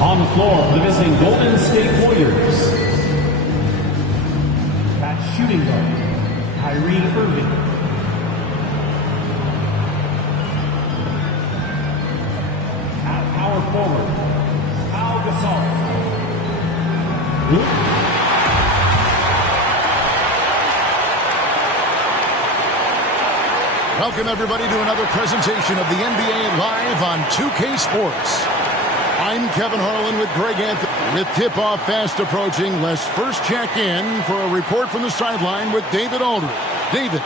On the floor for the missing Golden State Warriors, at shooting guard, Kyrie Irving. At power forward, Pau Gasol. Welcome everybody to another presentation of the NBA Live on 2K Sports. I'm Kevin Harlan with Greg Anthony. With tip-off fast approaching, let's first check in for a report from the sideline with David Aldridge. David.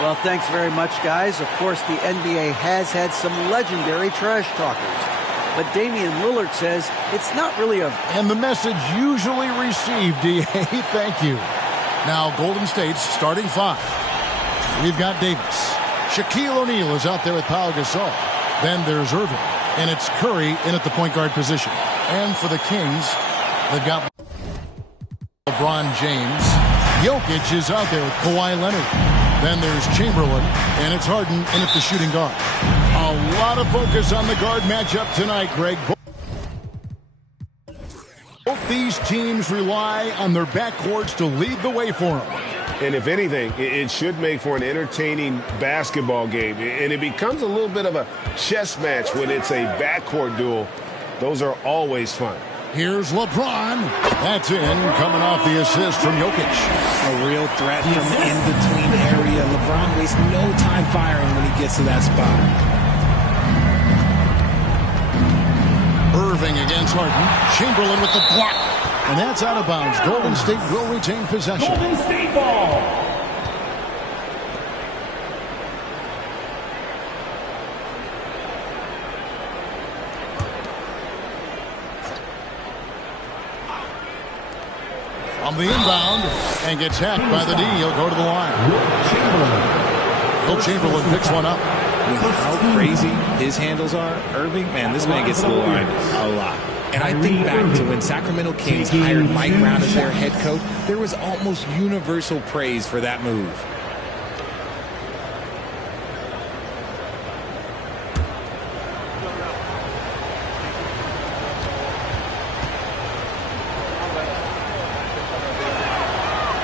Well, thanks very much, guys. Of course, the NBA has had some legendary trash talkers. But Damian Lillard says it's not really a... And the message usually received, D.A. Thank you. Now, Golden State's starting five. We've got Davis. Shaquille O'Neal is out there with Pau Gasol. Then there's Irving. And it's Curry in at the point guard position. And for the Kings, they've got LeBron James. Jokic is out there with Kawhi Leonard. Then there's Chamberlain, and it's Harden in at the shooting guard. A lot of focus on the guard matchup tonight, Greg. Both these teams rely on their backcourts to lead the way for them. And if anything, it should make for an entertaining basketball game. And it becomes a little bit of a chess match when it's a backcourt duel. Those are always fun. Here's LeBron. That's in, coming off the assist from Jokic. A real threat from the in-between area. LeBron wastes no time firing when he gets to that spot. Irving against Harden. Chamberlain with the block. And that's out of bounds. Golden State will retain possession. Golden State ball. On the inbound and gets hacked by the D. He'll go to the line. Will Chamberlain picks one up. With how crazy his handles are, Irving, man, this man gets to the line a lot. And I think back to when Sacramento Kings hired Mike Brown as their head coach, there was almost universal praise for that move.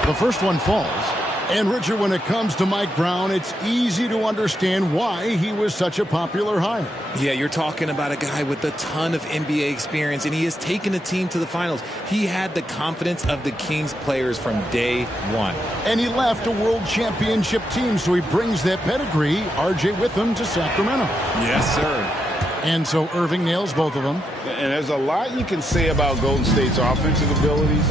The first one falls. And, Richard, when it comes to Mike Brown, it's easy to understand why he was such a popular hire. Yeah, you're talking about a guy with a ton of NBA experience, and he has taken a team to the finals. He had the confidence of the Kings players from day one. And he left a world championship team, so he brings that pedigree, RJ, with him to Sacramento. Yes, sir. And so Irving nails both of them. And there's a lot you can say about Golden State's offensive abilities,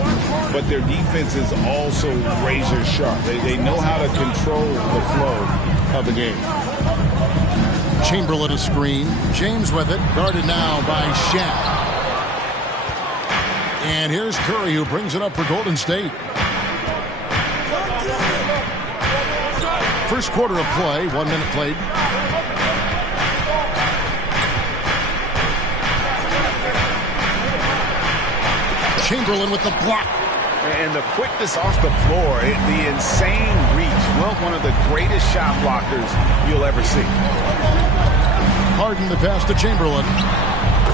but their defense is also razor sharp. They know how to control the flow of the game. Chamberlain a screen. James with it. Guarded now by Shaq. And here's Curry, who brings it up for Golden State. First quarter of play. 1 minute played. Chamberlain with the block. And the quickness off the floor, the insane reach. Well, one of the greatest shot blockers you'll ever see. Harden the pass to Chamberlain.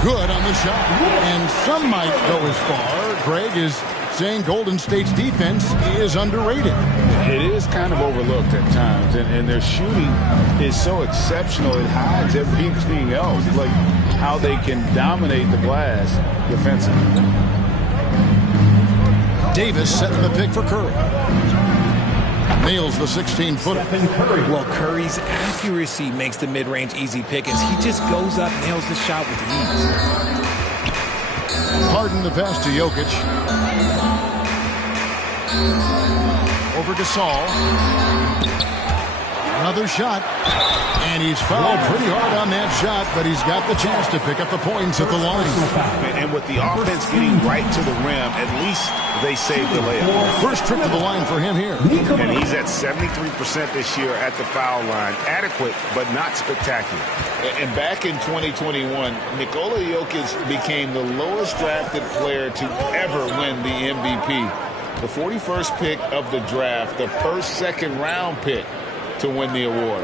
Good on the shot. And some might go as far, Greg, is saying Golden State's defense is underrated. It is kind of overlooked at times, and their shooting is so exceptional it hides everything else, like how they can dominate the glass defensively. Davis setting the pick for Curry. Nails the 16-footer. Well, Curry's accuracy makes the mid-range easy pick as he just goes up, nails the shot with ease. Harden the pass to Jokic. Over to Gasol. Another shot. And he's fouled pretty hard on that shot, but he's got the chance to pick up the points at the line. And with the offense getting right to the rim, at least they saved the layup. First trip to the line for him here. And he's at 73% this year at the foul line. Adequate, but not spectacular. And back in 2021, Nikola Jokic became the lowest drafted player to ever win the MVP. The 41st pick of the draft, the first second-round pick to win the award.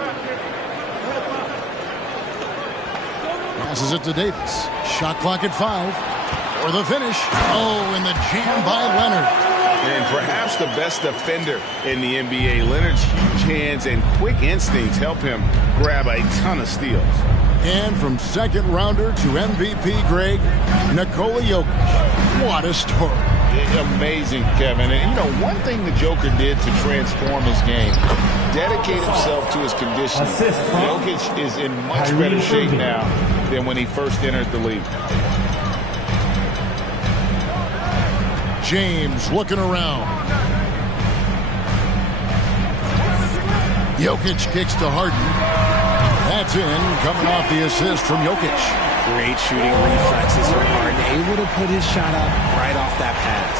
Passes it to Davis. Shot clock at 5 for the finish. Oh, and the jam by Leonard. And perhaps the best defender in the NBA. Leonard's huge hands and quick instincts help him grab a ton of steals. And from second rounder to MVP, Greg, Nikola Jokic. What a story. Amazing, Kevin. And, you know, one thing the Joker did to transform his game, dedicate himself to his conditioning. Jokic is in much better shape now than when he first entered the league. James looking around. Jokic kicks to Harden. That's in, coming off the assist from Jokic. Great shooting reflexes from Harden, able to put his shot up right off that pass.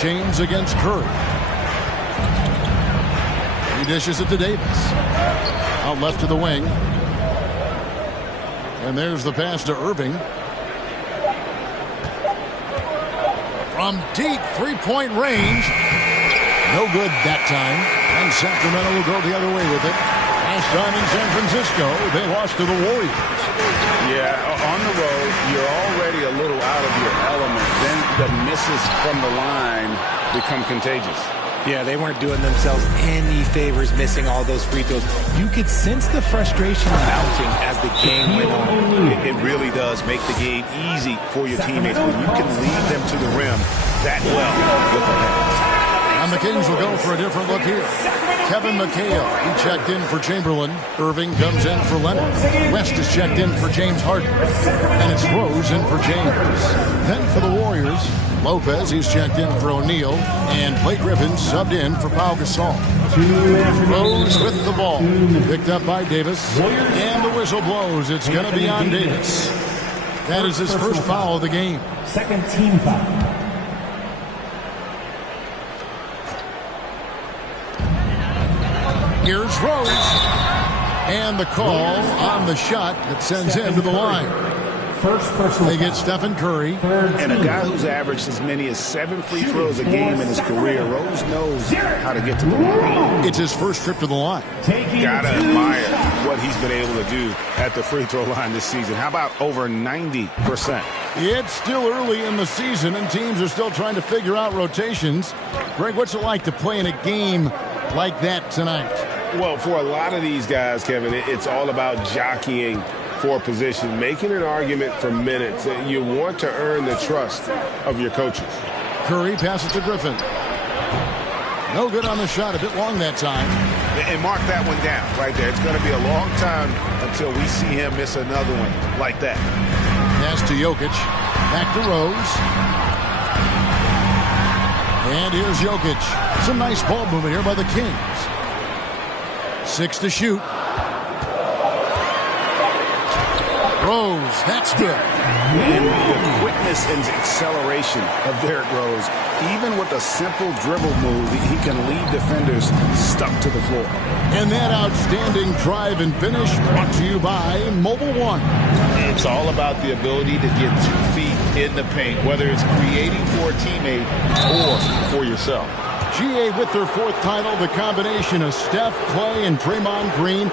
James against Curry. He dishes it to Davis. Out left to the wing. And there's the pass to Irving. From deep three-point range. No good that time. And Sacramento will go the other way with it. Last time in San Francisco, they lost to the Warriors. Yeah, on the road, you're already a little out of your element. Then the misses from the line become contagious. Yeah, they weren't doing themselves any favors missing all those free throws. You could sense the frustration mounting as the game went on. It really does make the game easy for your teammates when you can lead them to the rim that well with a hand. And the Kings will go for a different look here. Kevin McHale, he checked in for Chamberlain. Irving comes in for Leonard. West is checked in for James Harden. And it's Rose in for James. Then for the Warriors, Lopez, he's checked in for O'Neal. And Blake Griffin subbed in for Pau Gasol. Rose with the ball. Picked up by Davis. And the whistle blows. It's going to be on Davis. That is his first foul of the game. Second team foul. Here's Rose. And the call on the shot that sends him to the line. First personal They get Stephen Curry. And a guy who's averaged as many as 7 free throws a game in his career, Rose knows how to get to the line. It's his first trip to the line. Gotta admire what he's been able to do at the free throw line this season. How about over 90%? It's still early in the season, and teams are still trying to figure out rotations. Greg, what's it like to play in a game like that tonight? Well, for a lot of these guys, Kevin, it's all about jockeying for position, making an argument for minutes. You want to earn the trust of your coaches. Curry passes to Griffin. No good on the shot, a bit long that time. And mark that one down right there. It's going to be a long time until we see him miss another one like that. Pass to Jokic. Back to Rose. And here's Jokic. Some nice ball movement here by the Kings. 6 to shoot. Rose, that's good. And the quickness and acceleration of Derrick Rose, even with a simple dribble move, he can lead defenders stuck to the floor. And that outstanding drive and finish brought to you by Mobile One. It's all about the ability to get 2 feet in the paint, whether it's creating for a teammate or for yourself. GA with their 4th title, the combination of Steph, Clay, and Draymond Green,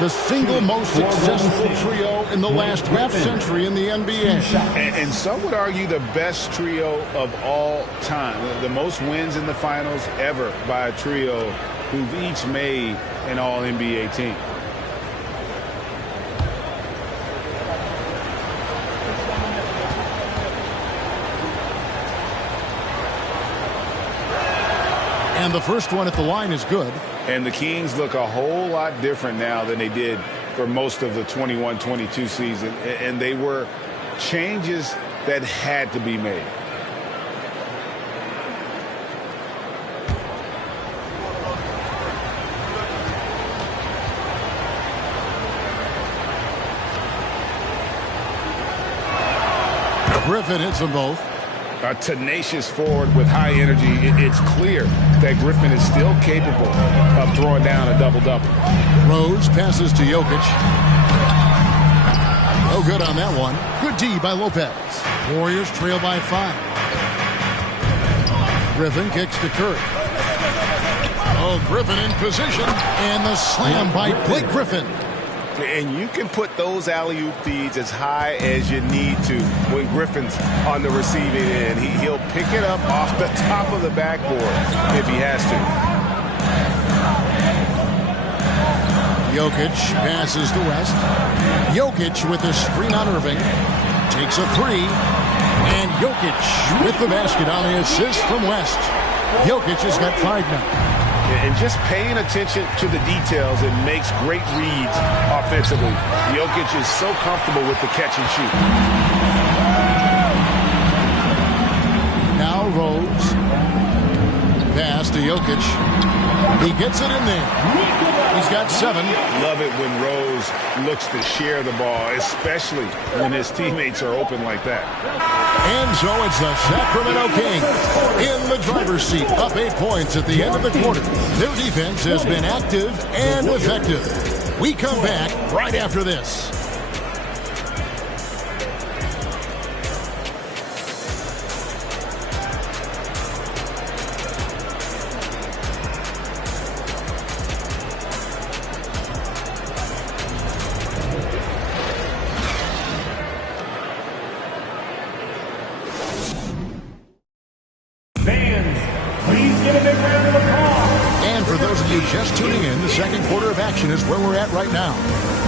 the single most successful trio in the last half-century in the NBA. And some would argue the best trio of all time. The most wins in the finals ever by a trio who've each made an All-NBA team. And the first one at the line is good. And the Kings look a whole lot different now than they did for most of the 21-22 season. And they were changes that had to be made. Griffin hits them both. A tenacious forward with high energy. It's clear that Griffin is still capable of throwing down a double-double. Rose passes to Jokic. No good on that one. Good D by Lopez. Warriors trail by 5. Griffin kicks to Curry. Oh, Griffin in position. And the slam by Blake Griffin. And you can put those alley-oop feeds as high as you need to when Griffin's on the receiving end. He'll pick it up off the top of the backboard if he has to. Jokic passes to West. Jokic with the screen on Irving. Takes a 3. And Jokic with the basket on the assist from West. Jokic has got 5 now. And just paying attention to the details, it makes great reads offensively. Jokic is so comfortable with the catch and shoot. Now Rose. Pass to Jokic. He gets it in there. He's got 7. Love it when Rose looks to share the ball, especially when his teammates are open like that. And so it's the Sacramento Kings in the driver's seat, up 8 points at the end of the quarter. Their defense has been active and effective. We come back right after this. Just tuning in, the second quarter of action is where we're at right now.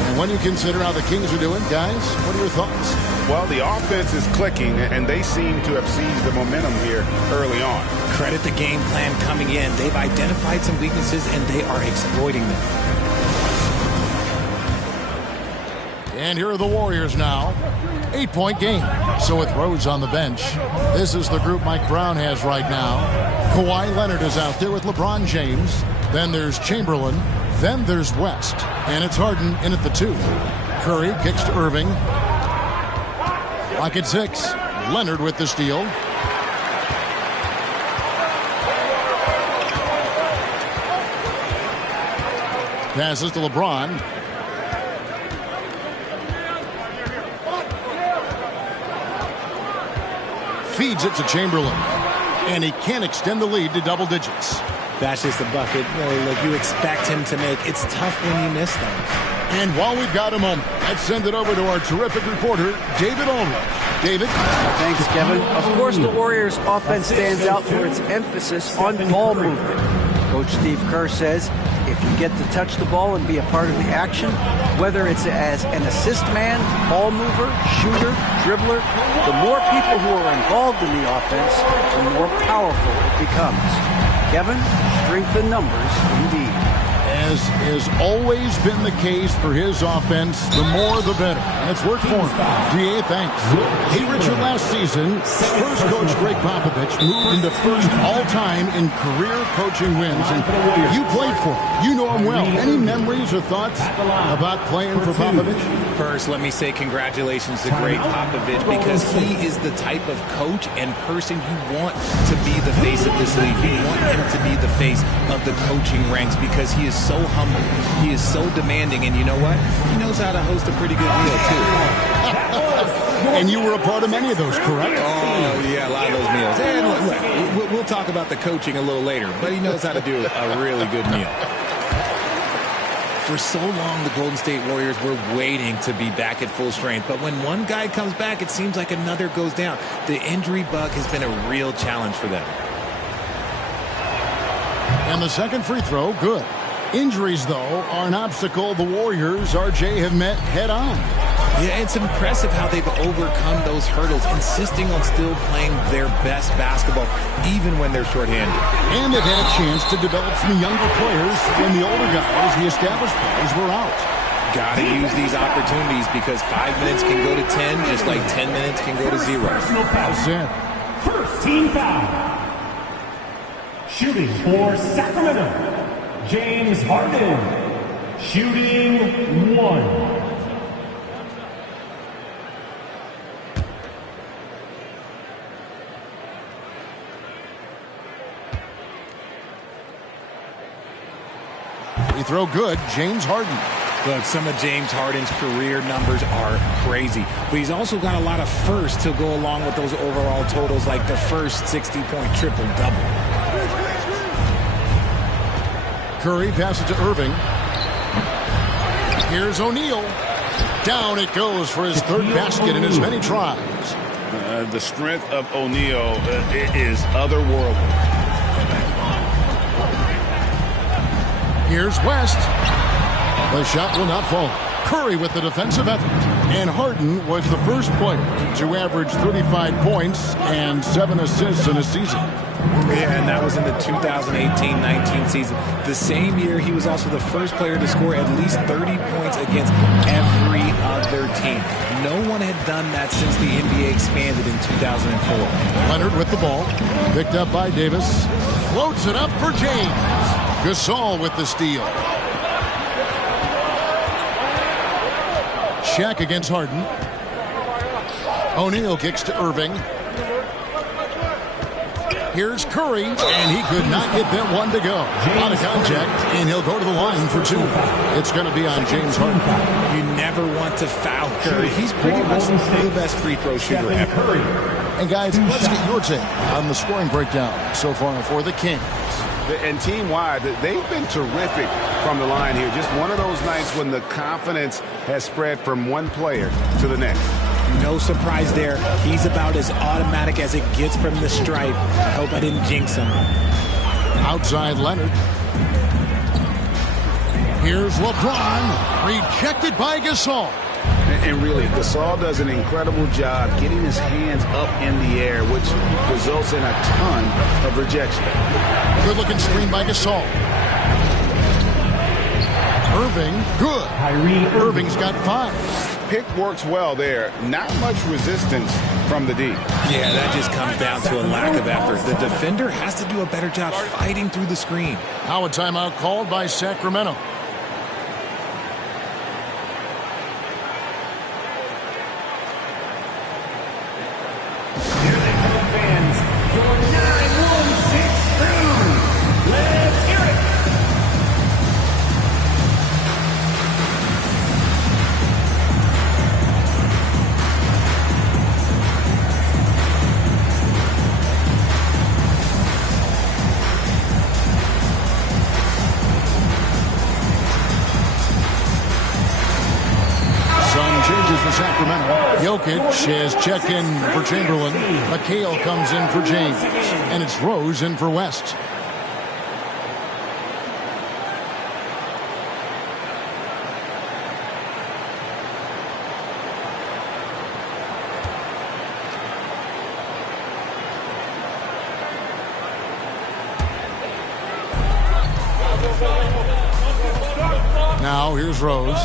And when you consider how the Kings are doing, guys, what are your thoughts? Well, the offense is clicking, and they seem to have seized the momentum here early on. Credit the game plan coming in. They've identified some weaknesses, and they are exploiting them. And here are the Warriors now. 8-point game. So with Rose on the bench, this is the group Mike Brown has right now. Kawhi Leonard is out there with LeBron James. Then there's Chamberlain. Then there's West. And it's Harden in at the 2. Curry kicks to Irving. Rocket 6. Leonard with the steal. Passes to LeBron. Feeds it to Chamberlain. And he can't extend the lead to double digits. That's just a bucket like you expect him to make. It's tough when you miss those. And while we've got a moment, let's send it over to our terrific reporter, David Aldridge. David? Thanks, Kevin. Of course, the Warriors' offense stands out for its emphasis on ball movement. Coach Steve Kerr says if you get to touch the ball and be a part of the action, whether it's as an assist man, ball mover, shooter, dribbler, the more people who are involved in the offense, the more powerful it becomes. Kevin, strength in numbers indeed. As has always been the case for his offense, the more the better. And it's worked for him. DA, thanks. Hey, Richard, last season, Spurs coach Greg Popovich moved into first all-time in career coaching wins. And you played for him. You know him well. Any memories or thoughts about playing for Popovich? First, let me say congratulations to Greg Popovich, because he is the type of coach and person you want to be the face of this league. You want him to be the face of the coaching ranks because he is so humble. He is so demanding, and you know what? He knows how to host a pretty good meal, too. And you were a part of many of those, correct? Oh, yeah, a lot of those meals. And look, we'll talk about the coaching a little later, but he knows how to do a really good meal. For so long, the Golden State Warriors were waiting to be back at full strength. But when one guy comes back, it seems like another goes down. The injury bug has been a real challenge for them. And the second free throw, good. Injuries, though, are an obstacle the Warriors, RJ, have met head-on. Yeah, it's impressive how they've overcome those hurdles, insisting on still playing their best basketball, even when they're shorthanded. And they've had a chance to develop some younger players when the older guys, the established players, were out. Gotta use these opportunities because 5 minutes can go to 10, just like 10 minutes can go to 0. Well said. First team foul. Shooting for Sacramento, James Harden. Shooting 1. Free throw good, James Harden. Look, some of James Harden's career numbers are crazy, but he's also got a lot of firsts to go along with those overall totals, like the first 60-point triple-double. Curry passes to Irving. Here's O'Neal. Down it goes for his third basket in as many tries. The strength of O'Neal is otherworldly. Here's West. The shot will not fall. Curry with the defensive effort. And Harden was the first player to average 35 points and 7 assists in a season. Yeah, and that was in the 2018-19 season. The same year, he was also the first player to score at least 30 points against every other team. No one had done that since the NBA expanded in 2004. Leonard with the ball. Picked up by Davis. Floats it up for James. Gasol with the steal. Shaq against Harden. O'Neal kicks to Irving. Here's Curry, and he could not get that one to go. Out of contact, and he'll go to the line for 2. It's going to be on James Harden. You never want to foul Curry. He's pretty much the best free throw shooter ever. And guys, let's get your take on the scoring breakdown so far for the Kings. And team-wide, they've been terrific from the line here. Just one of those nights when the confidence has spread from one player to the next. No surprise there. He's about as automatic as it gets from the stripe. I hope I didn't jinx him. Outside Leonard. Here's LeBron. Rejected by Gasol. And really, Gasol does an incredible job getting his hands up in the air, which results in a ton of rejection. Good-looking screen by Gasol. Irving, good. Irving's got 5. Pick works well there. Not much resistance from the D. Yeah, that just comes down to a lack of effort. The defender has to do a better job fighting through the screen. Now a timeout called by Sacramento. Here they come, fans. Your 916 crew. Let's hear it. Changes for Sacramento. Jokic has checked in for Chamberlain. McHale comes in for James. And it's Rose in for West. Now here's Rose.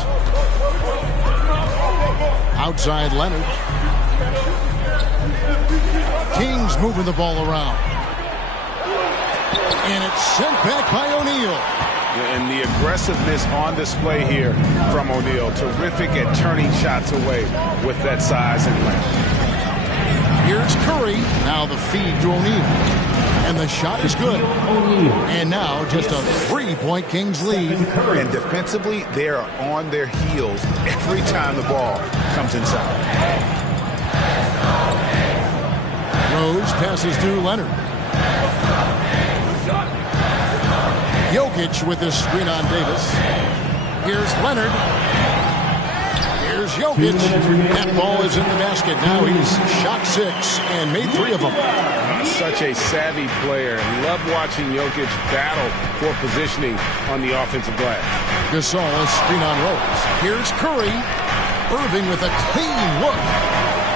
Outside Leonard. Kings moving the ball around. And it's sent back by O'Neal. And the aggressiveness on display here from O'Neal. Terrific at turning shots away with that size and length. Here's Curry. Now the feed to O'Neal. And the shot is good. And now just a 3-point Kings lead. And defensively, they are on their heels every time the ball comes inside. Rose passes to Leonard. Jokic with this screen on Davis. Here's Leonard. Here's Jokic. That ball is in the basket. Now he's shot 6 and made 3 of them. Such a savvy player. Love watching Jokic battle for positioning on the offensive glass. Gasol screen on Rose. Here's Curry. Irving with a clean look.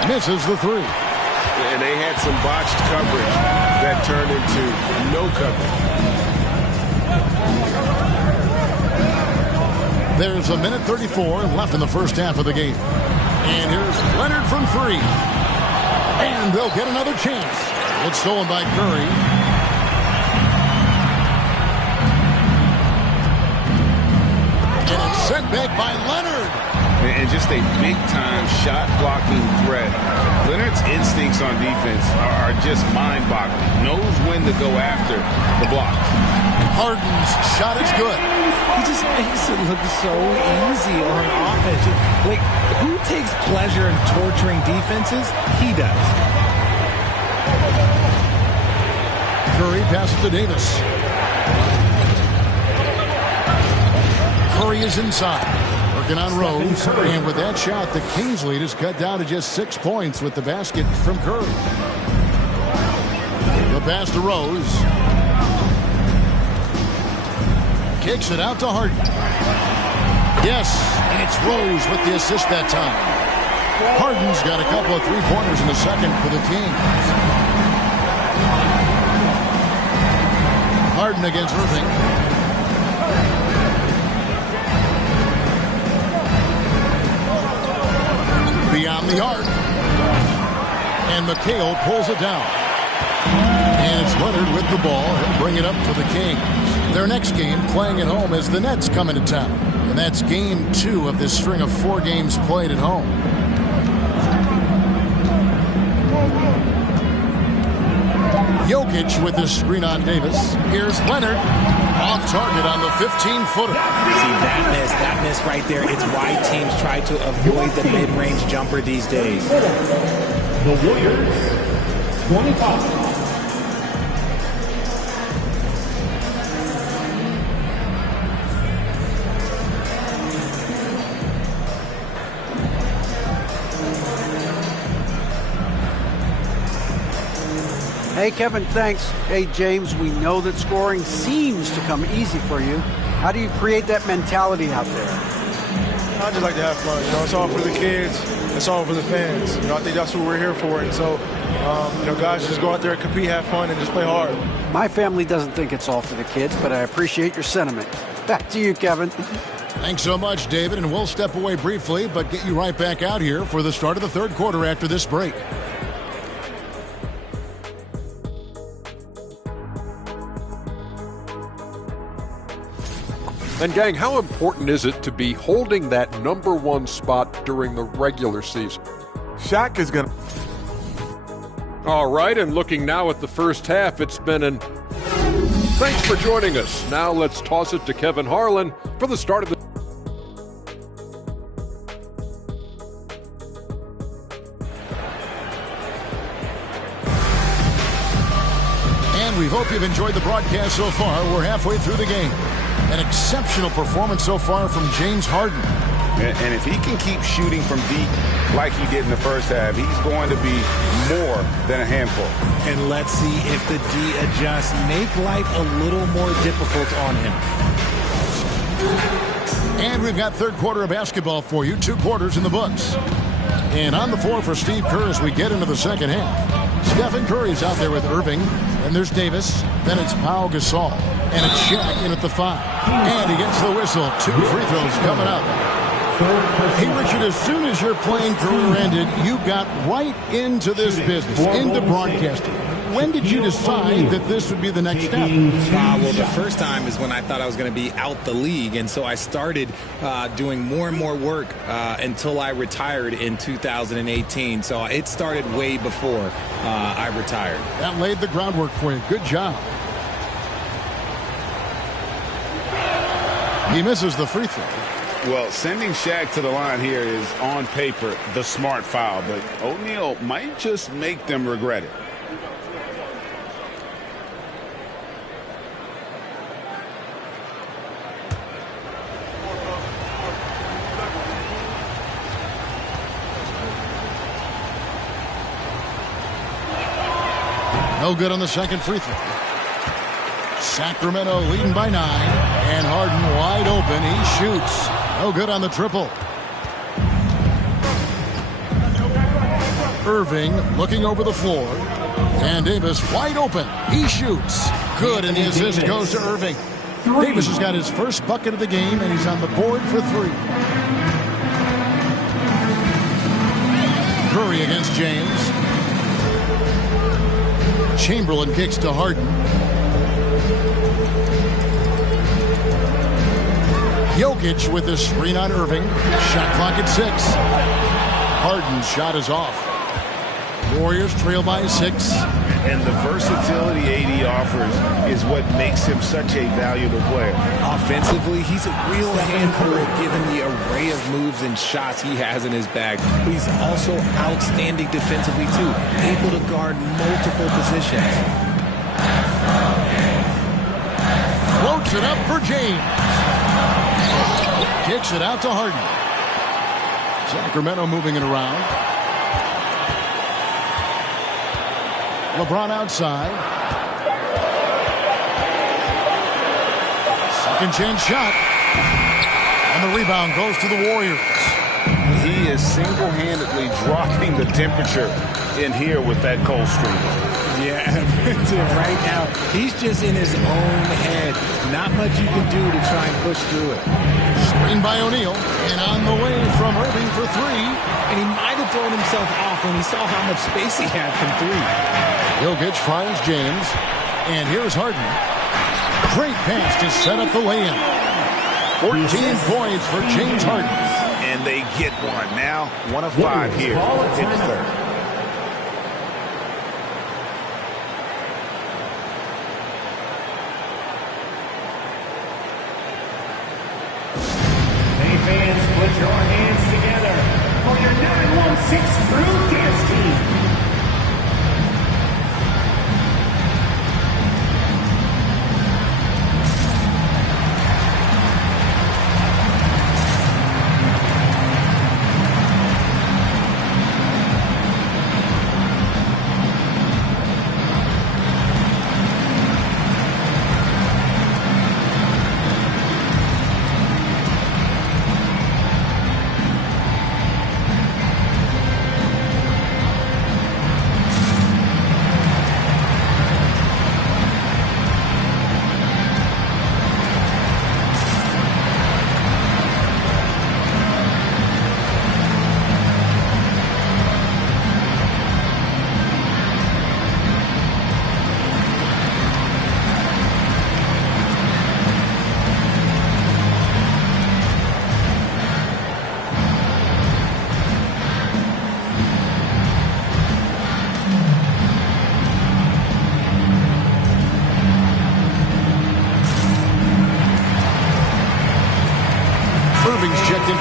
Misses the 3. And they had some botched coverage that turned into no coverage. There's 1:34 left in the first half of the game. And here's Leonard from 3. And they'll get another chance. It's stolen by Curry. And it's sent back by Leonard. And just a big-time shot-blocking threat. Leonard's instincts on defense are just mind-boggling. Knows when to go after the block. Harden's shot is good. He just makes it look so easy on offense. Like, who takes pleasure in torturing defenses? He does. Curry passes to Davis. Curry is inside. Working on Rose. And with that shot, the Kings lead is cut down to just 6 points with the basket from Curry. The pass to Rose. Kicks it out to Harden. Yes, and it's Rose with the assist that time. Harden's got a couple of 3-pointers in the second for the Kings. Harden against Irving. Beyond the arc. And McHale pulls it down. And it's Leonard with the ball. He'll bring it up for the Kings. Their next game playing at home as the Nets come into town. And that's game 2 of this string of 4 games played at home. Jokic with this screen on Davis. Here's Leonard. Off target on the 15-footer. See, that miss right there. It's why teams try to avoid the mid-range jumper these days. The Warriors, 25. Hey, Kevin, thanks. Hey, James, we know that scoring seems to come easy for you. How do you create that mentality out there? I just like to have fun. You know, it's all for the kids. It's all for the fans. You know, I think that's what we're here for. And so, you know, guys, just go out there and compete, have fun, and just play hard. My family doesn't think it's all for the kids, but I appreciate your sentiment. Back to you, Kevin. Thanks so much, David, and we'll step away briefly, but get you right back out here for the start of the third quarter after this break. And gang, how important is it to be holding that #1 spot during the regular season? Shaq is going to... All right, and looking now at the first half, it's been an... Thanks for joining us. Now let's toss it to Kevin Harlan for the start of the... And we hope you've enjoyed the broadcast so far. We're halfway through the game. An exceptional performance so far from James Harden. And if he can keep shooting from deep like he did in the first half, he's going to be more than a handful. And let's see if the D adjusts. Make life a little more difficult on him. And we've got third quarter of basketball for you. 2 quarters in the books. And on the floor for Steve Kerr as we get into the second half. Stephen Curry's out there with Irving. Then there's Davis. Then it's Pau Gasol. And it's Shaq in at the 5. And he gets the whistle. 2 free throws coming up. Hey, Richard, as soon as your playing career ended, you got right into this business, into broadcasting. When did you decide that this would be the next step? Well, the first time is when I thought I was going to be out the league, and so I started doing more and more work until I retired in 2018. So it started way before I retired. That laid the groundwork for you. Good job. He misses the free throw. Well, sending Shaq to the line here is, on paper, the smart foul, but O'Neal might just make them regret it. No good on the second free throw. Sacramento leading by 9, and Harden wide open. He shoots. No good on the triple. Irving looking over the floor, and Davis wide open. He shoots. Good, and the assist goes to Irving. Davis has got his first bucket of the game, and he's on the board for 3. Curry against James. Chamberlain kicks to Harden. Jokic with the screen on Irving. Shot clock at 6. Harden's shot is off. Warriors trail by 6. And the versatility AD offers is what makes him such a valuable player. Offensively, he's a real handful given the array of moves and shots he has in his bag. But he's also outstanding defensively, too, able to guard multiple positions. Floats it up for James. Kicks it out to Harden. Sacramento moving it around. LeBron outside. Second chance shot. And the rebound goes to the Warriors. He is single-handedly dropping the temperature in here with that cold streak. Yeah, right now, he's just in his own head. Not much you can do to try and push through it. Screen by O'Neal, and on the way from Irving for 3. And he might have thrown himself off when he saw how much space he had from 3. Jokic finds James, and here's Harden. Great pass to set up the lay-in. 14 points for James Harden. And they get one. Now, 1 of 5 here in the third. Fans, put your hands together for your 916 Crew Dance Team.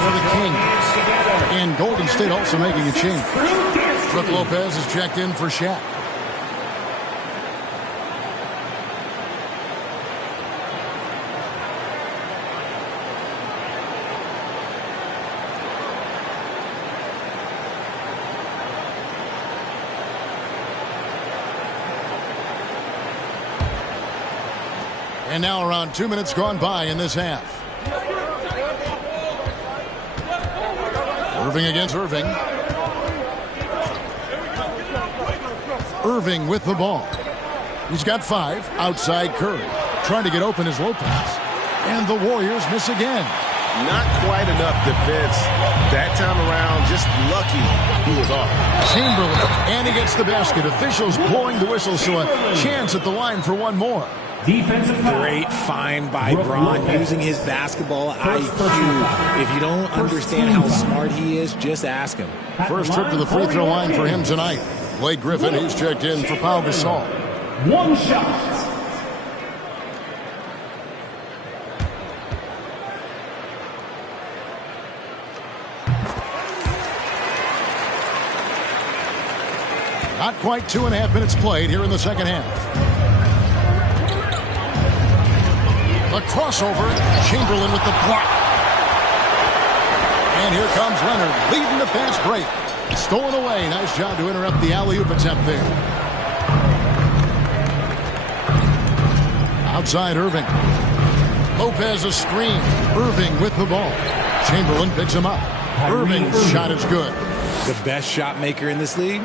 for the Kings. And Golden State also making a change. Brook Lopez is checked in for Shaq. And now around 2 minutes gone by in this half. Irving against Irving. Irving with the ball. He's got 5. Outside Curry. Trying to get open is Lopez. And the Warriors miss again. Not quite enough defense that time around. Just lucky he was off. Chamberlain. And he gets the basket. Officials blowing the whistle, so a chance at the line for one more. Great find by Bron, using his basketball IQ. If you don't understand how smart he is, just ask him. First trip to the free throw line for him tonight. Blake Griffin, he's checked in for Pau Gasol. One shot. Not quite 2.5 minutes played here in the second half. The crossover. Chamberlain with the block. And here comes Leonard leading the fast break. Stolen away. Nice job to interrupt the alley-oop attempt there. Outside Irving. Lopez a screen. Irving with the ball. Chamberlain picks him up. Irving's shot is good. The best shot maker in this league?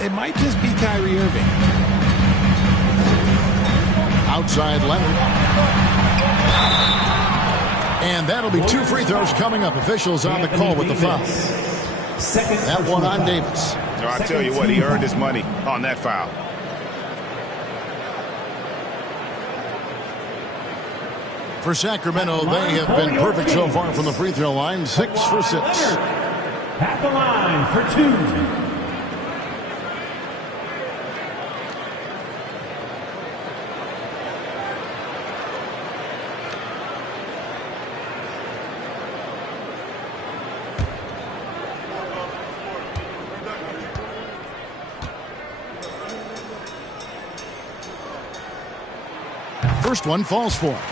It might just be Kyrie Irving. Outside Leonard. And that'll be 2 free throws coming up. Officials on the call with the foul. That one on Davis. No, I tell you what, he earned his money on that foul. For Sacramento, they have been perfect so far from the free throw line. 6 for 6. At the line for 2. First one falls for him.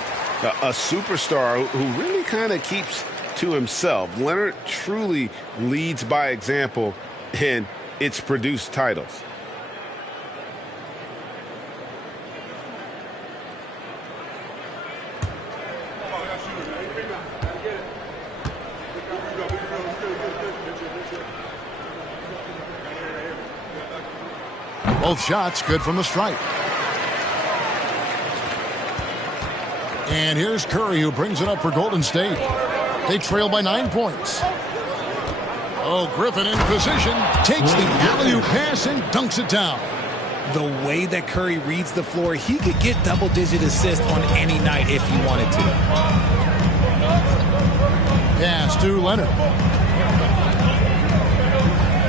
A superstar who really kind of keeps to himself. Leonard truly leads by example, and it's produced titles. Both shots good from the stripe. And here's Curry, who brings it up for Golden State. They trail by 9 points. Oh, Griffin in position. Takes the alley-oop pass and dunks it down. The way that Curry reads the floor, he could get double-digit assists on any night if he wanted to. Pass to Leonard.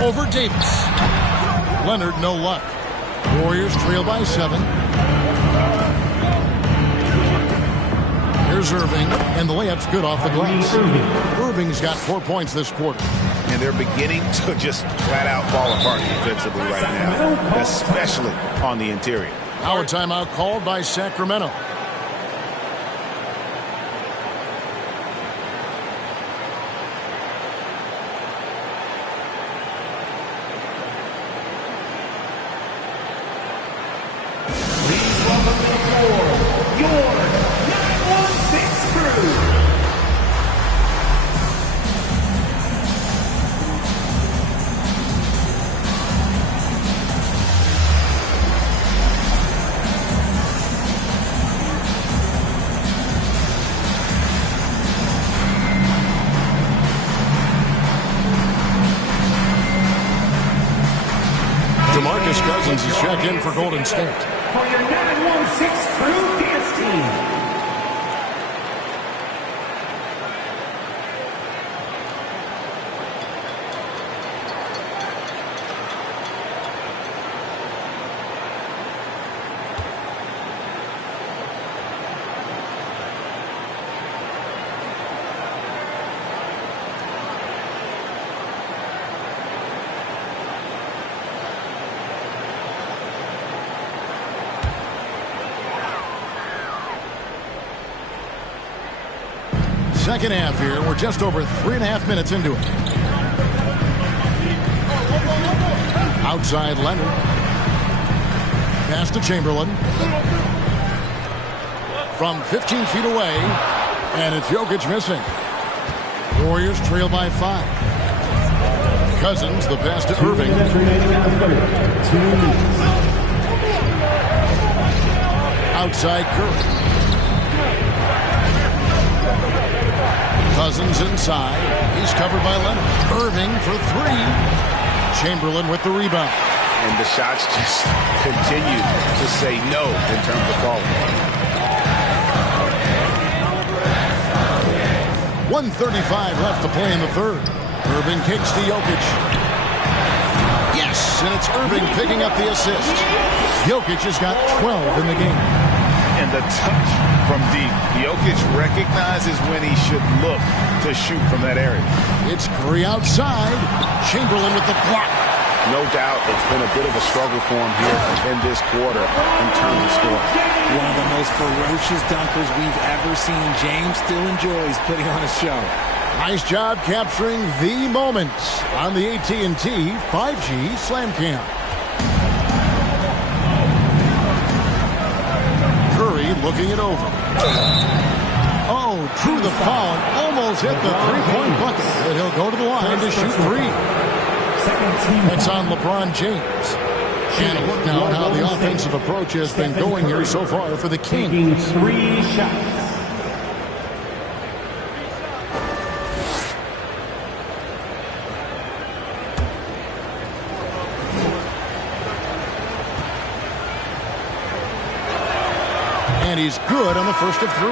Over Davis. Leonard, no luck. Warriors trail by 7. Here's Irving, and the layup's good off the glass. Irving's got 4 points this quarter. And they're beginning to just flat-out fall apart defensively right now, especially on the interior. Now a timeout called by Sacramento. DeMarcus Cousins is checked in for Golden State. For your 916 Crew Dance Team. Second half here. We're just over 3.5 minutes into it. Outside Leonard. Pass to Chamberlain. From 15 feet away. And it's Jokic missing. Warriors trail by 5. Cousins, the pass to Irving. Outside Curry. Cousins inside. He's covered by Leonard. Irving for 3. Chamberlain with the rebound. And the shots just continue to say no in terms of falling. 1:35 left to play in the third. Irving kicks to Jokic. Yes, and it's Irving picking up the assist. Jokic has got 12 in the game. And the touch from deep. Jokic recognizes when he should look to shoot from that area. It's Curry outside. Chamberlain with the block. No doubt it's been a bit of a struggle for him here in this quarter in terms of scoring. One of the most ferocious dunkers we've ever seen. James still enjoys putting on a show. Nice job capturing the moments on the AT&T 5G Slam Cam. Curry looking it over. Oh, drew the foul and almost hit the three-point bucket. But he'll go to the line to shoot 3. That's on LeBron James. And a look now at how the offensive approach has been going here so far for the Kings. 3 shots. And he's good on the first of 3.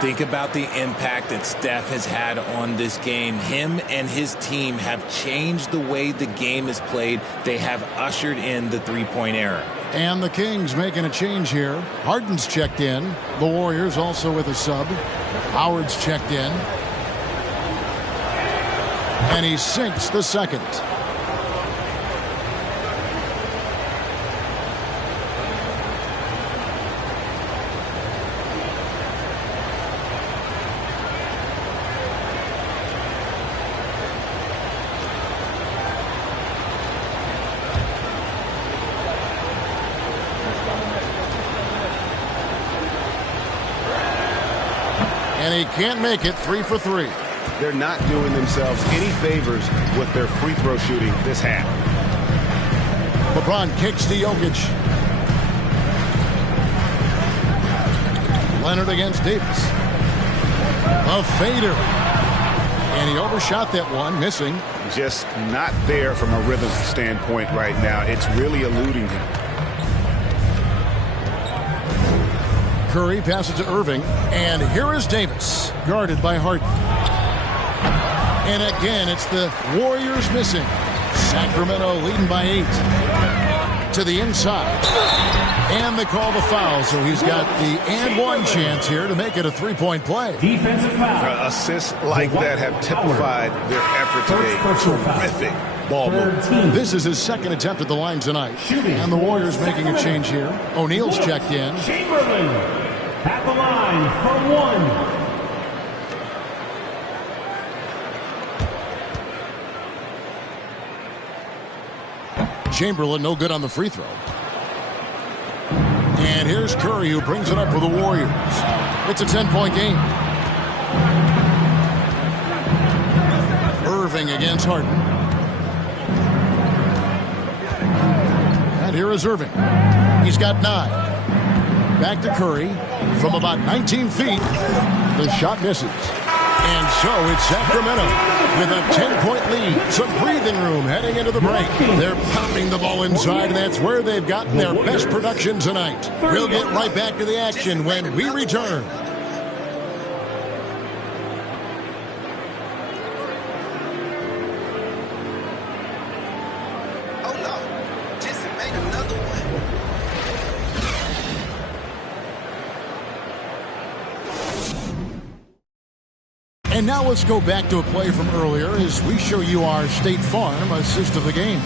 Think about the impact that Steph has had on this game. Him and his team have changed the way the game is played. They have ushered in the three-point era. And the Kings making a change here. Harden's checked in. The Warriors also with a sub. Howard's checked in. And he sinks the second. And he can't make it 3 for 3. They're not doing themselves any favors with their free throw shooting this half. LeBron kicks to Jokic. Leonard against Davis. A fader. And he overshot that one, missing. Just not there from a rhythm standpoint right now. It's really eluding him. Curry passes to Irving, and here is Davis, guarded by Harden. And again, it's the Warriors missing. Sacramento leading by 8. To the inside. And they call the foul, so he's got the and one chance here to make it a three-point play. Defensive foul. Assists like that have typified their effort today. Terrific ball movement. This is his second attempt at the line tonight. And the Warriors making a change here. O'Neal's checked in. Chamberlain at the line for 1. Chamberlain no good on the free throw. And here's Curry who brings it up for the Warriors. It's a 10-point game. Irving against Harden. And here is Irving. He's got 9. Back to Curry from about 19 feet. The shot misses. And so it's Sacramento with a 10-point lead. Some breathing room heading into the break. They're pounding the ball inside, and that's where they've gotten their best production tonight. We'll get right back to the action when we return. And now let's go back to a play from earlier as we show you our State Farm assist of the game.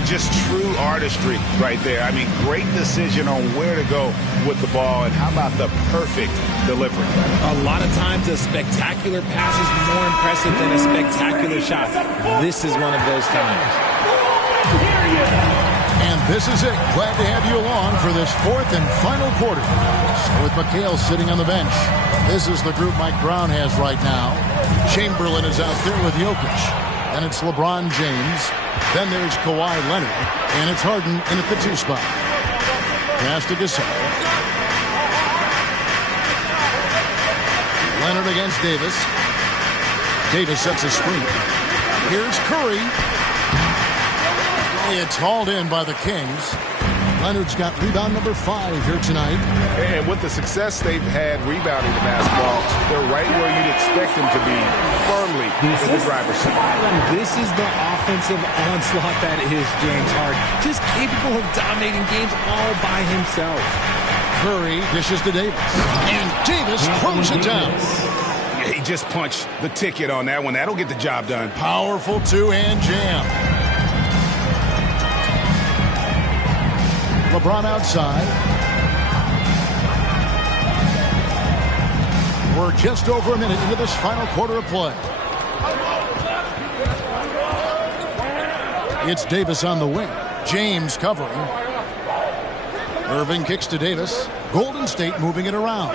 and just true artistry right there. I mean, great decision on where to go with the ball, and how about the perfect delivery? A lot of times a spectacular pass is more impressive than a spectacular shot. This is one of those times. And this is it. Glad to have you along for this fourth and final quarter. So with McHale sitting on the bench, this is the group Mike Brown has right now. Chamberlain is out there with Jokic. And it's LeBron James. Then there's Kawhi Leonard. And it's Harden in at the 2 spot. Pass to Gasol. Leonard against Davis. Davis sets a screen. Here's Curry. It's hauled in by the Kings. Leonard's got rebound number 5 here tonight. And with the success they've had rebounding the basketball, they're right where you'd expect them to be, firmly in the driver's seat. This is the offensive onslaught that is James Harden. Just capable of dominating games all by himself. Curry dishes to Davis. And Davis throws it down. Yeah, he just punched the ticket on that one. That'll get the job done. Powerful two-hand jam. LeBron outside. We're just over a minute into this final quarter of play. It's Davis on the wing. James covering. Irving kicks to Davis. Golden State moving it around.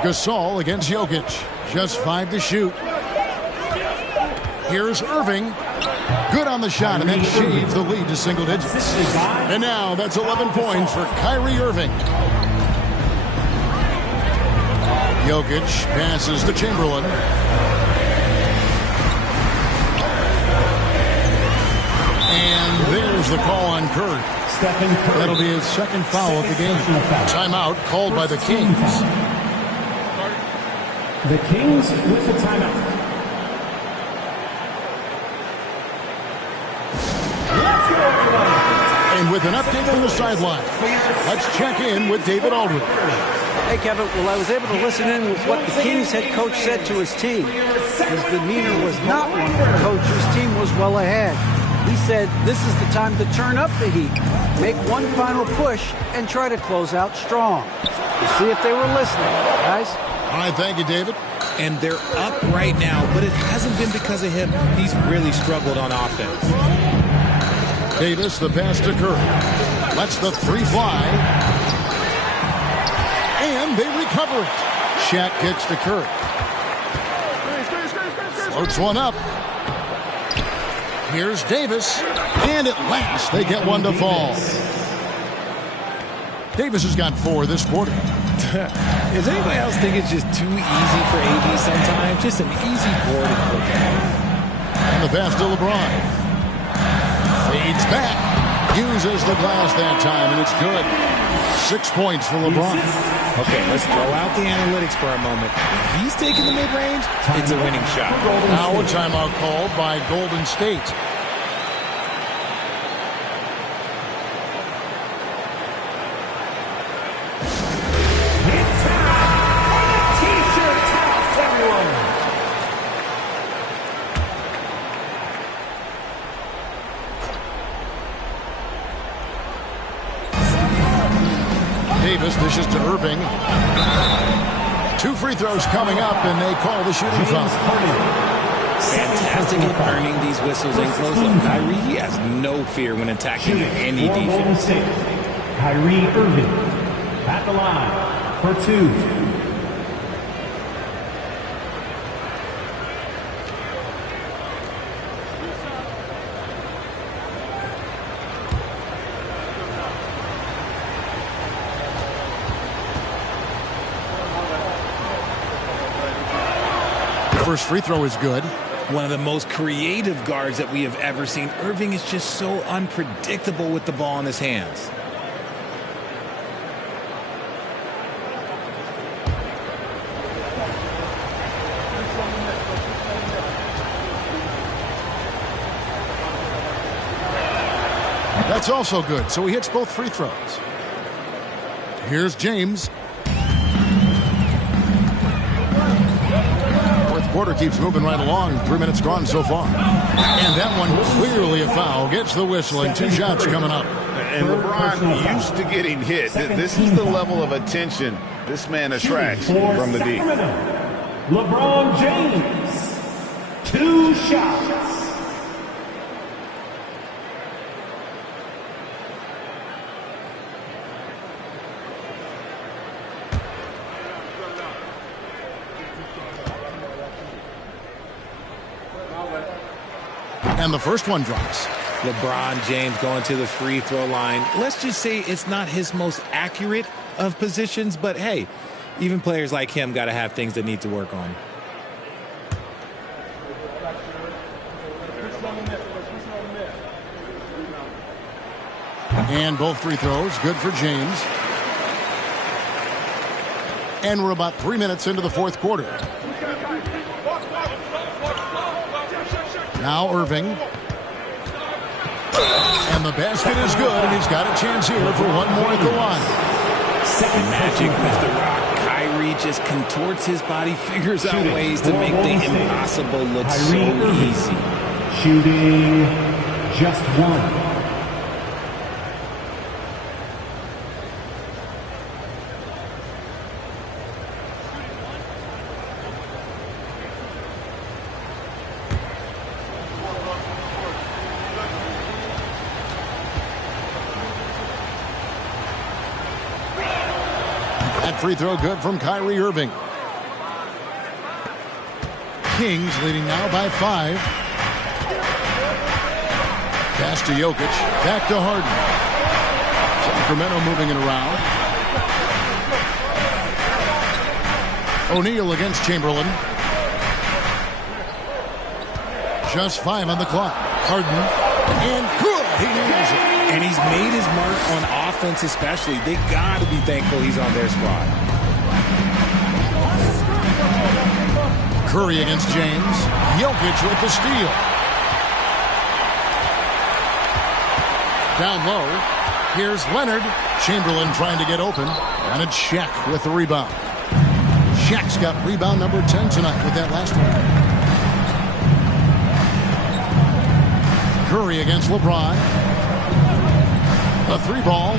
Gasol against Jokic. Just 5 to shoot. Here's Irving. Good on the shot, and that shaves the lead to single digits. And now that's 11 points for Kyrie Irving. Jokic passes to Chamberlain. And there's the call on Curry. That'll be his second foul of the game. Timeout called by the Kings. The Kings with the timeout. And with an update from the sideline, let's check in with David Aldridge. Hey, Kevin. Well, I was able to listen in with what the Kings head coach said to his team. His demeanor was not one of the coach whose team was well ahead. He said this is the time to turn up the heat, make one final push, and try to close out strong. We'll see if they were listening, guys. All right, thank you, David. And they're up right now, but it hasn't been because of him. He's really struggled on offense. Davis, the pass to Curry. Lets the 3 fly. And they recover it. Shaq kicks to Curry. Floats one up. Here's Davis. And at last, they get one to fall. Davis has got 4 this quarter. Does anybody else think it's just too easy for AD sometimes? Just an easy board and quick. And the pass to LeBron. Fades back. Uses the glass that time, and it's good. 6 points for LeBron. Okay, let's throw out the analytics for a moment. If he's taking the mid-range, it's a winning shot. Now a timeout called by Golden State. Davis dishes to Irving. 2 free throws coming up, and they call the shooting foul. Fantastic at earning these whistles in close up. Kyrie has no fear when attacking any defense. Kyrie Irving at the line for 2. First free throw is good. One of the most creative guards that we have ever seen. Irving is just so unpredictable with the ball in his hands. That's also good, so he hits both free throws. Here's James. quarter keeps moving right along. 3 minutes gone so far. And that one clearly a foul. Gets the whistle and 2 shots coming up. And LeBron used to getting hit. This is the level of attention this man attracts from the D. LeBron James, 2 shots. And the first one drops. LeBron James going to the free throw line. Let's just say it's not his most accurate of positions, but hey, even players like him got to have things they need to work on. And both free throws good for James. And we're about 3 minutes into the fourth quarter. Now Irving. And the basket is good, and he's got a chance here for one more at the line. Magic with the rock. Kyrie just contorts his body, figures out ways to make the impossible look so easy. Shooting just 1. That free throw good from Kyrie Irving. Kings leading now by 5. Pass to Jokic. Back to Harden. Sacramento moving it around. O'Neal against Chamberlain. Just 5 on the clock. Harden. And good. He nails it. And he's made his mark on offense especially. They got to be thankful he's on their squad. Curry against James. Jokic with the steal. Down low. Here's Leonard. Chamberlain trying to get open. And it's Shaq with the rebound. Shaq's got rebound number 10 tonight with that last one. Curry against LeBron. A 3-ball.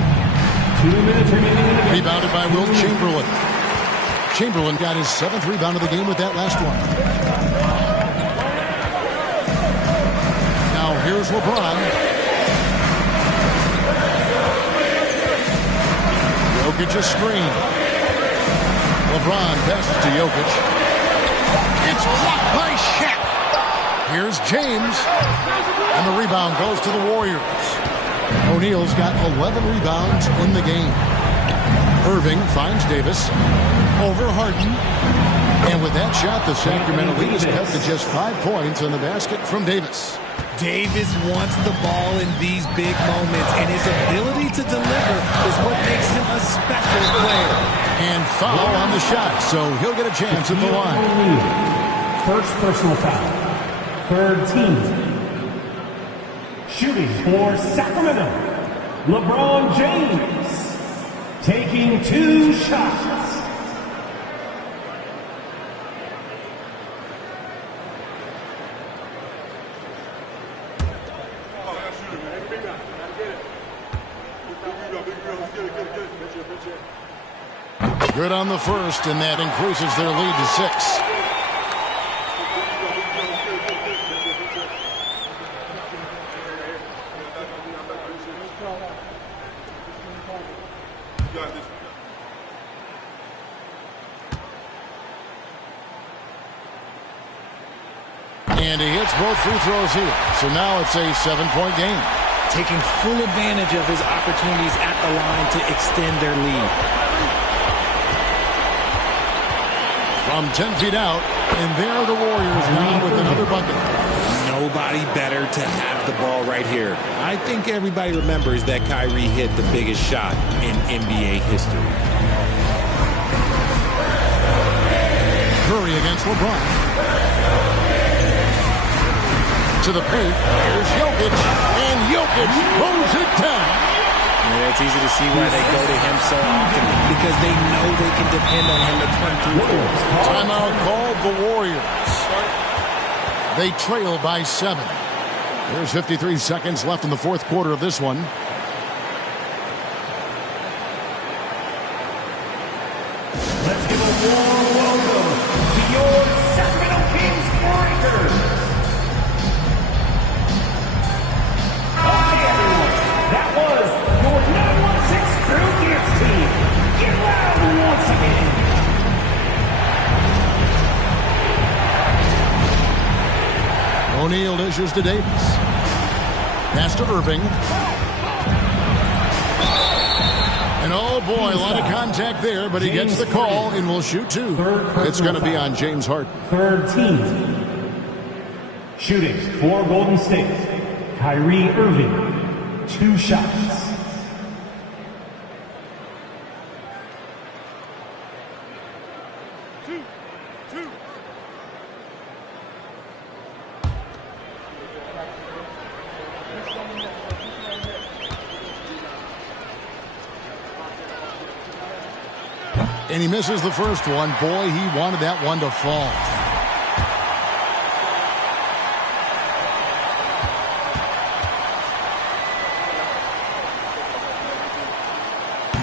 2 minutes remaining. Rebounded by Wilt Chamberlain. Chamberlain got his 7th rebound of the game with that last one. Now here's LeBron. Jokic a screen. LeBron passes to Jokic. It's blocked by Shaq. Here's James. And the rebound goes to the Warriors. O'Neal's got 11 rebounds in the game. Irving finds Davis. Over Harden. And with that shot, the Sacramento lead is cut to just 5 points on the basket from Davis. Davis wants the ball in these big moments, and his ability to deliver is what makes him a special player. And foul on the shot, so he'll get a chance at the line. First personal foul. Third team. Shooting for Sacramento, LeBron James, taking 2 shots. Good on the first, and that increases their lead to 6. And he hits both free throws here. So now it's a 7-point game. Taking full advantage of his opportunities at the line to extend their lead. From 10 feet out, and there are the Warriors now with another bucket. Nobody better to have the ball right here. I think everybody remembers that Kyrie hit the biggest shot in NBA history. Curry against LeBron. To the paint, here's Jokic, and Jokic throws it down. Yeah, it's easy to see why they go to him so often, because they know they can depend on him to come through. Timeout called the Warriors. They trail by 7. There's 53 seconds left in the fourth quarter of this one. Let's give a warm welcome to your Sacramento Kings Breakers. Okay, everyone, that was your 916 Crew Gears team. Get loud once again. O'Neal dishes to Davis. Pass to Irving. And oh boy, a lot of contact there, but he gets the call and will shoot 2. It's going to be on James Harden. Third team. Shooting for Golden State. Kyrie Irving. 2 shots. And he misses the first one. Boy, he wanted that one to fall.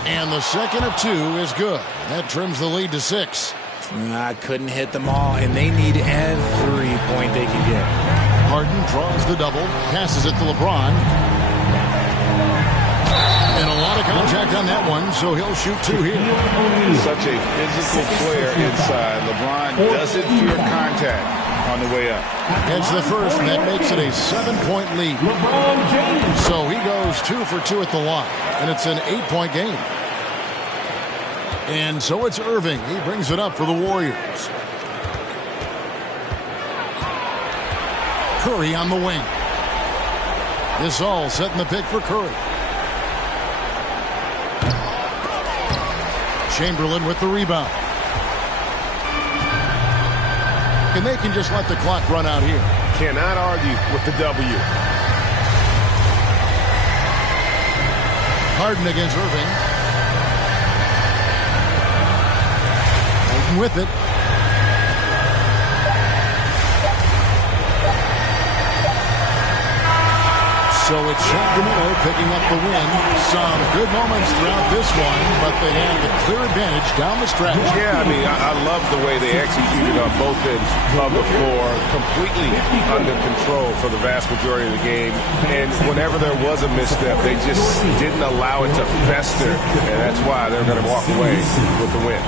And the second of 2 is good. That trims the lead to 6. I couldn't hit them all, and they need every point they can get. Harden draws the double, passes it to LeBron. And a lot of contact on that one, so he'll shoot 2 here. Such a physical player inside. LeBron doesn't fear contact on the way up. Gets the first, and that makes it a 7-point lead. So he goes 2 for 2 at the line, and it's an 8-point game. And so it's Irving. He brings it up for the Warriors. Curry on the wing. This all setting the pick for Curry. Chamberlain with the rebound. And they can just let the clock run out here. Cannot argue with the W. Harden against Irving. Harden with it. So it's Sacramento picking up the win. Some good moments throughout this one, but they had the clear advantage down the stretch. Yeah, I mean, I love the way they executed on both ends of the floor, completely under control for the vast majority of the game. And whenever there was a misstep, they just didn't allow it to fester, and that's why they're going to walk away with the win.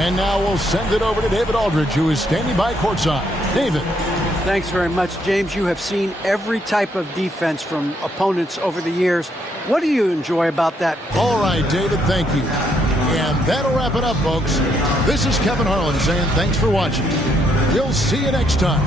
And now we'll send it over to David Aldridge, who is standing by courtside. David. Thanks very much, James. You have seen every type of defense from opponents over the years. What do you enjoy about that? All right, David, thank you. And that'll wrap it up, folks. This is Kevin Harlan saying thanks for watching. We'll see you next time.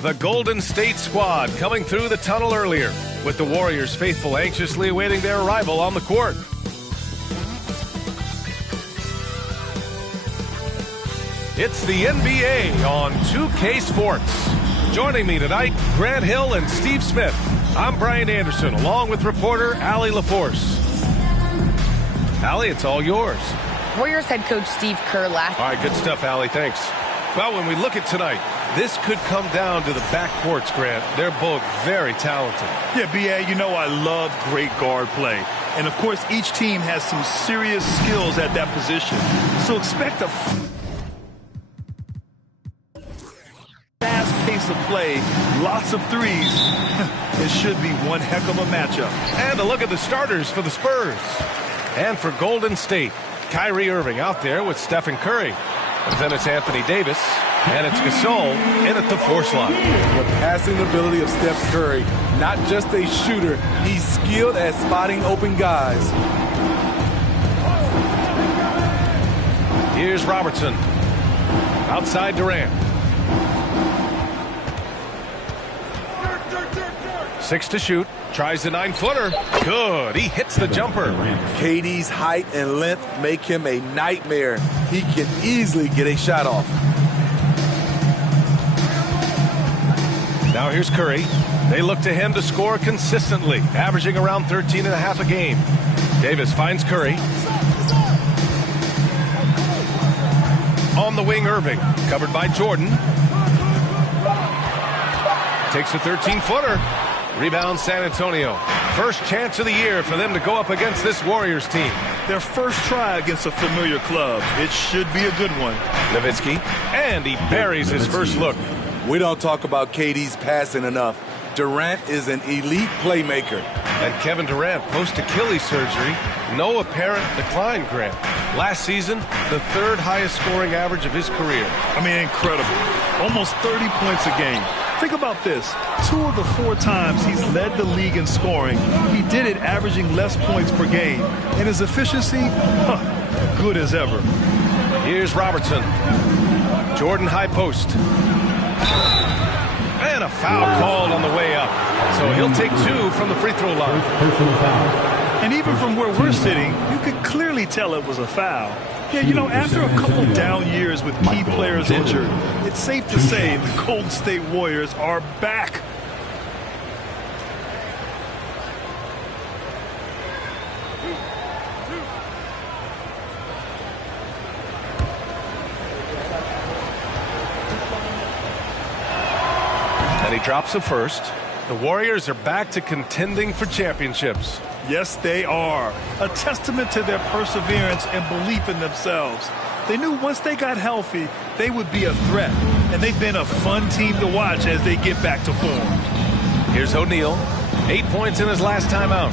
The Golden State squad coming through the tunnel earlier, with the Warriors faithful anxiously awaiting their arrival on the court. It's the NBA on 2K Sports. Joining me tonight, Grant Hill and Steve Smith. I'm Brian Anderson, along with reporter Allie LaForce. Allie, it's all yours. Warriors head coach Steve Kerr last. All right, good stuff, Allie. Thanks. Well, when we look at tonight, this could come down to the backcourts, Grant. They're both very talented. Yeah, B.A., you know I love great guard play. And, of course, each team has some serious skills at that position. So expect a fast pace of play, lots of threes. It should be one heck of a matchup. And a look at the starters for the Spurs. And for Golden State, Kyrie Irving out there with Stephen Curry. And then it's Anthony Davis, and it's Gasol in at the four slot. The passing ability of Steph Curry, not just a shooter, he's skilled at spotting open guys. Here's Robertson. Outside Durant. 6 to shoot. Tries the 9-footer. Good. He hits the jumper. KD's height and length make him a nightmare. He can easily get a shot off. Now here's Curry. They look to him to score consistently, averaging around 13.5 a game. Davis finds Curry. On the wing, Irving. Covered by Jordan. Takes a 13-footer. Rebound San Antonio. First chance of the year for them to go up against this Warriors team. Their first try against a familiar club. It should be a good one. Nowitzki. And he buries his first look. We don't talk about KD's passing enough. Durant is an elite playmaker. And Kevin Durant, post-Achilles surgery, no apparent decline, Grant. Last season, the third highest scoring average of his career. I mean, incredible. Almost 30 points a game. Think about this. 2 of the 4 times he's led the league in scoring, he did it averaging less points per game. And his efficiency, good as ever. Here's Robertson. Jordan high post. And a foul called on the way up. So he'll take 2 from the free throw line. And even from where we're sitting, you could clearly tell it was a foul. Yeah, you know, after a couple down years with key players injured, it's safe to say the Golden State Warriors are back. And he drops a first. The Warriors are back to contending for championships. Yes, they are. A testament to their perseverance and belief in themselves. They knew once they got healthy, they would be a threat. And they've been a fun team to watch as they get back to form. Here's O'Neal. 8 points in his last time out.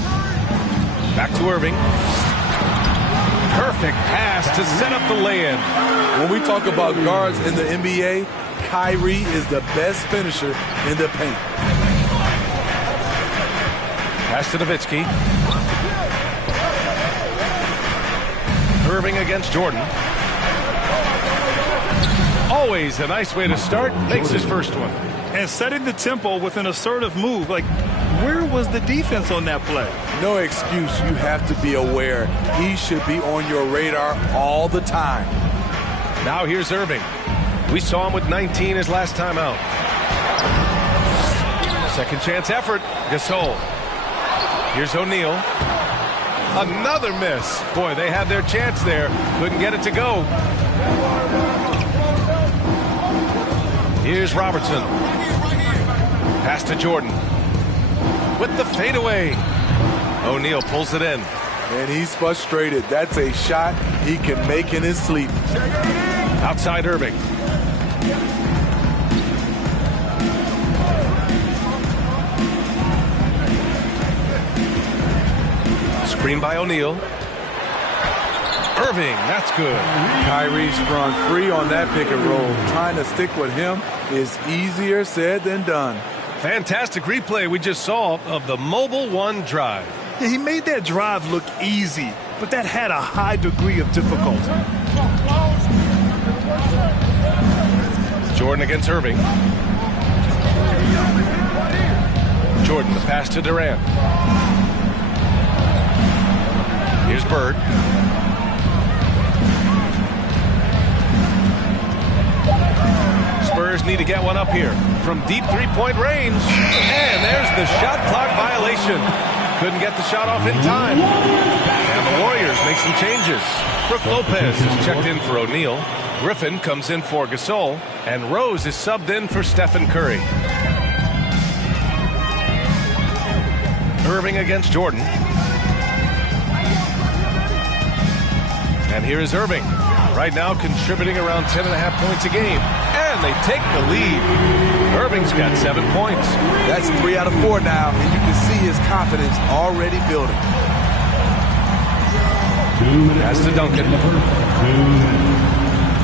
Back to Irving. Perfect pass to set up the lay-in. When we talk about guards in the NBA, Kyrie is the best finisher in the paint. Pass to Nowitzki. Irving against Jordan. Always a nice way to start. Makes his first one. And setting the tempo with an assertive move. Like, where was the defense on that play? No excuse. You have to be aware. He should be on your radar all the time. Now here's Irving. We saw him with 19 his last time out. Second chance effort. Gasol. Here's O'Neal. Another miss. Boy, they had their chance there. Couldn't get it to go. Here's Robertson. Pass to Jordan. With the fadeaway. O'Neal pulls it in. And he's frustrated. That's a shot he can make in his sleep. Outside Irving. Screen by O'Neal. Irving, that's good. Kyrie sprung free on that pick and roll. Trying to stick with him is easier said than done. Fantastic replay we just saw of the Mobile One drive. Yeah, he made that drive look easy, but that had a high degree of difficulty. Jordan against Irving. Jordan, the pass to Durant. Here's Bird. Spurs need to get one up here from deep three-point range. And there's the shot clock violation. Couldn't get the shot off in time. And the Warriors make some changes. Brook Lopez is checked in for O'Neal. Griffin comes in for Gasol. And Rose is subbed in for Stephen Curry. Irving against Jordan. And here is Irving. Right now contributing around 10.5 points a game. And they take the lead. Irving's got 7 points. That's 3 out of 4 now, and you can see his confidence already building. Pass to Duncan.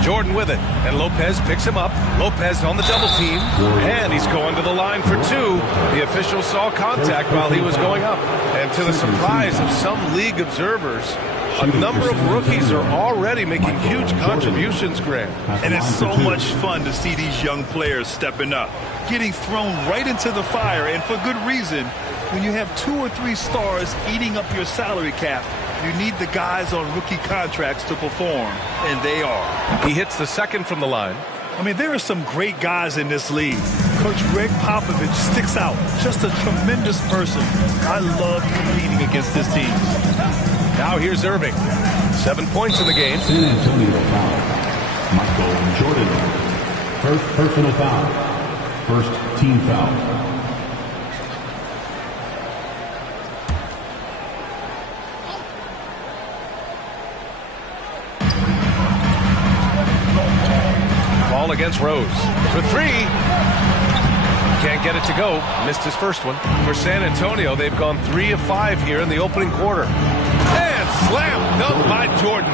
Jordan with it, and Lopez picks him up. Lopez on the double team, and he's going to the line for 2. The official saw contact while he was going up. And to the surprise of some league observers, a number of rookies are already making huge contributions, Grant. And it's so much fun to see these young players stepping up, getting thrown right into the fire, and for good reason. When you have 2 or 3 stars eating up your salary cap, you need the guys on rookie contracts to perform, and they are. He hits the second from the line. I mean, there are some great guys in this league. Coach Greg Popovich sticks out. Just a tremendous person. I love competing against this team. Now here's Irving. 7 points in the game. San Antonio foul. Michael Jordan. First personal foul. First team foul. Ball against Rose. For 3. Can't get it to go. Missed his first one. For San Antonio, they've gone 3 of 5 here in the opening quarter. And slam dunk by Jordan.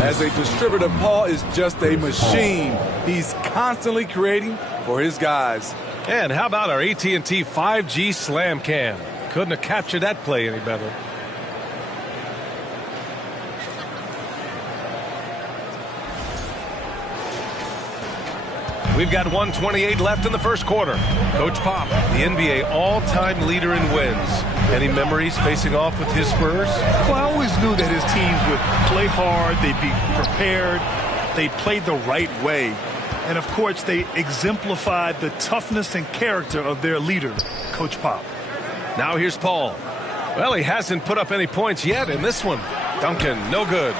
As a distributor, Paul is just a machine. He's constantly creating for his guys. And how about our AT&T 5G Slam Cam? Couldn't have captured that play any better. We've got 1:28 left in the first quarter. Coach Pop, the NBA all-time leader in wins. Any memories facing off with his Spurs? Well, I always knew that his teams would play hard, they'd be prepared, they played the right way. And, of course, they exemplified the toughness and character of their leader, Coach Pop. Now here's Paul. Well, he hasn't put up any points yet in this one. Duncan, no good.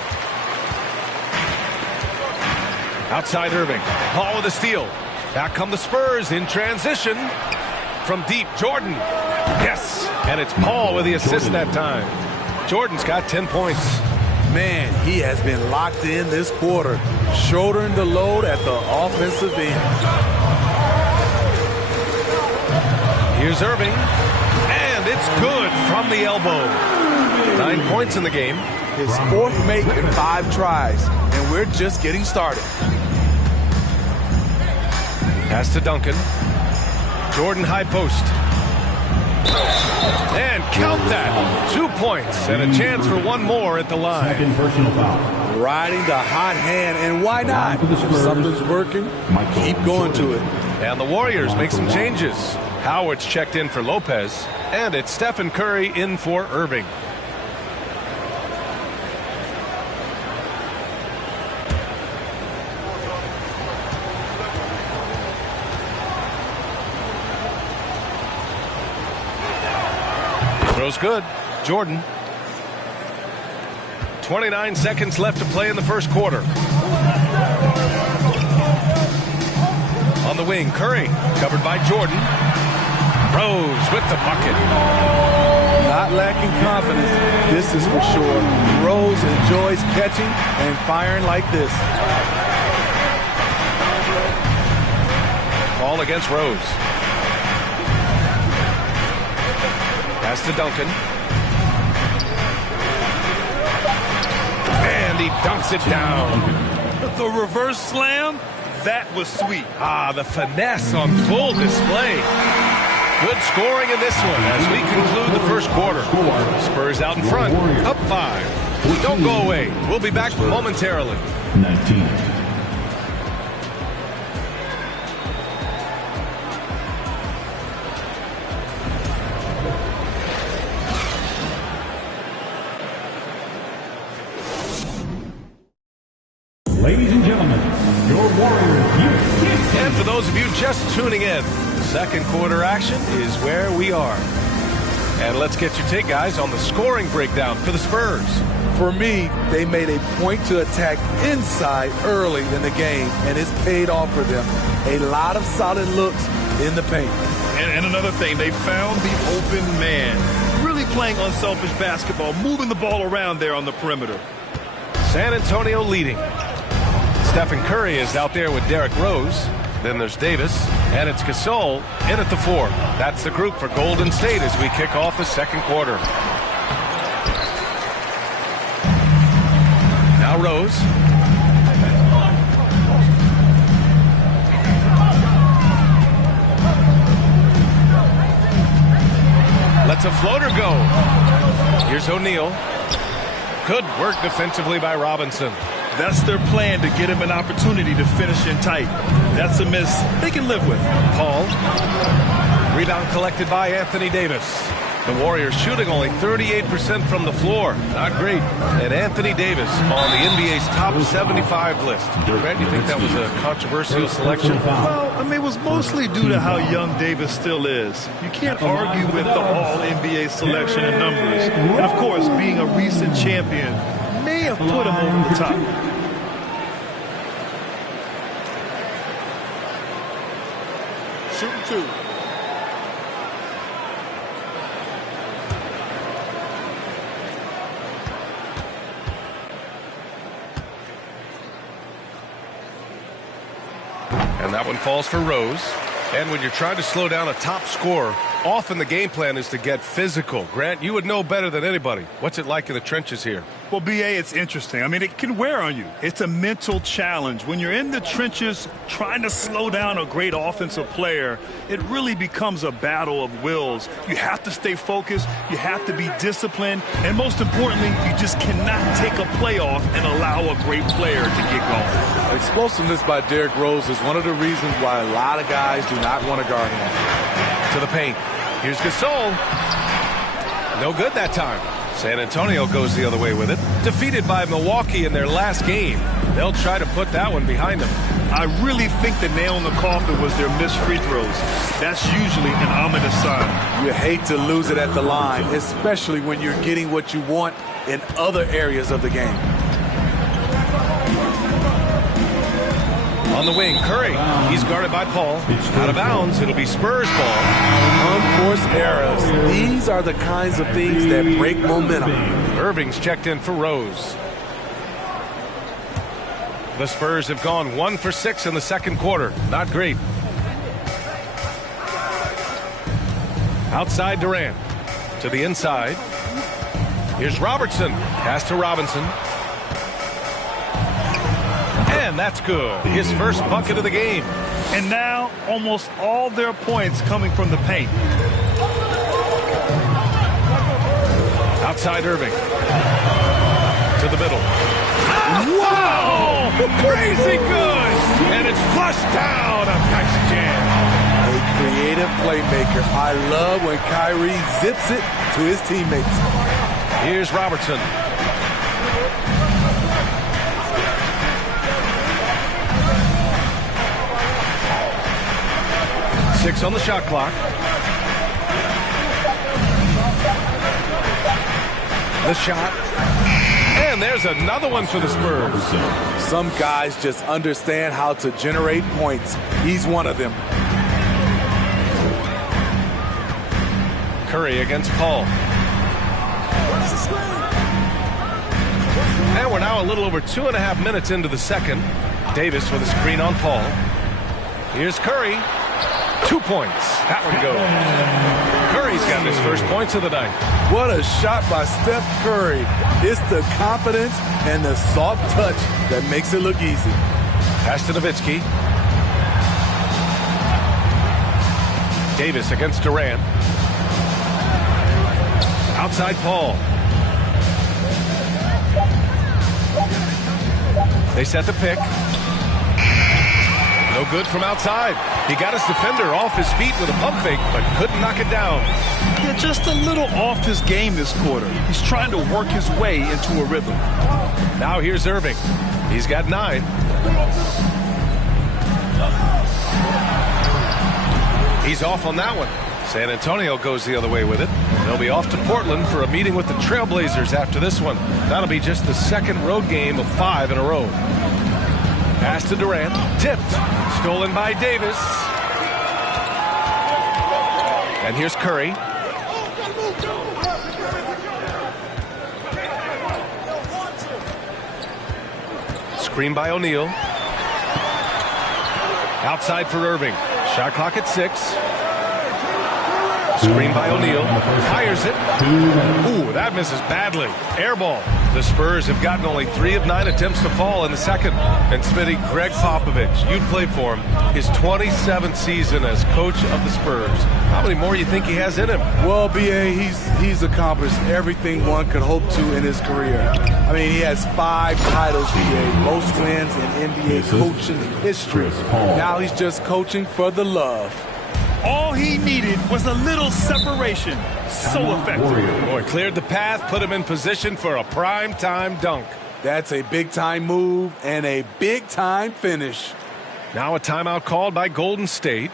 Outside Irving. Paul with a steal. Back come the Spurs in transition. From deep, Jordan. Yes, and it's Paul with the assist that time. Jordan's got 10 points. Man, he has been locked in this quarter, shouldering the load at the offensive end. Here's Irving, and it's good from the elbow. 9 points in the game. His fourth make in 5 tries, and we're just getting started. Pass to Duncan. Jordan high post. And count that. 2 points and a chance for one more at the line. Second personal foul. Riding the hot hand, and why not? If something's working, keep going to it. And the Warriors make some changes. Howard's checked in for Lopez, and it's Stephen Curry in for Irving. Throw's good. Jordan. 29 seconds left to play in the first quarter. On the wing, Curry, covered by Jordan. Rose with the bucket. Not lacking confidence, this is for sure. Rose enjoys catching and firing like this. Ball against Rose. Pass to Duncan. And he dunks it down. The reverse slam, that was sweet. The finesse on full display. Good scoring in this one as we conclude the first quarter. Spurs out in front, up 5. Don't go away. We'll be back momentarily. 19. Ladies and gentlemen, your Warriors. And for those of you just tuning in, second quarter action is where we are. And let's get your take, guys, on the scoring breakdown for the Spurs. For me, they made a point to attack inside early in the game, and it's paid off for them. A lot of solid looks in the paint. And another thing, they found the open man. Really playing unselfish basketball, moving the ball around there on the perimeter. San Antonio leading. Stephen Curry is out there with Derrick Rose. Then there's Davis, and it's Gasol in at the 4. That's the group for Golden State as we kick off the second quarter. Now Rose. Lets a floater go. Here's O'Neal. Good work defensively by Robinson. That's their plan, to get him an opportunity to finish in tight. That's a miss they can live with. Paul. Rebound collected by Anthony Davis. The Warriors shooting only 38% from the floor. Not great. And Anthony Davis on the NBA's top 75 list. Brad, do you think that was a controversial selection? Well, I mean, it was mostly due to how young Davis still is. You can't argue with the all-NBA selection and numbers. And, of course, being a recent champion may have put him over the top. Shooting 2. And that one falls for Rose. And when you're trying to slow down a top scorer, often the game plan is to get physical. Grant, you would know better than anybody. What's it like in the trenches here? Well, B.A., it's interesting. I mean, it can wear on you. It's a mental challenge. When you're in the trenches trying to slow down a great offensive player, it really becomes a battle of wills. You have to stay focused. You have to be disciplined. And most importantly, you just cannot take a play off and allow a great player to get going. Explosiveness by Derrick Rose is one of the reasons why a lot of guys do not want to guard him. To the paint. Here's Gasol. No good that time. San Antonio goes the other way with it. Defeated by Milwaukee in their last game. They'll try to put that one behind them. I really think the nail in the coffin was their missed free throws. That's usually an ominous sign. You hate to lose it at the line, especially when you're getting what you want in other areas of the game. On the wing, Curry. He's guarded by Paul. Out of bounds. It'll be Spurs ball. Unforced errors. These are the kinds of things that break momentum. Irving's checked in for Rose. The Spurs have gone 1 for 6 in the second quarter. Not great. Outside Durant. To the inside. Here's Robertson. Pass to Robinson. And that's good. His first bucket of the game. And now almost all their points coming from the paint. Outside Irving. To the middle. Wow! Crazy good! And it's flushed down. A nice jam. A creative playmaker. I love when Kyrie zips it to his teammates. Here's Robertson. Six on the shot clock. The shot. And there's another one for the Spurs. Some guys just understand how to generate points. He's one of them. Curry against Paul. And we're now a little over 2.5 minutes into the second. Davis with a screen on Paul. Here's Curry. 2 points. That one goes. Curry's got his first points of the night. What a shot by Steph Curry. It's the confidence and the soft touch that makes it look easy. Pass to Nowitzki. Davis against Durant. Outside Paul. They set the pick. No good from outside. He got his defender off his feet with a pump fake, but couldn't knock it down. Yeah, just a little off his game this quarter. He's trying to work his way into a rhythm. Now here's Irving. He's got 9. He's off on that one. San Antonio goes the other way with it. They'll be off to Portland for a meeting with the Trailblazers after this one. That'll be just the second road game of 5 in a row. Pass to Durant. Tipped. Stolen by Davis. And here's Curry. Screen by O'Neal. Outside for Irving. Shot clock at 6. Screen by O'Neal. Fires it. Ooh, that misses badly. Air ball. The Spurs have gotten only 3 of 9 attempts to fall in the second. And Smitty, Greg Popovich, you'd played for him, his 27th season as coach of the Spurs. How many more do you think he has in him? Well, B.A., he's accomplished everything one could hope to in his career. I mean, he has 5 titles, B.A., most wins in NBA coaching history. Now he's just coaching for the love. All he needed was a little separation. So effective. Boy, cleared the path, put him in position for a prime-time dunk. That's a big-time move and a big-time finish. Now a timeout called by Golden State.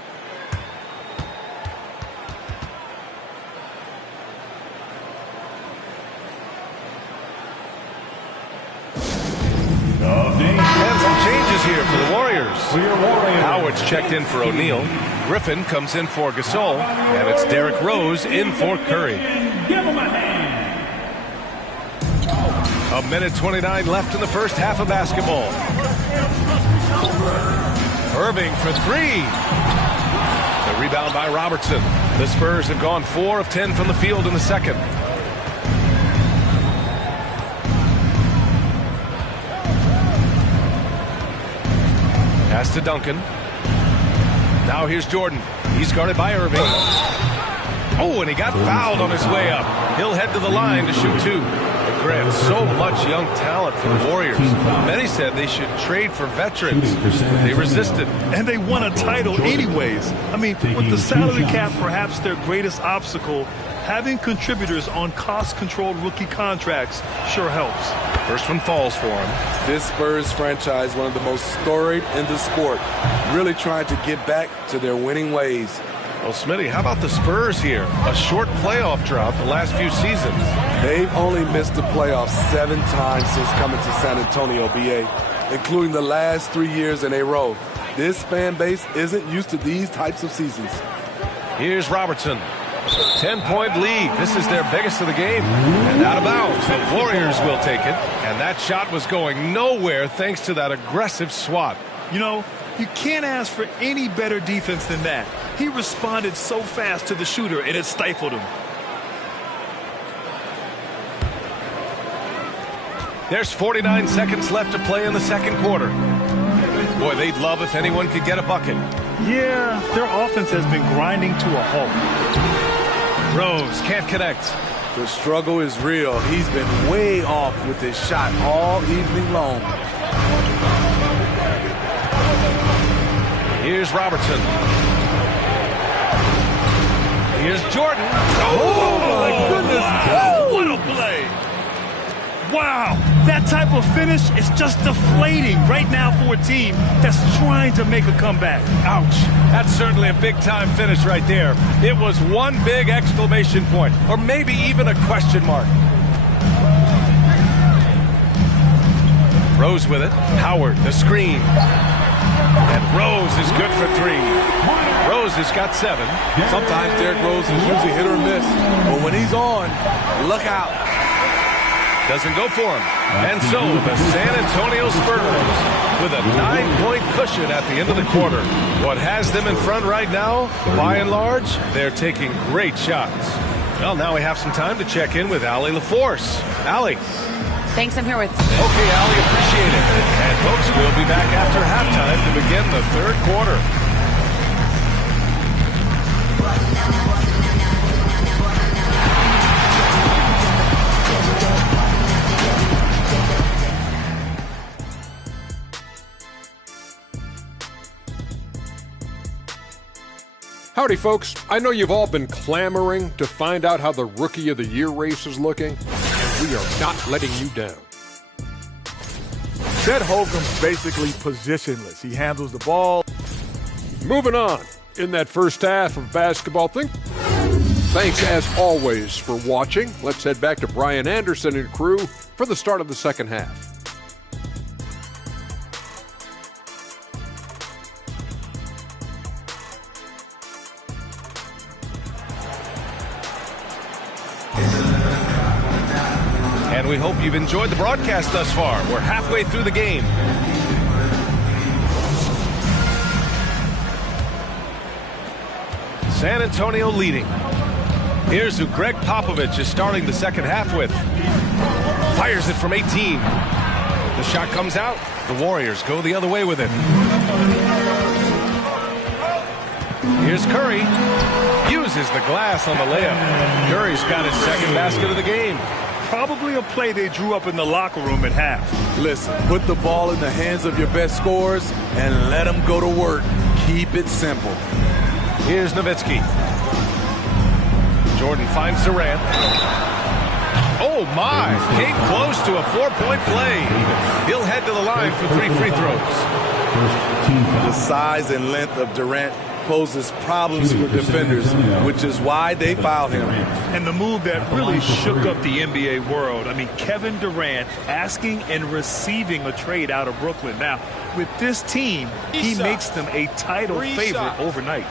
And some changes here for the Warriors. Howard's checked in for O'Neal. Griffin comes in for Gasol, and it's Derrick Rose in for Curry. A minute 29 left in the first half of basketball. Irving for 3. Rebound by Robertson. The Spurs have gone 4 of 10 from the field in the second. Pass to Duncan. Now here's Jordan. He's guarded by Irving. Oh, and he got fouled on his way up. He'll head to the line to shoot 2. Grant, so much young talent for the Warriors. Many said they should trade for veterans. They resisted. And they won a title anyways. I mean, with the salary cap perhaps their greatest obstacle, having contributors on cost-controlled rookie contracts sure helps. First one falls for him. This Spurs franchise, one of the most storied in the sport, really trying to get back to their winning ways. Well, Smitty, how about the Spurs here? A short playoff drought the last few seasons. They've only missed the playoffs 7 times since coming to San Antonio, BA, including the last 3 years in a row. This fan base isn't used to these types of seasons. Here's Robertson. 10-point lead. This is their biggest of the game. And out of bounds. The Warriors will take it. And that shot was going nowhere thanks to that aggressive swat. You know, you can't ask for any better defense than that. He responded so fast to the shooter, and it stifled him. There's 49 seconds left to play in the second quarter. Boy, they'd love if anyone could get a bucket. Yeah, their offense has been grinding to a halt. Rose can't connect. The struggle is real. He's been way off with his shot all evening long. Here's Robertson. Here's Jordan. Oh, my goodness. Oh, what a play. Wow, that type of finish is just deflating right now for a team that's trying to make a comeback. Ouch. That's certainly a big-time finish right there. It was one big exclamation point, or maybe even a question mark. Rose with it. Howard, the screen. And Rose is good for 3. Rose has got 7. Sometimes Derrick Rose is usually hit or miss, but when he's on, look out. Doesn't go for him. And so the San Antonio Spurs with a 9-point cushion at the end of the quarter. What has them in front right now, by and large, they're taking great shots. Well, now we have some time to check in with Allie LaForce. Allie. Thanks, I'm here with. Okay, Allie, appreciate it. And folks, we'll be back after halftime to begin the third quarter. Howdy, folks. I know you've all been clamoring to find out how the Rookie of the Year race is looking, and we are not letting you down. Chet Holmgren's basically positionless. He handles the ball. Moving on. In that first half of basketball, thanks as always for watching. Let's head back to Brian Anderson and crew for the start of the second half. And we hope you've enjoyed the broadcast thus far. We're halfway through the game. San Antonio leading. Here's who Greg Popovich is starting the second half with. Fires it from 18. The shot comes out. The Warriors go the other way with it. Here's Curry. Uses the glass on the layup. Curry's got his second basket of the game. Probably a play they drew up in the locker room at half. Listen, put the ball in the hands of your best scorers and let them go to work. Keep it simple. Here's Nowitzki. Jordan finds Durant. Oh, my. Came close to a 4-point play. He'll head to the line for 3 free throws. The size and length of Durant poses problems for defenders, which is why they foul him. And the move that really shook up the NBA world. I mean, Kevin Durant asking and receiving a trade out of Brooklyn. Now, with this team, he makes them a title favorite overnight.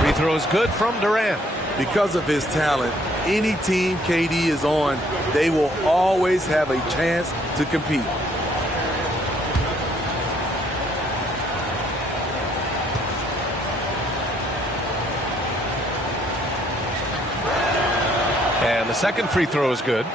Free throw is good from Durant. Because of his talent, any team KD is on, they will always have a chance to compete. And the second free throw is good.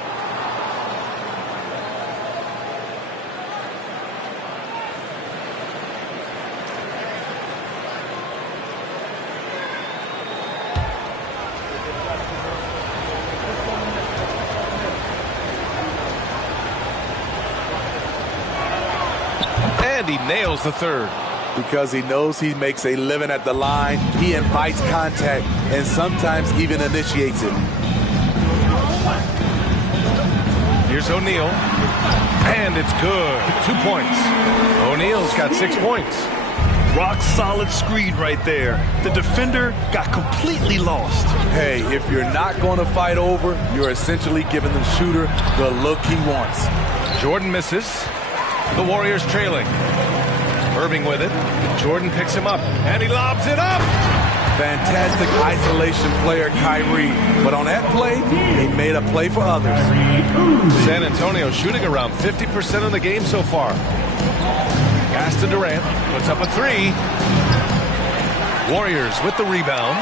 And he nails the third. Because he knows he makes a living at the line, he invites contact and sometimes even initiates it. Here's O'Neal, and it's good. 2 points. O'Neal's got 6 points. Rock solid screen right there. The defender got completely lost. Hey, if you're not going to fight over, you're essentially giving the shooter the look he wants. Jordan misses. The Warriors trailing. Irving with it. Jordan picks him up, and he lobs it up. Fantastic isolation player, Kyrie. But on that play, he made a play for others. San Antonio shooting around 50% of the game so far. Pass to Durant. Puts up a three. Warriors with the rebound.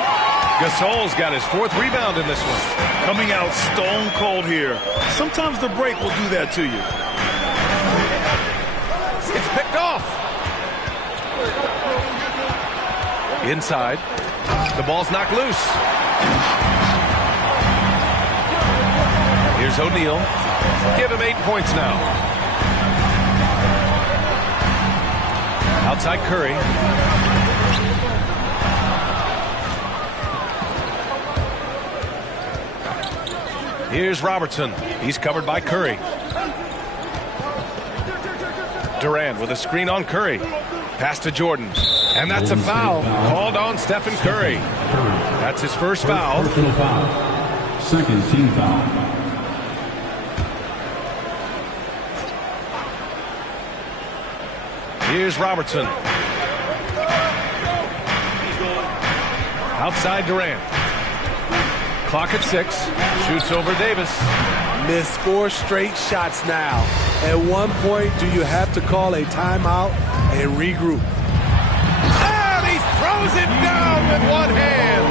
Gasol's got his 4th rebound in this one. Coming out stone cold here. Sometimes the break will do that to you. It's picked off. Inside. The ball's knocked loose. Here's O'Neal. Give him 8 points now. Outside Curry. Here's Robertson. He's covered by Curry. Durant with a screen on Curry. Pass to Jordan. And that's a foul called on Stephen Curry. That's his first foul. Personal foul. Second team foul. Here's Robertson. Outside Durant. Clock at 6. Shoots over Davis. Missed 4 straight shots now. At one point, do you have to call a timeout and regroup? And he throws it down with one hand.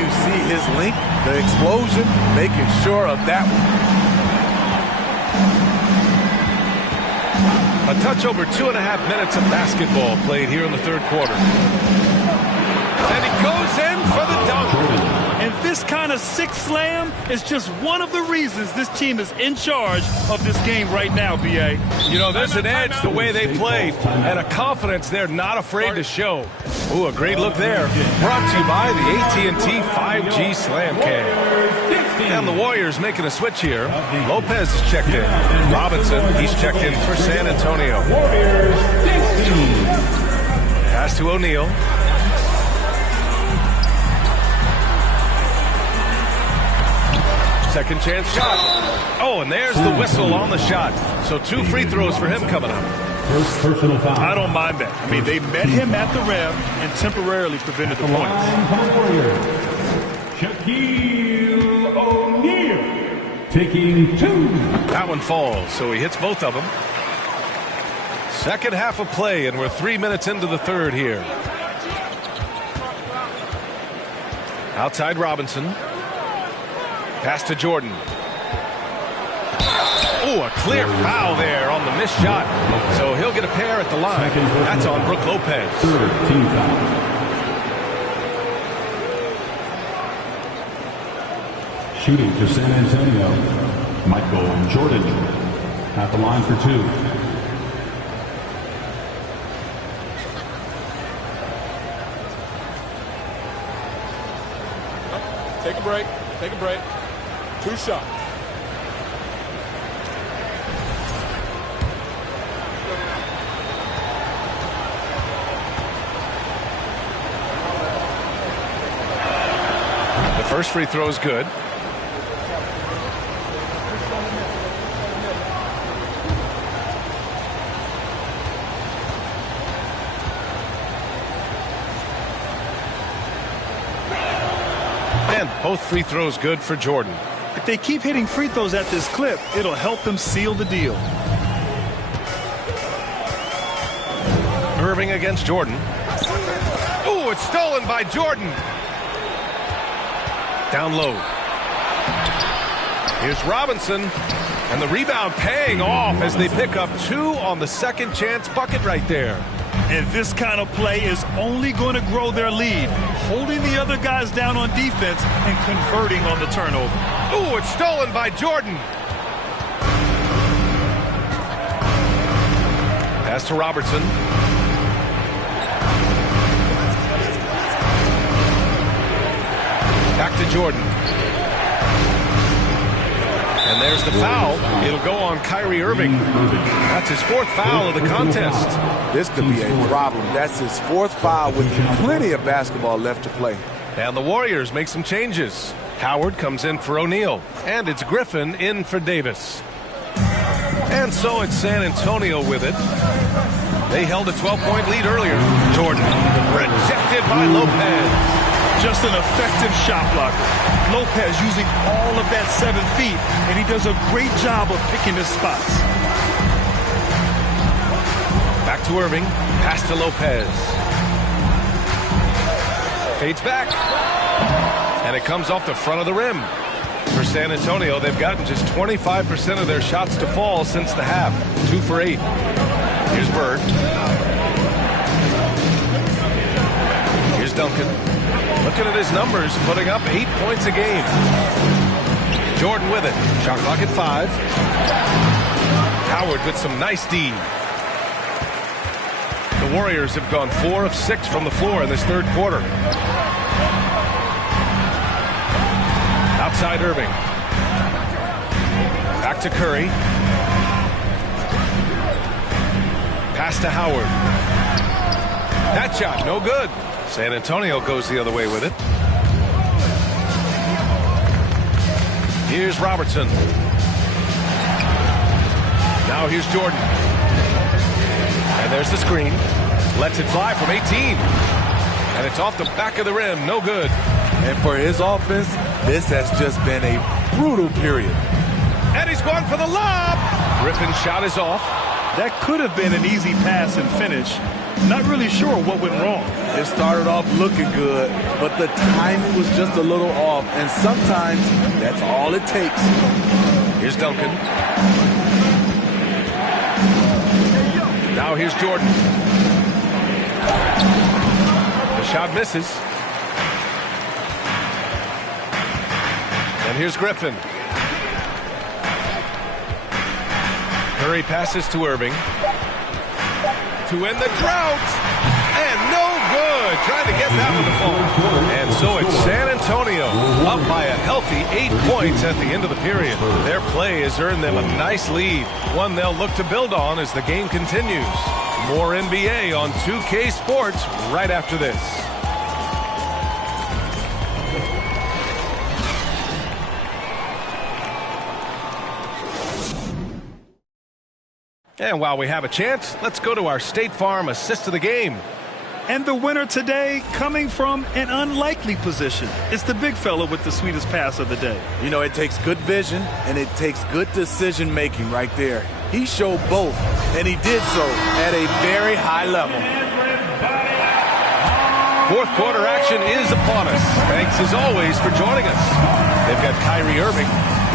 You see his link, the explosion, making sure of that one. A touch over 2.5 minutes of basketball played here in the third quarter. And he goes in for the dunk. And this kind of sick slam is just one of the reasons this team is in charge of this game right now, B.A. You know, there's an edge the way they play and a confidence they're not afraid to show. Ooh, a great look there. Brought to you by the AT&T 5G Slam Cam. And the Warriors making a switch here. Lopez is checked in. Robinson, he's checked in for San Antonio. Pass to O'Neal. Second chance shot. Oh, and there's the whistle on the shot. So 2 free throws for him coming up. First personal foul. I don't mind that. I mean, they met him at the rim and temporarily prevented the points. Shaquille O'Neal taking 2. That one falls, so he hits both of them. Second half of play, and we're 3 minutes into the third here. Outside Robinson. Pass to Jordan. Oh, a clear foul there on the missed shot. So he'll get a pair at the line. That's on Brook Lopez. Third team foul. Shooting for San Antonio, Michael Jordan at the line for 2. Take a break. Take a break. 2 shots. The first free throw is good. And both free throws good for Jordan. If they keep hitting free throws at this clip, it'll help them seal the deal. Irving against Jordan. Ooh, it's stolen by Jordan. Down low. Here's Robinson. And the rebound paying off as they pick up 2 on the second chance bucket right there. And this kind of play is only going to grow their lead, holding the other guys down on defense and converting on the turnover. Ooh, it's stolen by Jordan. Pass to Robertson. Back to Jordan. And there's the foul. It'll go on Kyrie Irving. That's his 4th foul of the contest. This could be a problem. That's his 4th foul with plenty of basketball left to play. And the Warriors make some changes. Howard comes in for O'Neal. And it's Griffin in for Davis. And so it's San Antonio with it. They held a 12-point lead earlier. Jordan rejected by Lopez. Just an effective shot blocker. Lopez using all of that 7 feet, and he does a great job of picking his spots. Back to Irving. Pass to Lopez. Fades back. And it comes off the front of the rim. For San Antonio, they've gotten just 25% of their shots to fall since the half. 2 for 8. Here's Bird. Here's Duncan. Looking at his numbers, putting up 8 points a game. Jordan with it. Shot clock at 5. Howard with some nice D. The Warriors have gone 4 of 6 from the floor in this 3rd quarter. Outside Irving. Back to Curry. Pass to Howard. That shot, no good. San Antonio goes the other way with it. Here's Robertson. Now here's Jordan. And there's the screen. Lets it fly from 18. And it's off the back of the rim. No good. And for his offense, this has just been a brutal period. And he's going for the lob. Griffin's shot is off. That could have been an easy pass and finish. Not really sure what went wrong. It started off looking good, but the timing was just a little off, and sometimes that's all it takes. Here's Duncan. Now here's Jordan. The shot misses. And here's Griffin. Curry passes to Irving. To end the drought. And no good. Trying to get that one to fall. And so it's San Antonio up by a healthy 8 points at the end of the period. Their play has earned them a nice lead. One they'll look to build on as the game continues. More NBA on 2K Sports right after this. And while we have a chance, let's go to our State Farm assist of the game. And the winner today coming from an unlikely position. It's the big fella with the sweetest pass of the day. You know, it takes good vision and it takes good decision making right there. He showed both, and he did so at a very high level. 4th quarter action is upon us. Thanks as always for joining us. They've got Kyrie Irving.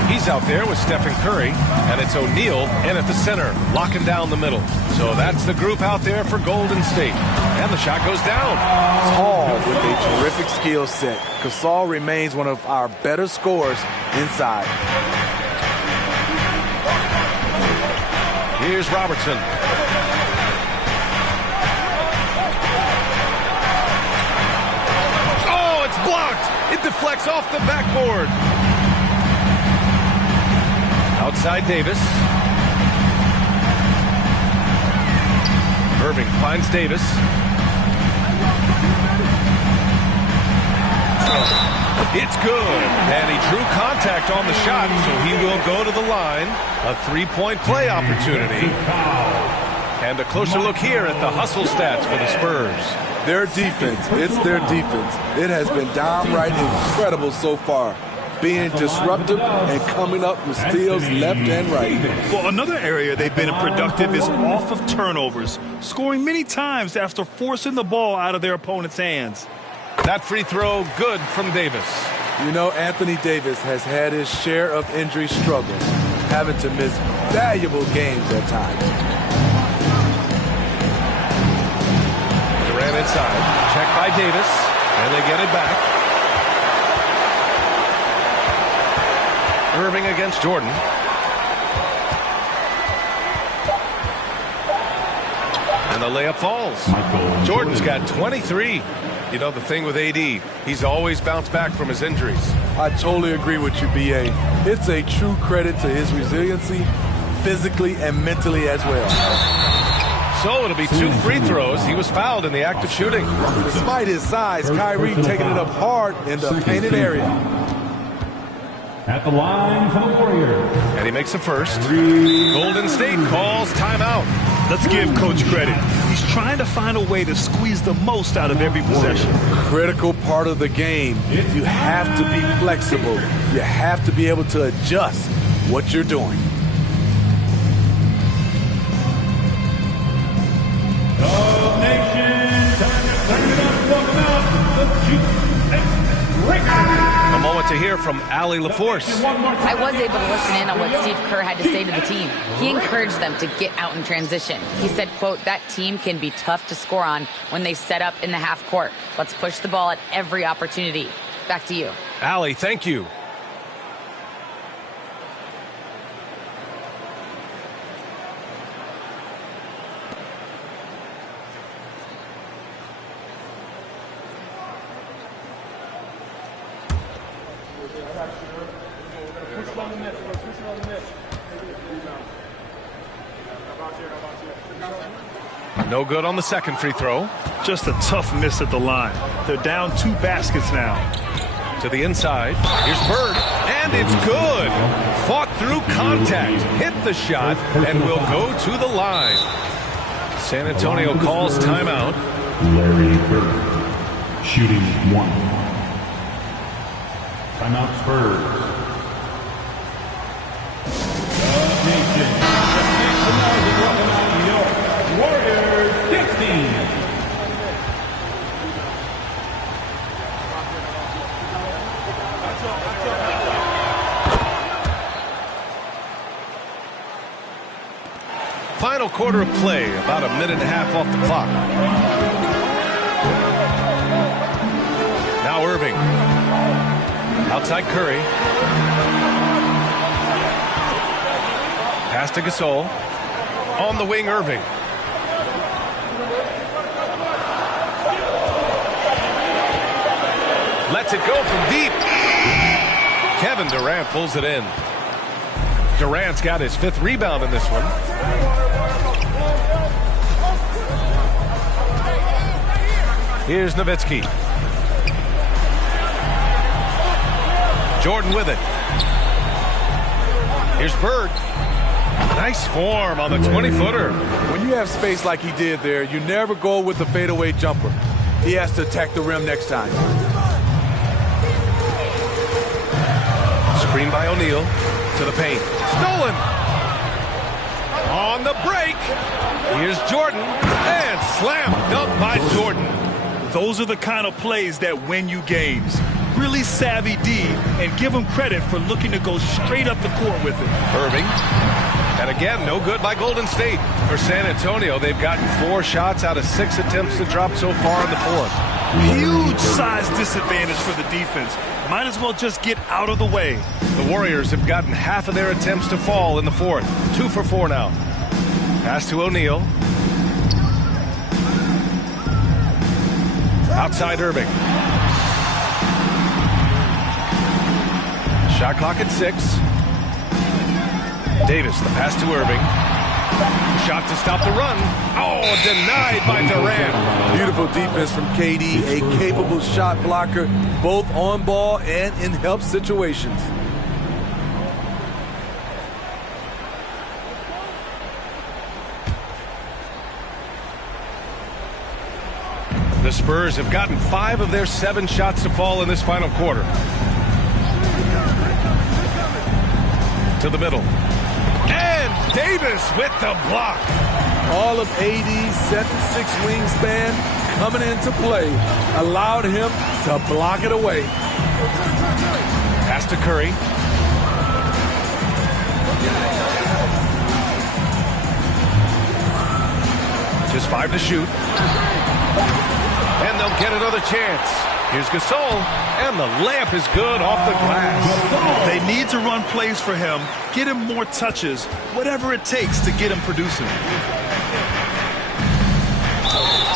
He's out there with Stephen Curry, and it's O'Neal in at the center, locking down the middle. So that's the group out there for Golden State. And the shot goes down. Tall with a terrific skill set. Gasol remains one of our better scorers inside. Here's Robertson. Oh, it's blocked. It deflects off the backboard. Outside Davis. Irving finds Davis. It's good. And he drew contact on the shot, so he will go to the line. A 3-point play opportunity. And a closer look here at the hustle stats for the Spurs. Their defense, it's their defense. It has been downright incredible so far. being disruptive and coming up with steals left and right. Well, another area they've been productive is off of turnovers, scoring many times after forcing the ball out of their opponent's hands. That free throw good from Davis. You know, Anthony Davis has had his share of injury struggles, having to miss valuable games at times. Durant inside. Check by Davis, and they get it back. Irving against Jordan. And the layup falls. Jordan's got 23. You know, the thing with AD, he's always bounced back from his injuries. I totally agree with you, B.A. It's a true credit to his resiliency, physically and mentally as well. So it'll be 2 free throws. He was fouled in the act of shooting. Despite his size, Kyrie taking it up hard in the painted area. At the line for the Warriors. And he makes the first. Golden State calls timeout. Let's give Coach credit. He's trying to find a way to squeeze the most out of every possession. Critical part of the game. You have to be flexible. You have to be able to adjust what you're doing. A moment to hear from Allie LaForce. I was able to listen in on what Steve Kerr had to say to the team. He encouraged them to get out in transition. He said, quote, that team can be tough to score on when they set up in the half court. Let's push the ball at every opportunity. Back to you. Allie, thank you. No good on the second free throw. Just a tough miss at the line. They're down 2 baskets now. To the inside. Here's Bird. And it's good. Fought through contact. Hit the shot. And will go to the line. San Antonio calls timeout. Larry Bird. Shooting 1. Timeout Spurs. Warriors 16. Final quarter of play, about a minute and a half off the clock. Now Irving. Outside Curry. Pass to Gasol. On the wing, Irving. Lets it go from deep. Kevin Durant pulls it in. Durant's got his 5th rebound in this one. Here's Nowitzki. Jordan with it. Here's Bird. Nice form on the 20-footer. When you have space like he did there, you never go with the fadeaway jumper. He has to attack the rim next time. Screen by O'Neal to the paint. Stolen. On the break. Here's Jordan. And slam dunk by Jordan. Those are the kind of plays that win you games. Really savvy D, and give him credit for looking to go straight up the court with it. Irving. And again, no good by Golden State. For San Antonio, they've gotten 4 shots out of 6 attempts to drop so far in the 4th. Huge size disadvantage for the defense. Might as well just get out of the way. The Warriors have gotten half of their attempts to fall in the 4th. 2 for 4 now. Pass to O'Neal. Outside Irving. Shot clock at 6. Davis, the pass to Irving. Shot to stop the run. Oh, denied by Durant. Beautiful defense from KD, a capable shot blocker, both on ball and in help situations. The Spurs have gotten 5 of their 7 shots to fall in this final quarter. To the middle. And Davis with the block. All of AD's 7'6" wingspan coming into play allowed him to block it away. Pass to Curry. Just 5 to shoot. And they'll get another chance. Here's Gasol, and the layup is good off the glass. They need to run plays for him, get him more touches, whatever it takes to get him producing.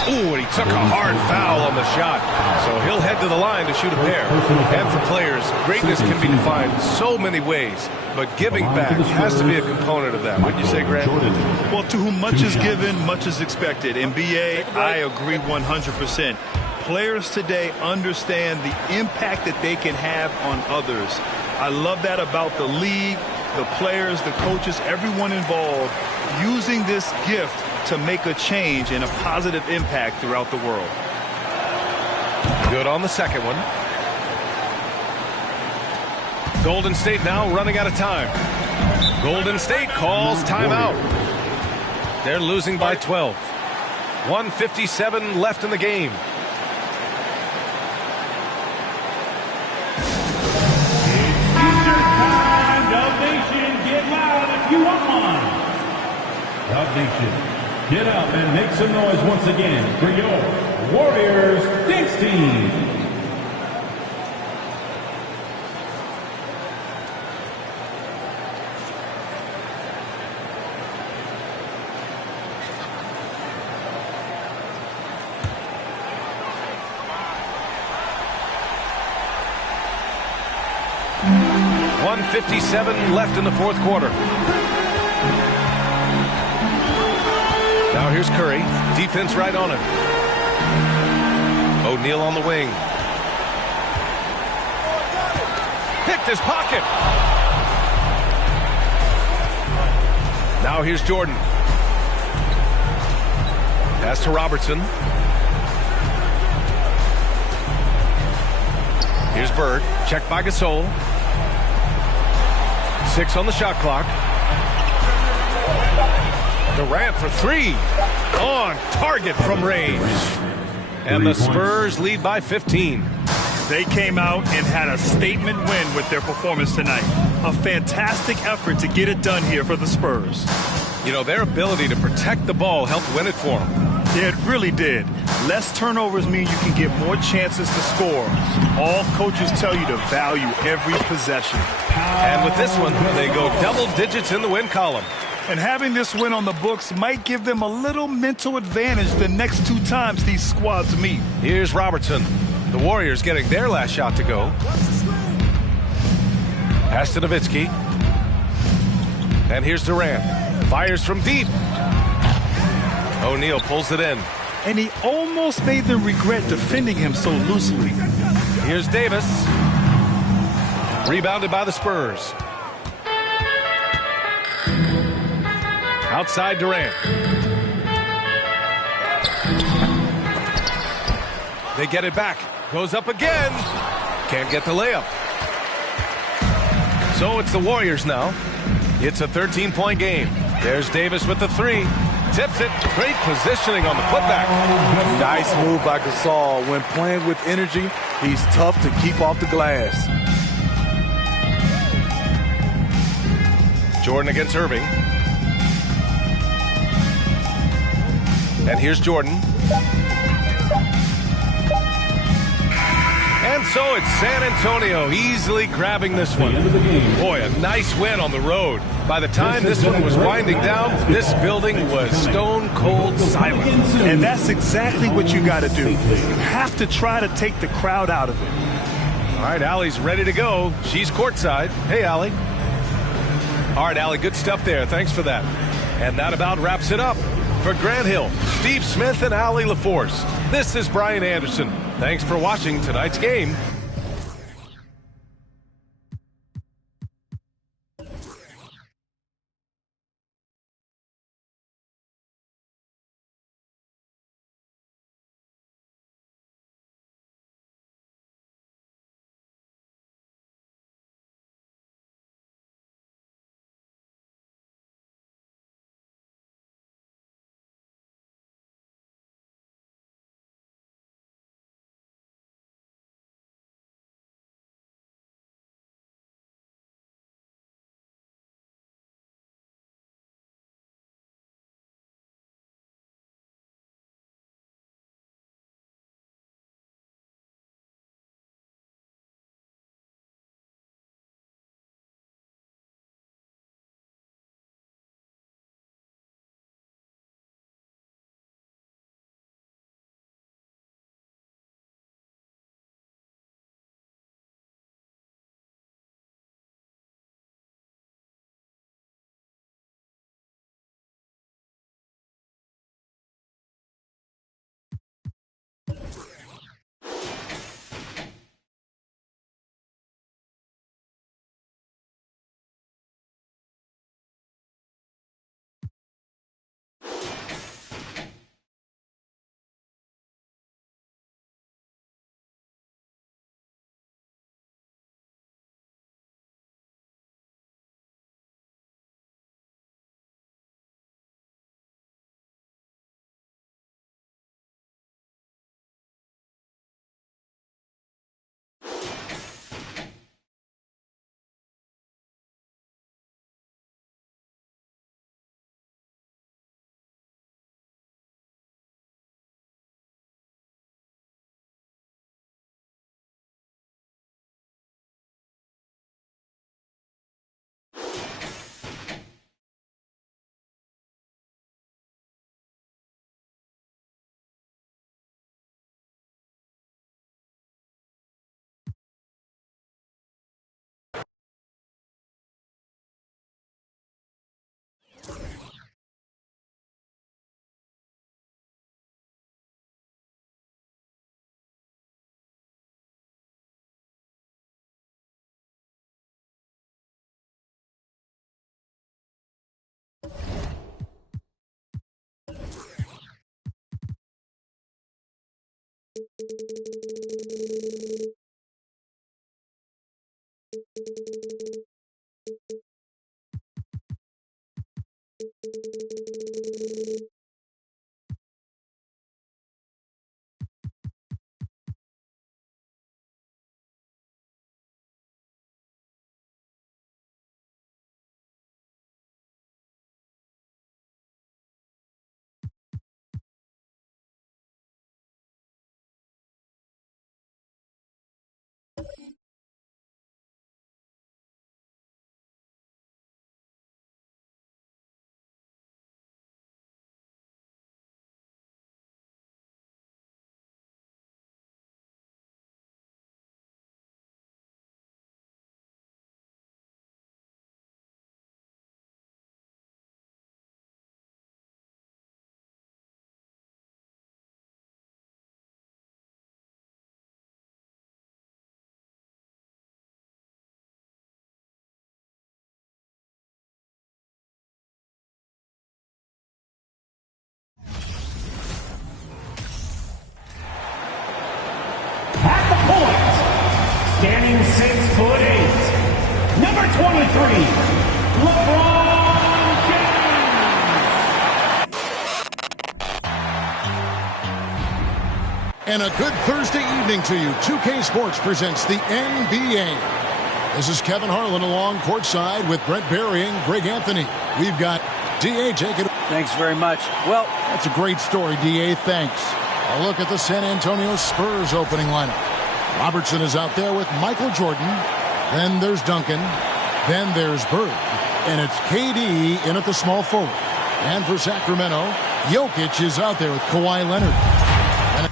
Ooh, and he took a hard foul on the shot. So he'll head to the line to shoot a pair. And for players, greatness can be defined so many ways. But giving back has to be a component of that. Wouldn't you say, Grant? Well, to whom much is given, much is expected. In BA, I agree 100%. Players today understand the impact that they can have on others. I love that about the league, the players, the coaches, everyone involved, using this gift to make a change and a positive impact throughout the world. Good on the second one. Golden State now running out of time. Golden State calls timeout. They're losing by 12. 1:57 left in the game. Dub Nation, get loud if you want one. Dub Nation, get up and make some noise once again for your Warriors Dinks team. .57 left in the fourth quarter. Now here's Curry. Defense right on him. O'Neal on the wing. Picked his pocket. Now here's Jordan. Pass to Robertson. Here's Bird. Checked by Gasol. 6 on the shot clock. Durant for 3. On target from range. And the Spurs lead by 15. They came out and had a statement win with their performance tonight. A fantastic effort to get it done here for the Spurs. You know, their ability to protect the ball helped win it for them. Yeah, it really did. Less turnovers mean you can get more chances to score. All coaches tell you to value every possession. And with this one, they go double digits in the win column. And having this win on the books might give them a little mental advantage the next 2 times these squads meet. Here's Robertson. The Warriors getting their last shot to go. Pass to Nowitzki. And here's Durant. Fires from deep. O'Neal pulls it in. And he almost made them regret defending him so loosely. Here's Davis. Rebounded by the Spurs. Outside Durant. They get it back. Goes up again. Can't get the layup. So it's the Warriors now. It's a 13-point game. There's Davis with the 3. Tips it. Great positioning on the putback. Nice move by Gasol. When playing with energy, he's tough to keep off the glass. Jordan against Irving. And here's Jordan. And so it's San Antonio easily grabbing this one. Boy, a nice win on the road. By the time this one was winding down, this building was stone cold silent. And that's exactly what you got to do. You have to try to take the crowd out of it. All right, Allie's ready to go. She's courtside. Hey, Allie. All right, Allie, good stuff there. Thanks for that. And that about wraps it up. For Grant Hill, Steve Smith, and Allie LaForce, this is Brian Anderson. Thanks for watching tonight's game. Standing 6'8", number 23, LeBron James. And a good Thursday evening to you. 2K Sports presents the NBA. This is Kevin Harlan along courtside with Brent Barry and Greg Anthony. We've got D.A. take it. Thanks very much. Well, that's a great story, D.A. Thanks. A look at the San Antonio Spurs opening lineup. Robertson is out there with Michael Jordan. Then there's Duncan. Then there's Bird. And it's KD in at the small forward. And for Sacramento, Jokic is out there with Kawhi Leonard. And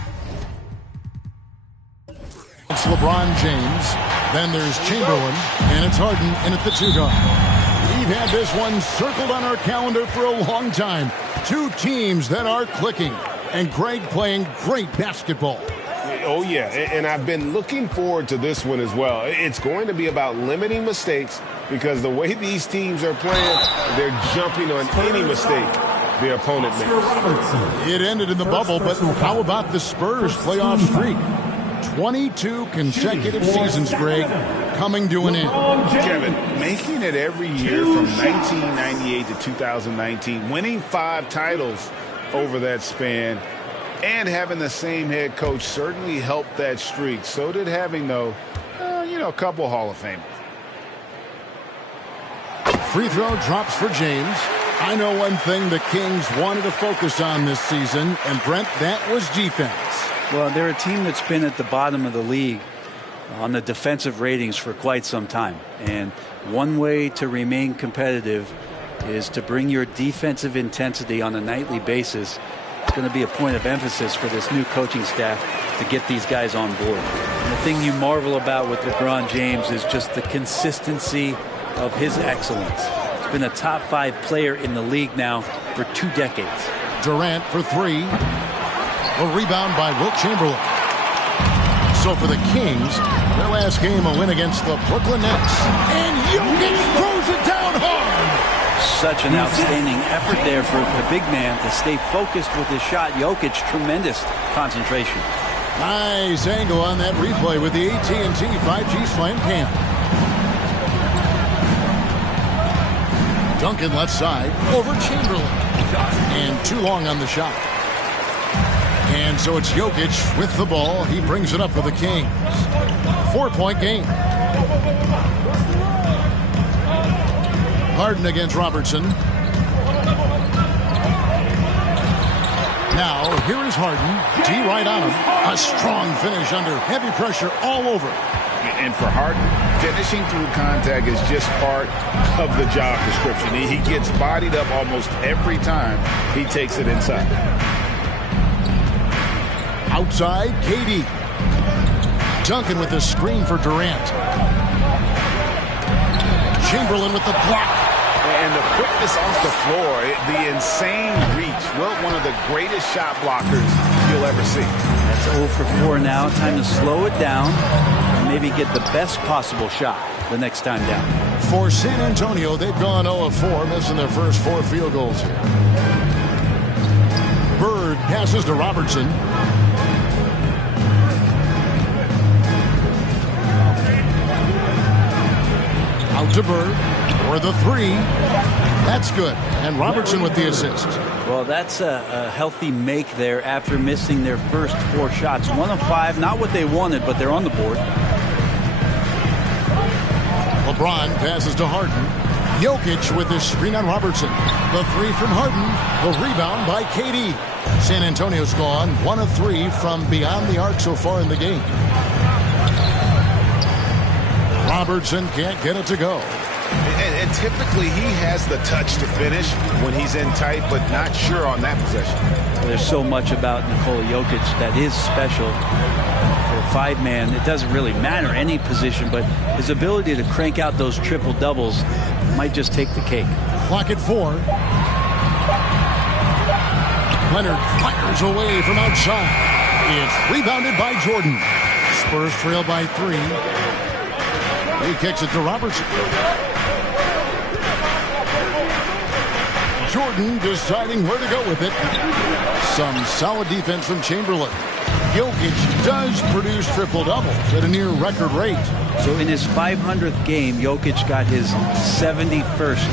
it's LeBron James. Then there's Chamberlain. And it's Harden in at the 2 guard. We've had this one circled on our calendar for a long time. Two teams that are clicking. And Greg playing great basketball. Oh, yeah, and I've been looking forward to this one as well. It's going to be about limiting mistakes because the way these teams are playing, they're jumping on any mistake the opponent makes. It ended in the bubble, but how about the Spurs playoff streak? 22 consecutive seasons, Greg, coming to an end. Kevin, making it every year from 1998 to 2019, winning 5 titles over that span, and having the same head coach certainly helped that streak. So did having, though, a couple Hall of Famers. Free throw drops for James. I know one thing the Kings wanted to focus on this season, and Brent, that was defense. Well, they're a team that's been at the bottom of the league on the defensive ratings for quite some time. And one way to remain competitive is to bring your defensive intensity on a nightly basis. It's going to be a point of emphasis for this new coaching staff to get these guys on board. And the thing you marvel about with LeBron James is just the consistency of his excellence. He's been a top 5 player in the league now for 2 decades. Durant for 3. A rebound by Wilt Chamberlain. So for the Kings, their last game a win against the Brooklyn Nets. And Jokic throws it down hard. Such an outstanding effort there for the big man to stay focused with his shot. Jokic, tremendous concentration. Nice angle on that replay with the AT&T 5G Slam Cam. Duncan left side over Chamberlain. And too long on the shot. And so it's Jokic with the ball. He brings it up for the Kings. 4-point game. Harden against Robertson. Now, here is Harden. D right on him. A strong finish under heavy pressure all over. And for Harden, finishing through contact is just part of the job description. He gets bodied up almost every time he takes it inside. Outside, KD. Duncan with the screen for Durant. Chamberlain with the block. And the quickness off the floor, the insane reach. Well, one of the greatest shot blockers you'll ever see. That's 0 for 4 now. Time to slow it down and maybe get the best possible shot the next time down. For San Antonio, they've gone 0 of 4, missing their first 4 field goals here. Bird passes to Robertson. to Bird for the three. That's good. And Robertson with the assist. Well, that's a healthy make there after missing their first 4 shots. 1 of 5, not what they wanted, but they're on the board. LeBron passes to Harden. Jokic with his screen on Robertson. The three from Harden. The rebound by KD. San Antonio's gone 1 of 3 from beyond the arc so far in the game. Robertson can't get it to go. And typically he has the touch to finish when he's in tight, but not sure on that possession. There's so much about Nikola Jokic that is special. For a 5-man, it doesn't really matter any position, but his ability to crank out those triple doubles might just take the cake. Clock at 4. Leonard fires away from outside. It's rebounded by Jordan. Spurs trail by 3. He kicks it to Robertson. Jordan deciding where to go with it. Some solid defense from Chamberlain. Jokic does produce triple doubles at a near record rate. So in his 500th game, Jokic got his 71st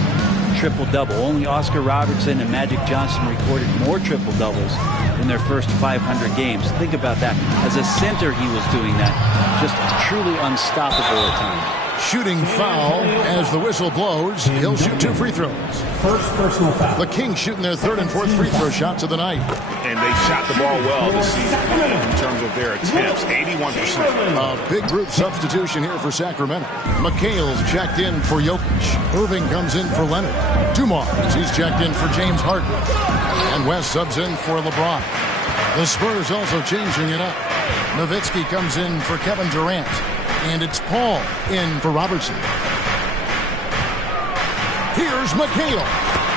triple-double. Only Oscar Robertson and Magic Johnson recorded more triple-doubles in their first 500 games. Think about that. As a center, he was doing that. Just truly unstoppable at times. Shooting foul as the whistle blows. He'll shoot 2 free throws. First personal foul. The Kings shooting their 3rd and 4th free throw shots of the night. And they shot the ball well this season in terms of their attempts, 81%. A big group substitution here for Sacramento. McHale's checked in for Jokic. Irving comes in for Leonard. Dumars, he's checked in for James Harden. And West subs in for LeBron. The Spurs also changing it up. Nowitzki comes in for Kevin Durant. And it's Paul in for Robertson. Here's McHale.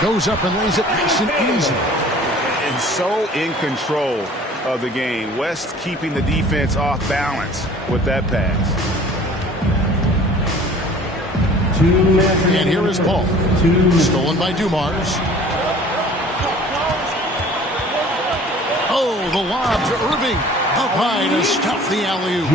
Goes up and lays it nice and easy. And so in control of the game. West keeping the defense off balance with that pass. And here is Paul. Stolen by Dumars. Oh, the lob to Irving. Up high to stuff the alley-oop.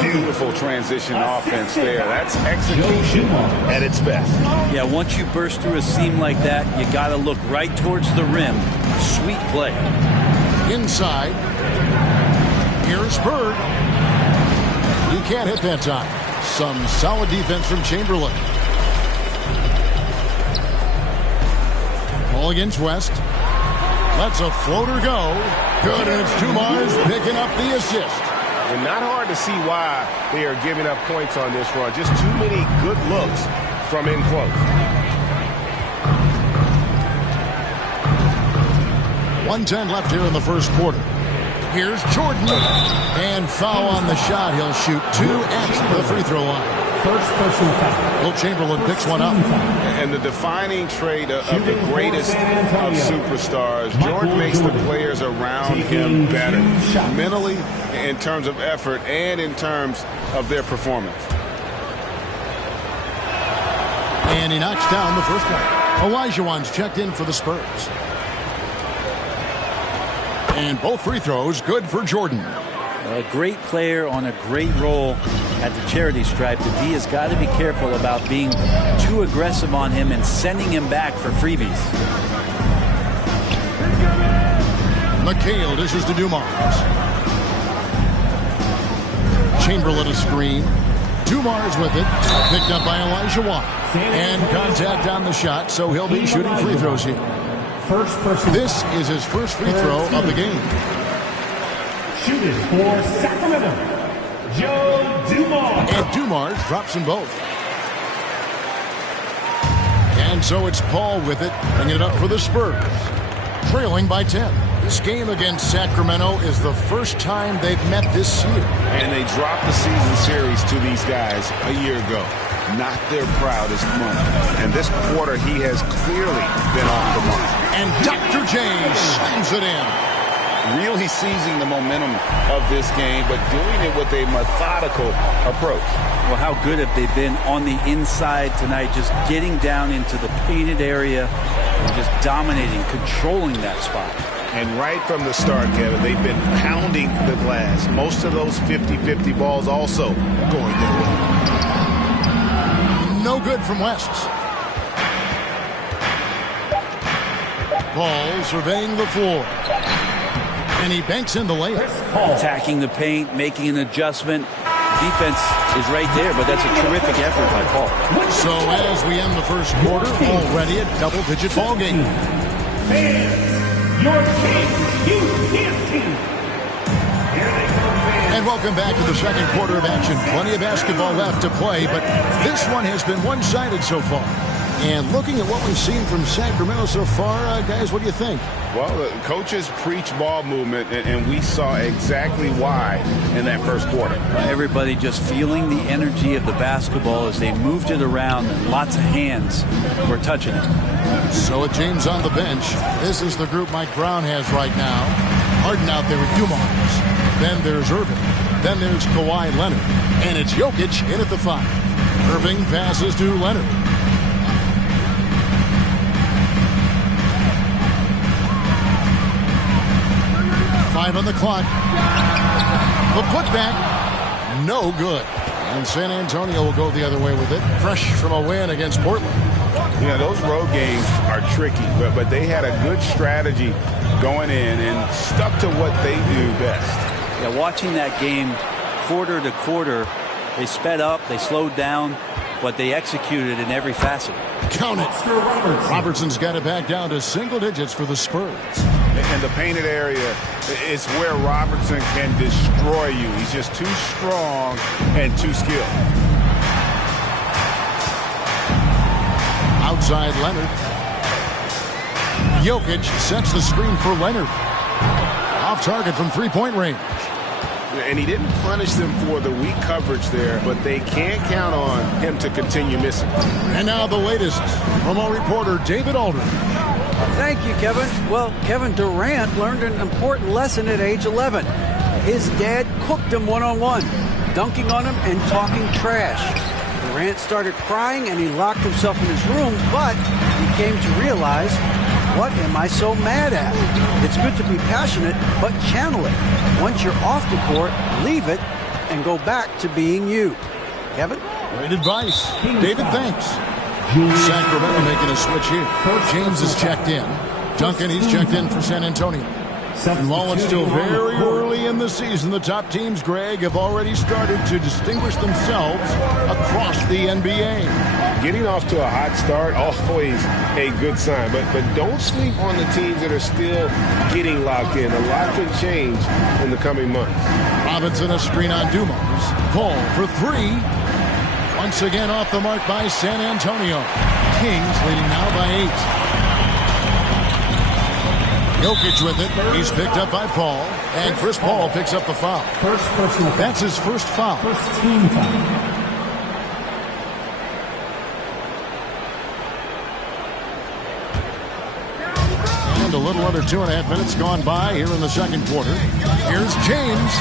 Beautiful transition offense there. That's execution at its best. Yeah, once you burst through a seam like that, you got to look right towards the rim. Sweet play. Inside. Here's Bird. He can't hit that time. Some solid defense from Chamberlain. Ball against West. Lets a floater go. Good, and it's Dumars picking up the assist. And not hard to see why they are giving up points on this run. Just too many good looks from in close. 1:10 left here in the first quarter. Here's Jordan. And foul on the shot. He'll shoot 2 at the free throw line. First personal foul. Will Chamberlain picks one up. And the defining trait of the greatest of superstars, Jordan makes the players around him better. Mentally, in terms of effort, and in terms of their performance. And he knocks down the first one. Olajuwon's checked in for the Spurs. And both free throws good for Jordan. A great player on a great role at the charity stripe. The D has got to be careful about being too aggressive on him and sending him back for freebies. McHale dishes to Dumars. Chamberlain a screen. Dumars with it. Picked up by Olajuwon. And contact on the shot, so he'll be shooting free throws here. This is his first free throw of the game. Shooting for Sacramento, Joe Dumars. And Dumars drops them both. And so it's Paul with it, bringing it up for the Spurs. Trailing by 10. This game against Sacramento is the first time they've met this year. And they dropped the season series to these guys a year ago. Not their proudest moment. And this quarter, he has clearly been off the mark. And Dr. J slams it in. Really seizing the momentum of this game, but doing it with a methodical approach. Well, how good have they been on the inside tonight, just getting down into the painted area and just dominating, controlling that spot. And right from the start, Kevin, they've been pounding the glass. Most of those 50-50 balls also going their way. No good from West. Paul surveying the floor. And he banks in the layup. Attacking the paint, making an adjustment. Defense is right there, but that's a terrific effort by Paul. So as we end the first quarter, already a double-digit ball game. Fans, your Kings Youth Dance Team. Here they come, fans. And welcome back to the second quarter of action. Plenty of basketball left to play, but this one has been one-sided so far. And looking at what we've seen from Sacramento so far, guys, what do you think? Well, the coaches preach ball movement, and we saw exactly why in that first quarter. Everybody just feeling the energy of the basketball as they moved it around, and lots of hands were touching it. So with James on the bench, this is the group Mike Brown has right now. Harden out there with Dumars. Then there's Irving. Then there's Kawhi Leonard. And it's Jokic in at the 5. Irving passes to Leonard. On the clock. The putback, no good. And San Antonio will go the other way with it. Fresh from a win against Portland. Yeah, those road games are tricky, but they had a good strategy going in and stuck to what they do best. Yeah, watching that game quarter to quarter, they sped up, they slowed down, but they executed in every facet. Count it. Robertson's got it back down to single digits for the Spurs. And the painted area is where Robertson can destroy you. He's just too strong and too skilled. Outside Leonard. Jokic sets the screen for Leonard. Off target from three-point range. And he didn't punish them for the weak coverage there, but they can't count on him to continue missing. And now the latest from our reporter, David Aldridge. Thank you, Kevin. Well, Kevin Durant learned an important lesson at age 11. His dad cooked him one-on-one, dunking on him and talking trash. Durant started crying and he locked himself in his room, but he came to realize, what am I so mad at? It's good to be passionate, but channel it. Once you're off the court, leave it and go back to being you. Kevin? Great advice. David, thanks. Sacramento making a switch here. James is checked in. Duncan, he's checked in for San Antonio. And while it's still very early in the season, the top teams, Greg, have already started to distinguish themselves across the NBA. Getting off to a hot start, always a good sign. But don't sleep on the teams that are still getting locked in. A lot can change in the coming months. Robinson, a screen on Dumars. Paul for 3. Once again off the mark by San Antonio. Kings leading now by 8. Jokic with it. He's picked up by Paul. And Chris Paul picks up the foul. That's his first foul. First team foul. And a little under 2.5 minutes gone by here in the second quarter. Here's James.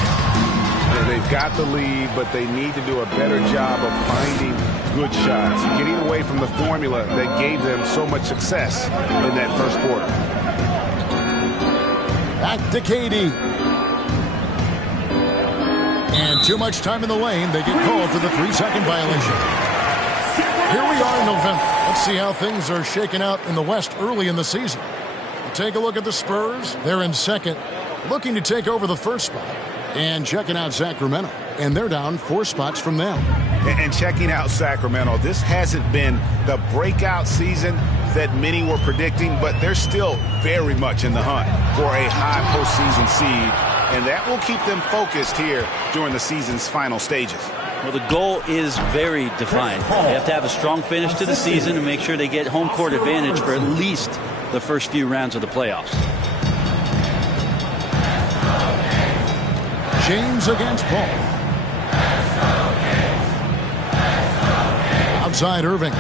They've got the lead, but they need to do a better job of finding good shots, getting away from the formula that gave them so much success in that first quarter. Back to KD. And too much time in the lane. They get called for the 3-second violation. Here we are in November. Let's see how things are shaking out in the West early in the season. We'll take a look at the Spurs. They're in second, looking to take over the first spot. And checking out Sacramento. And they're down 4 spots from them. And checking out Sacramento, this hasn't been the breakout season that many were predicting, but they're still very much in the hunt for a high postseason seed. And that will keep them focused here during the season's final stages. Well, the goal is very defined. They have to have a strong finish to the season and make sure they get home court advantage for at least the first few rounds of the playoffs. James against Paul. Outside Irving.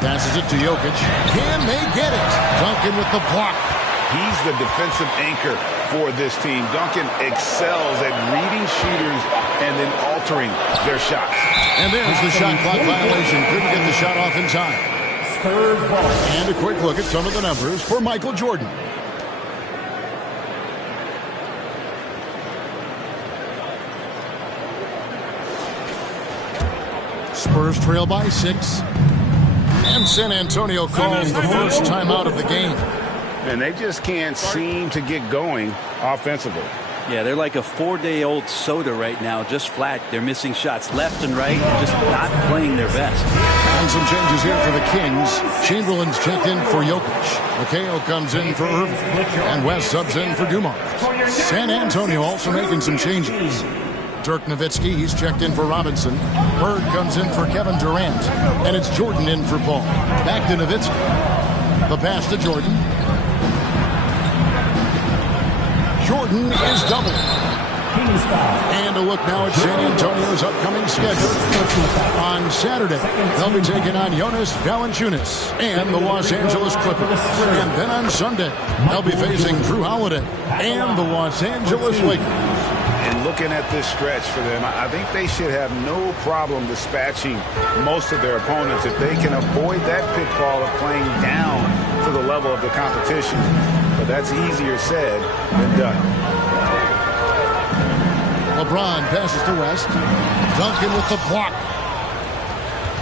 Passes it to Jokic. Can they get it? Duncan with the block. He's the defensive anchor for this team. Duncan excels at reading shooters and then altering their shots. And there's the shot clock violation. Couldn't get the shot off in time. Spurs ball. And a quick look at some of the numbers for Michael Jordan. Spurs Spurs trail by 6. And San Antonio calls the first timeout of the game. And they just can't seem to get going offensively. Yeah, they're like a 4-day-old soda right now, just flat. They're missing shots left and right, just not playing their best. And some changes here for the Kings. Chamberlain's checked in for Jokic. McHale comes in for Irving. And West subs in for Dumars. San Antonio also making some changes. Dirk Nowitzki, he's checked in for Robinson. Bird comes in for Kevin Durant. And it's Jordan in for Paul. Back to Nowitzki. The pass to Jordan. Jordan is doubled. And a look now at San Antonio's upcoming schedule. On Saturday, they'll be taking on Jonas Valanciunas and the Los Angeles Clippers. And then on Sunday, they'll be facing Drew Holiday and the Los Angeles Lakers. And looking at this stretch for them, I think they should have no problem dispatching most of their opponents if they can avoid that pitfall of playing down to the level of the competition. But that's easier said than done. LeBron passes to West. Duncan with the block.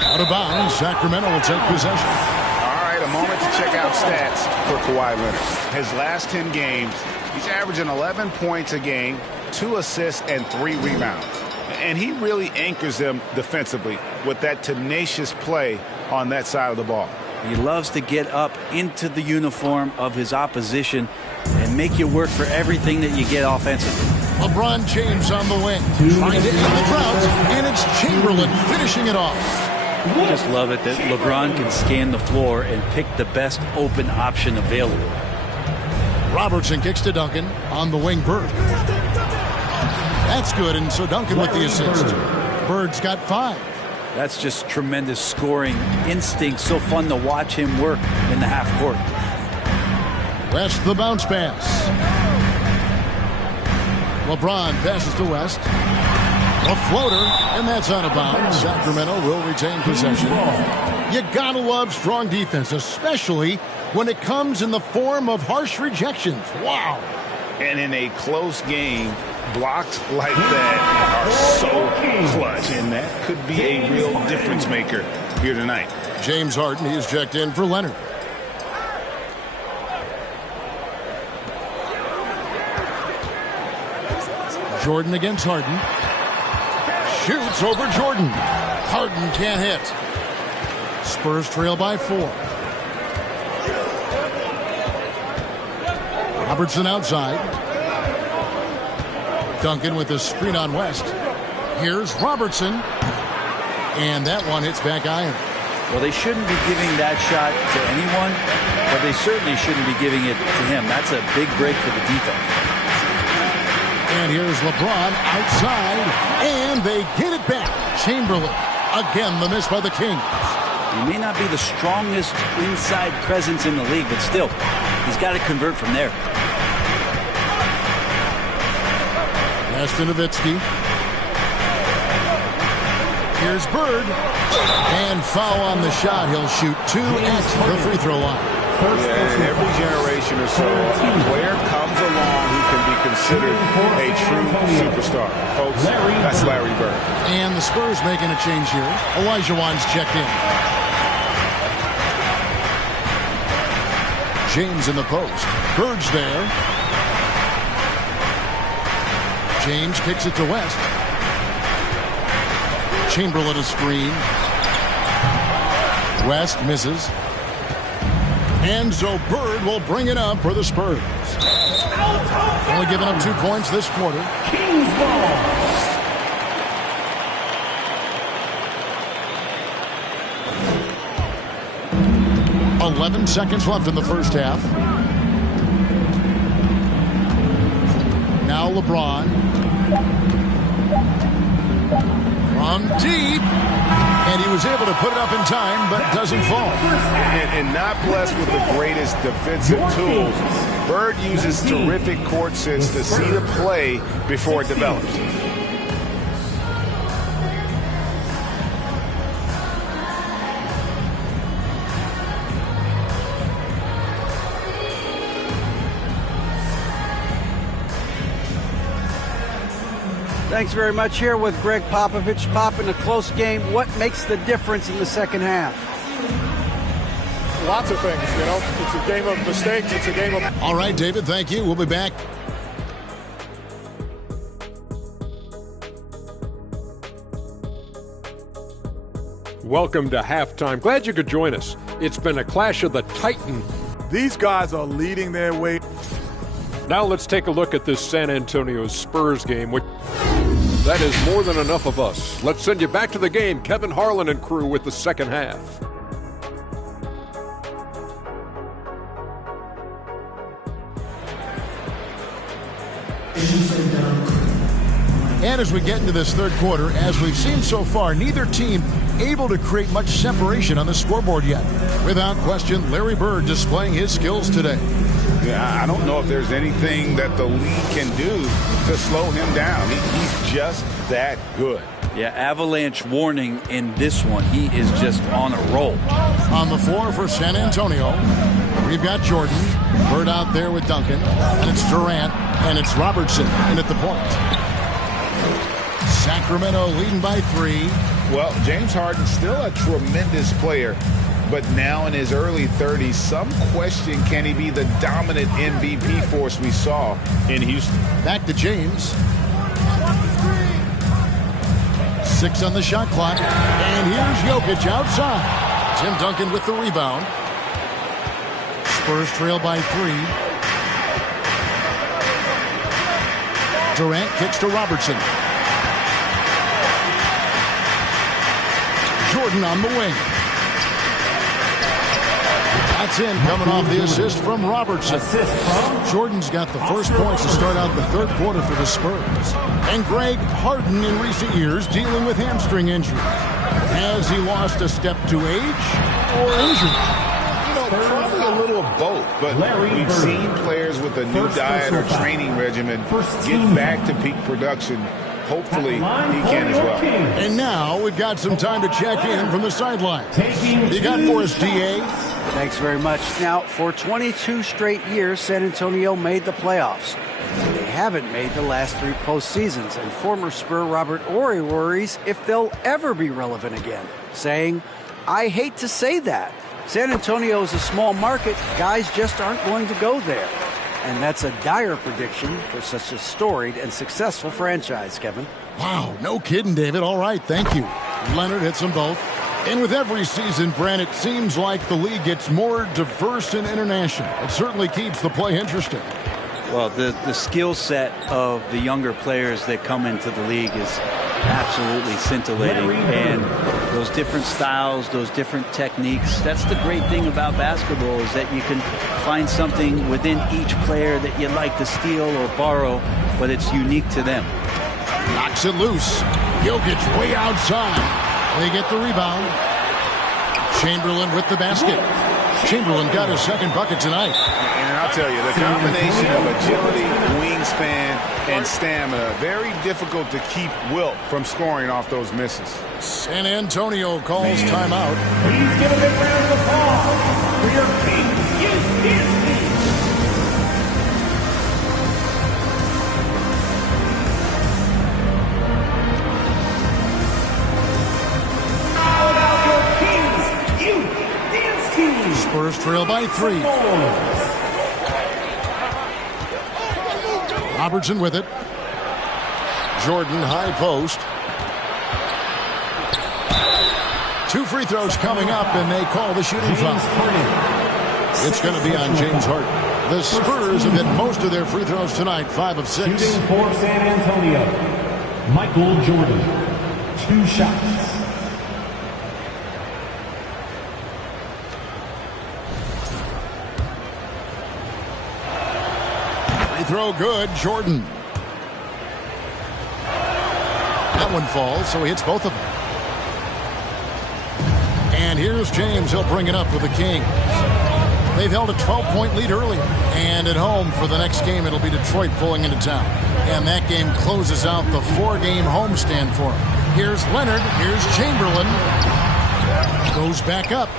Out of bounds. Sacramento will take possession. All right, a moment to check out stats for Kawhi Leonard. His last 10 games, he's averaging 11 points a game, 2 assists, and 3 rebounds. And he really anchors them defensively with that tenacious play on that side of the ball. He loves to get up into the uniform of his opposition and make you work for everything that you get offensively. LeBron James on the wing, trying to end the drought, and it's Chamberlain finishing it off. I just love it that LeBron can scan the floor and pick the best open option available. Robertson kicks to Duncan on the wing. Bird. That's good, and so Duncan with the assist. Bird's got 5. That's just tremendous scoring instinct. So fun to watch him work in the half court. West the bounce pass. LeBron passes to West. A floater, and that's out of bounds. Sacramento will retain possession. You gotta love strong defense, especially when it comes in the form of harsh rejections. Wow. And in a close game, blocks like that are so clutch, and that could be a real difference maker here tonight. James Harden, he's checked in for Leonard. Jordan against Harden. Shoots over Jordan. Harden can't hit. Spurs trail by 4. Robertson outside. Duncan with a screen on West. Here's Robertson. And that one hits back iron. Well, they shouldn't be giving that shot to anyone, but they certainly shouldn't be giving it to him. That's a big break for the defense. And here's LeBron outside, and they get it back. Chamberlain, again the miss by the Kings. He may not be the strongest inside presence in the league, but still, he's got to convert from there. Pass to Nowitzki. Here's Bird, and foul on the shot. He'll shoot 2 at the free throw line. Yeah, every generation or so, a player comes along who can be considered a true superstar. Folks, that's Larry Bird. And the Spurs making a change here. Elijah Wan's checked in. James in the post. Bird's there. James kicks it to West. Chamberlain a screen. West misses. And so Bird will bring it up for the Spurs. Only giving up 2 points this quarter. Kings ball. .11 seconds left in the first half. Now LeBron. From deep. And he was able to put it up in time, but doesn't fall. And not blessed with the greatest defensive tools. Bird uses terrific court sense to see the play before it develops. Thanks very much. Here with Greg Popovich. Pop, in a close game, what makes the difference in the second half? Lots of things, you know. It's a game of mistakes. It's a game of... All right, David, thank you. We'll be back. Welcome to halftime. Glad you could join us. It's been a clash of the Titans. These guys are leading their way. Now let's take a look at this San Antonio Spurs game. That is more than enough of us. Let's send you back to the game. Kevin Harlan and crew with the second half. And as we get into this third quarter, as we've seen so far, neither team able to create much separation on the scoreboard yet. Without question, Larry Bird displaying his skills today. Yeah, I don't know if there's anything that the league can do to slow him down. He's just that good. Yeah, avalanche warning in this one. He is just on a roll. On the floor for San Antonio, we've got Jordan. Bird out there with Duncan. And it's Durant. And it's Robertson in at the point. Sacramento leading by 3. Well, James Harden's still a tremendous player, but now in his early 30s, some question, can he be the dominant MVP force we saw in Houston? Back to James. 6 on the shot clock. And here's Jokic outside. Tim Duncan with the rebound. Spurs trail by 3. Durant kicks to Robertson. Jordan on the wing. That's in, coming off the assist from Robertson. Jordan's got the first points to start out the third quarter for the Spurs. And Greg Harden in recent years dealing with hamstring injury. Has he lost a step to age or injury? You know, probably a little of both, but we've seen players with a new diet or training regimen get back to peak production. Hopefully, he can as well. And now we've got some time to check in from the sideline. You got for us, DA? Thanks very much. Now, for 22 straight years, San Antonio made the playoffs. They haven't made the last 3 postseasons, and former Spur Robert Horry worries if they'll ever be relevant again, saying, "I hate to say that. San Antonio is a small market. Guys just aren't going to go there." And that's a dire prediction for such a storied and successful franchise, Kevin. Wow, no kidding, David. All right, thank you. Leonard hits them both. And with every season, Brent, it seems like the league gets more diverse and international. It certainly keeps the play interesting. Well, the skill set of the younger players that come into the league is absolutely scintillating. And those different styles, those different techniques, that's the great thing about basketball, is that you can find something within each player that you'd like to steal or borrow, but it's unique to them. Knocks it loose. Jokic way outside. They get the rebound. Chamberlain with the basket. Chamberlain got his second bucket tonight. And I'll tell you, the combination of agility, wingspan, and stamina, very difficult to keep Wilt from scoring off those misses. San Antonio calls timeout. Please give a big round of applause for your Kings Youth Dance Team. Spurs trail by 3. Robertson with it. Jordan high post. 2 free throws coming up, and they call the shooting foul. It's going to be on James Harden. The Spurs have hit most of their free throws tonight, 5 of 6. Shooting for San Antonio, Michael Jordan. 2 shots. Throw good, Jordan. That one falls, so he hits both of them. And here's James. He'll bring it up for the Kings. They've held a 12-point lead earlier. And at home for the next game, it'll be Detroit pulling into town. And that game closes out the 4-game homestand for him. Here's Leonard. Here's Chamberlain. Goes back up.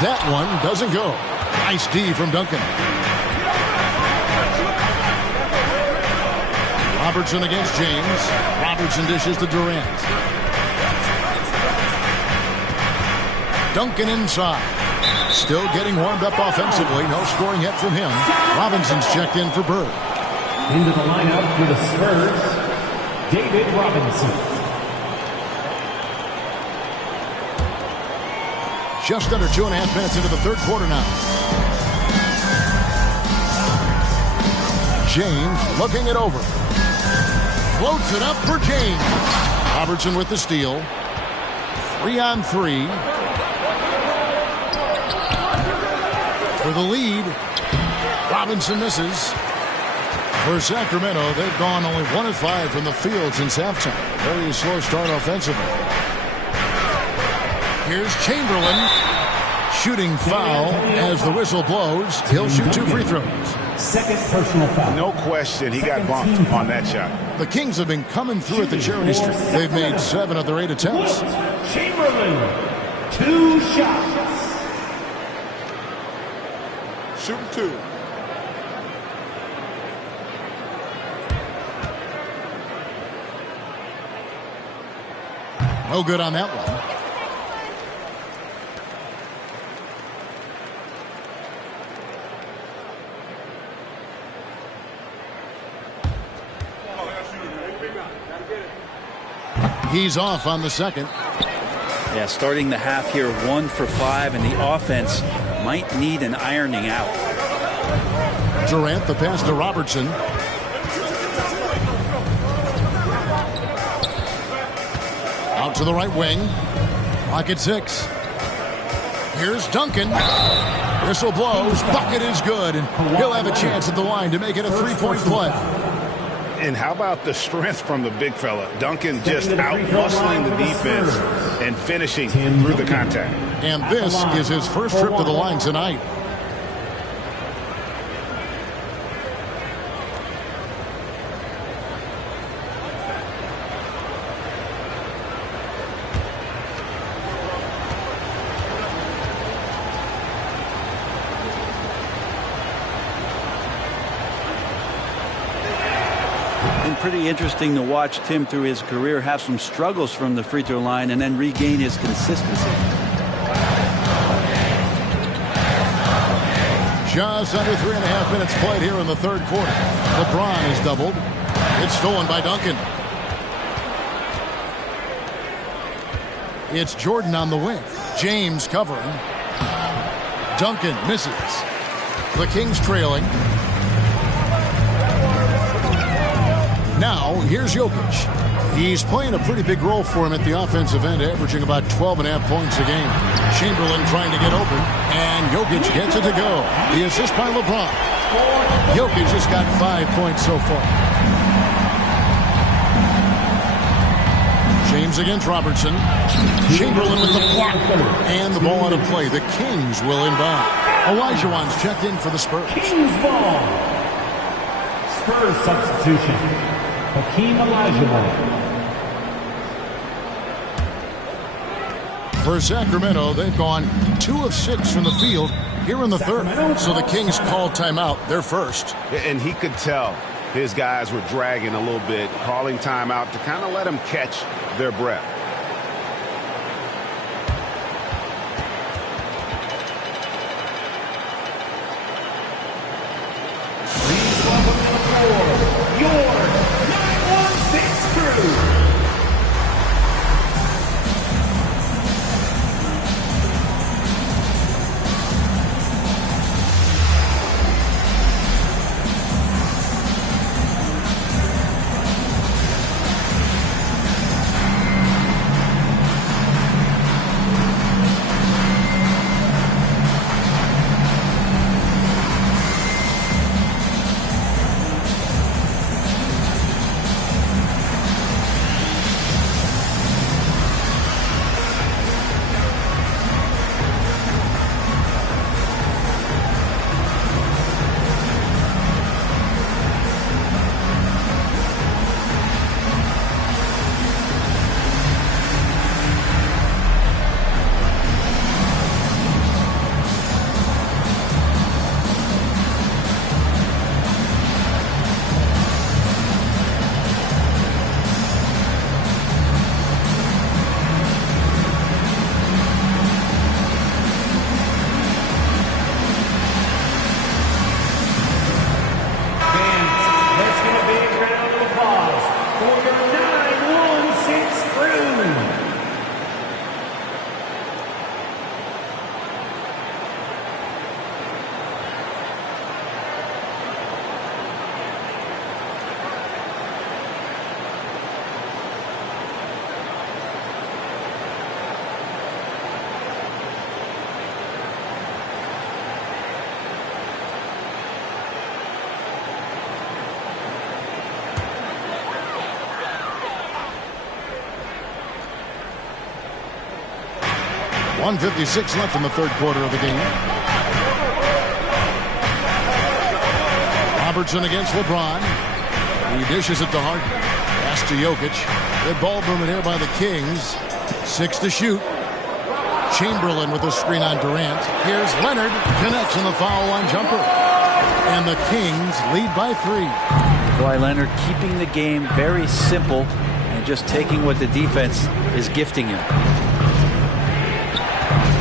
That one doesn't go. Nice D from Duncan. Robertson against James. Robertson dishes to Durant. Duncan inside. Still getting warmed up offensively. No scoring yet from him. Robinson's checked in for Bird. Into the lineup for the Spurs, David Robinson. Just under 2.5 minutes into the third quarter now. James looking it over. Floats it up for James. Robertson with the steal. 3-on-3. For the lead. Robinson misses. For Sacramento, they've gone only 1 of 5 from the field since halftime. Very slow start offensively. Here's Chamberlain. Shooting foul as the whistle blows. He'll shoot 2 free throws. Second personal foul. No question, he got bumped on that shot. The Kings have been coming through at the charity streak. They've made 7 of their 8 attempts. Chamberlain, 2 shots. Shooting 2. No good on that one. He's off on the second. Yeah, starting the half here 1 for 5, and the offense might need an ironing out. Durant, the pass to Robertson. Out to the right wing. Clock at 6. Here's Duncan. Whistle blows. Bucket is good, and he'll have a chance at the line to make it a 3-point play. And how about the strength from the big fella? Duncan just out-muscling the defense and finishing through the contact. And this is his first trip to the line tonight. Pretty interesting to watch Tim through his career have some struggles from the free throw line and then regain his consistency. Just under 3.5 minutes played here in the third quarter. LeBron is doubled. It's stolen by Duncan. It's Jordan on the wing. James covering. Duncan misses. The Kings trailing. Now, here's Jokic. He's playing a pretty big role for him at the offensive end, averaging about 12.5 points a game. Chamberlain trying to get open, and Jokic gets it to go. The assist by LeBron. Jokic just got 5 points so far. James against Robertson. Chamberlain with the block. And the ball out of play. The Kings will inbound. Olajuwon's checked in for the Spurs. Kings ball. Spurs substitution. Hakeem Olajuwon. For Sacramento, they've gone 2 of 6 from the field here in the third. So the Kings called timeout, their first. And he could tell his guys were dragging a little bit, calling timeout to kind of let them catch their breath. 1:56 left in the third quarter of the game. Robertson against LeBron. He dishes it to Harden. Pass to Jokic. Good ball movement here by the Kings. 6 to shoot. Chamberlain with a screen on Durant. Here's Leonard. Connects on the foul line jumper. And the Kings lead by 3. Kawhi Leonard keeping the game very simple and just taking what the defense is gifting him.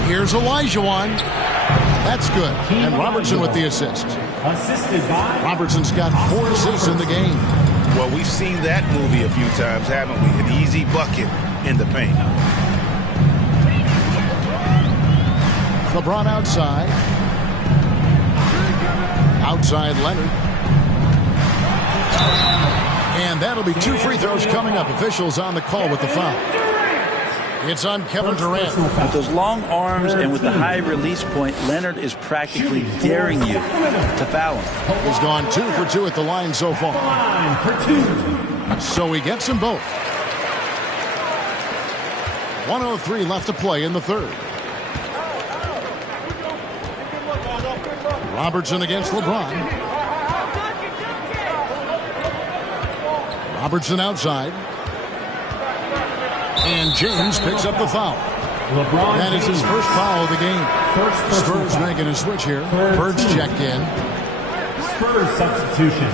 Here's Olajuwon. That's good. And Robertson with the assist. Assisted by Robertson's got 4 assists in the game. Well, we've seen that movie a few times, haven't we? An easy bucket in the paint. LeBron outside. Outside Leonard. And that'll be 2 free throws coming up. Officials on the call with the foul. It's on Kevin Durant. With those long arms and with the high release point, Leonard is practically daring you to foul him. He's gone 2 for 2 at the line so far. So he gets them both. 1:03 left to play in the third. Robertson against LeBron. Robertson outside. And James picks up the foul. That is his first foul of the game. Spurs making a switch here. Bird's checked in. Spurs substitution.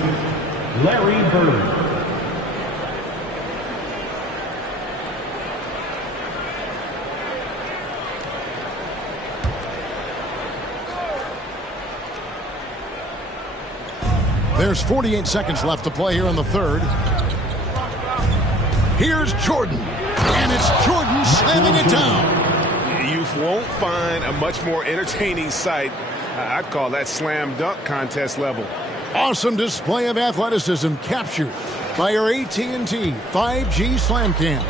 Larry Bird. There's 48 seconds left to play here in the third. Here's Jordan. And it's Jordan slamming it down. You won't find a much more entertaining sight. I'd call that slam dunk contest level. Awesome display of athleticism captured by your AT&T 5G Slam Cam.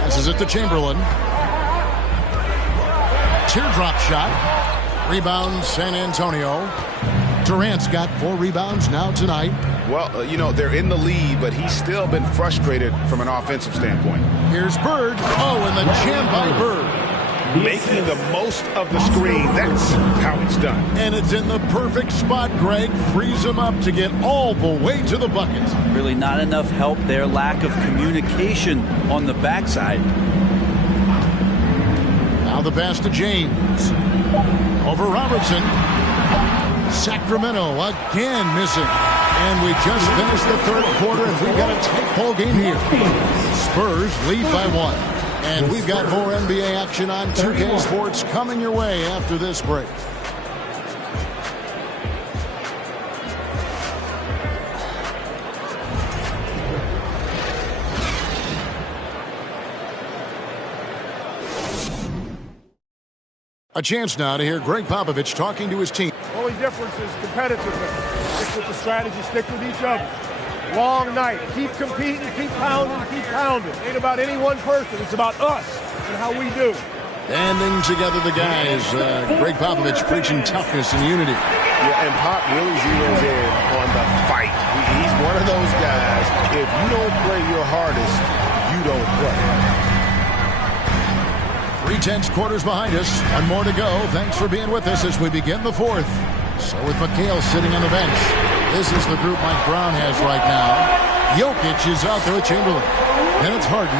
Passes it to Chamberlain. Teardrop shot. Rebound San Antonio. Durant's got 4 rebounds now tonight. Well, you know, they're in the lead, but he's still been frustrated from an offensive standpoint. Here's Bird. Oh, and the jam by Bird. Making the most of the screen. That's how it's done. And it's in the perfect spot, Greg. Frees him up to get all the way to the bucket. Really not enough help there. Lack of communication on the backside. Now the pass to James. Over Robertson. Sacramento again missing. And we just finished the third quarter, and we've got a tight ball game here. Spurs lead by 1. And we've got more NBA action on 2K Sports coming your way after this break. A chance now to hear Greg Popovich talking to his team. The only difference is competitiveness. Stick with the strategy, stick with each other. Long night. Keep competing, keep pounding, keep pounding. It ain't about any one person. It's about us and how we do. Banding together the guys. Greg Popovich preaching toughness and unity. Yeah, and Pop really zeroes in on the fight. He's one of those guys, if you don't play your hardest, you don't play. 3/10 quarters behind us. One more to go. Thanks for being with us as we begin the fourth. So with McHale sitting on the bench, this is the group Mike Brown has right now. Jokic is out there with Chamberlain. Then it's Harden.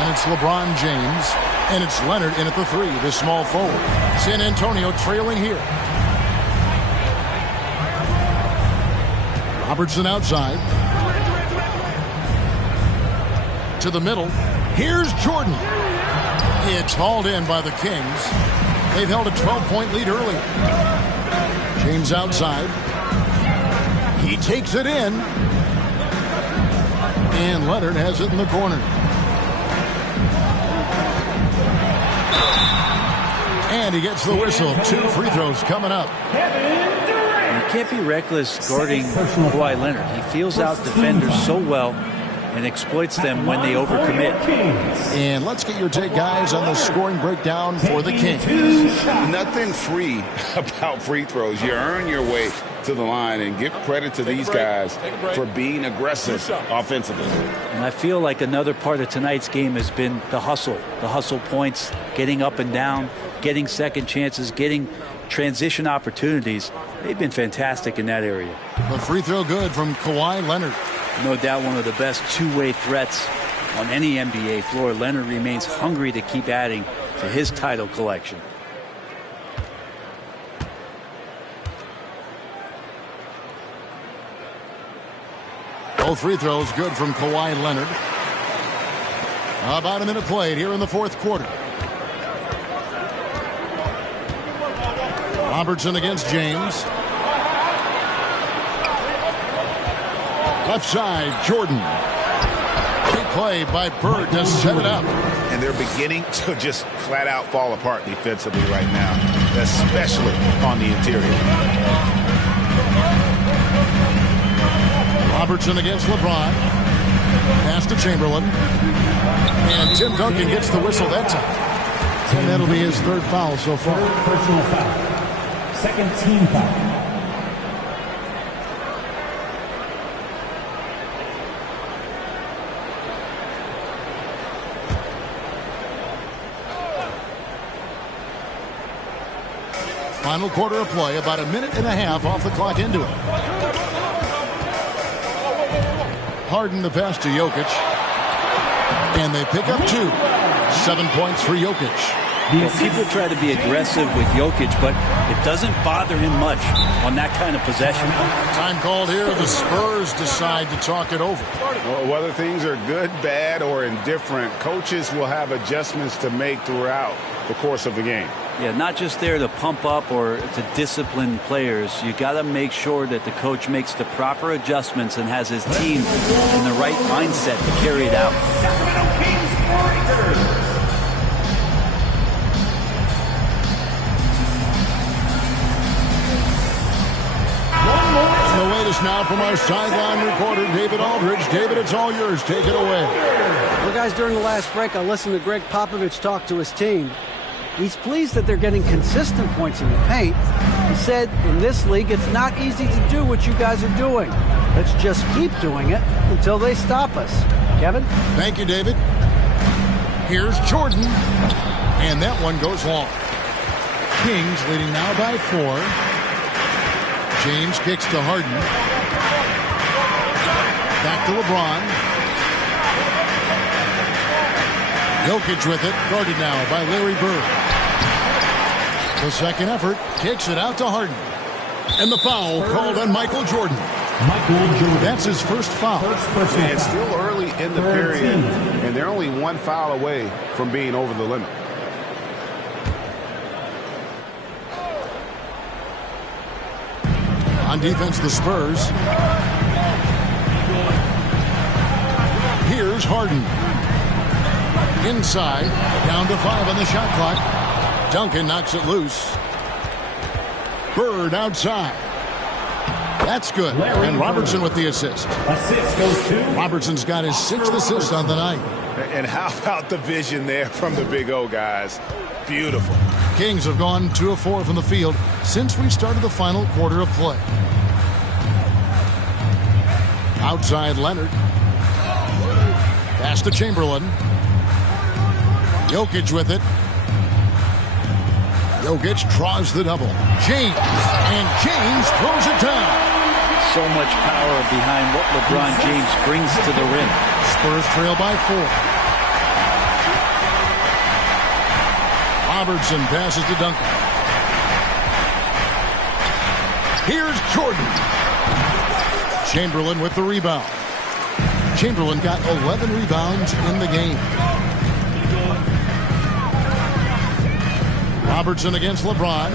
And it's LeBron James. And it's Leonard in at the 3, the small forward. San Antonio trailing here. Robertson outside. To the middle. Here's Jordan. It's hauled in by the Kings. They've held a 12-point lead earlier. James outside. He takes it in. And Leonard has it in the corner. And he gets the whistle. 2 free throws coming up. You can't be reckless guarding Kawhi Leonard. He feels out defenders so well. and exploits them when they overcommit. And let's get your take, guys, on the scoring breakdown for the Kings. Nothing free about free throws. You earn your way to the line, and give credit to these guys for being aggressive offensively. And I feel like another part of tonight's game has been the hustle points, getting up and down, getting second chances, getting transition opportunities. They've been fantastic in that area. The free throw good from Kawhi Leonard. No doubt one of the best two-way threats on any NBA floor. Leonard remains hungry to keep adding to his title collection. Both free throws good from Kawhi Leonard. About a minute played here in the fourth quarter. Robertson against James. Left side, Jordan. Big play by Bird to set it up. And they're beginning to just flat out fall apart defensively right now, especially on the interior. Robertson against LeBron. Pass to Chamberlain. And Tim Duncan gets the whistle that time. And that'll be his third foul so far. Personal foul. Second team foul. Final quarter of play, about a minute and a half off the clock into it. Harden the pass to Jokic. And they pick up 2. 7 points for Jokic. Well, people try to be aggressive with Jokic, but it doesn't bother him much on that kind of possession. Time called here. The Spurs decide to talk it over. Well, whether things are good, bad, or indifferent, coaches will have adjustments to make throughout the course of the game. Yeah, not just there to pump up or to discipline players. You got to make sure that the coach makes the proper adjustments and has his team in the right mindset to carry it out. Sacramento Kings Breakers. The latest now from our sideline reporter, David Aldridge. David, it's all yours. Take it away. Well, guys, during the last break, I listened to Greg Popovich talk to his team. He's pleased that they're getting consistent points in the paint. He said, in this league, it's not easy to do what you guys are doing. Let's just keep doing it until they stop us. Kevin? Thank you, David. Here's Jordan. And that one goes long. Kings leading now by 4. James kicks to Harden. Back to LeBron. Jokic with it. Guarded now by Larry Bird. The second effort kicks it out to Harden. And the foul called on Michael Jordan. That's his first foul. And it's still early in the period, and they're only 1 foul away from being over the limit. On defense, the Spurs. Here's Harden. Inside, down to 5 on the shot clock. Duncan knocks it loose. Bird outside. That's good. And Robertson with the assist. Assist goes to Robertson's got his 6th assist on the night. And how about the vision there from the Big O guys? Beautiful. Kings have gone 2 of 4 from the field since we started the final quarter of play. Outside Leonard. Pass to Chamberlain. Jokic with it. Jokic draws the double. James. And James throws it down. So much power behind what LeBron James brings to the rim. Spurs trail by 4. Robertson passes to Duncan. Here's Jordan. Chamberlain with the rebound. Chamberlain got 11 rebounds in the game. Robertson against LeBron.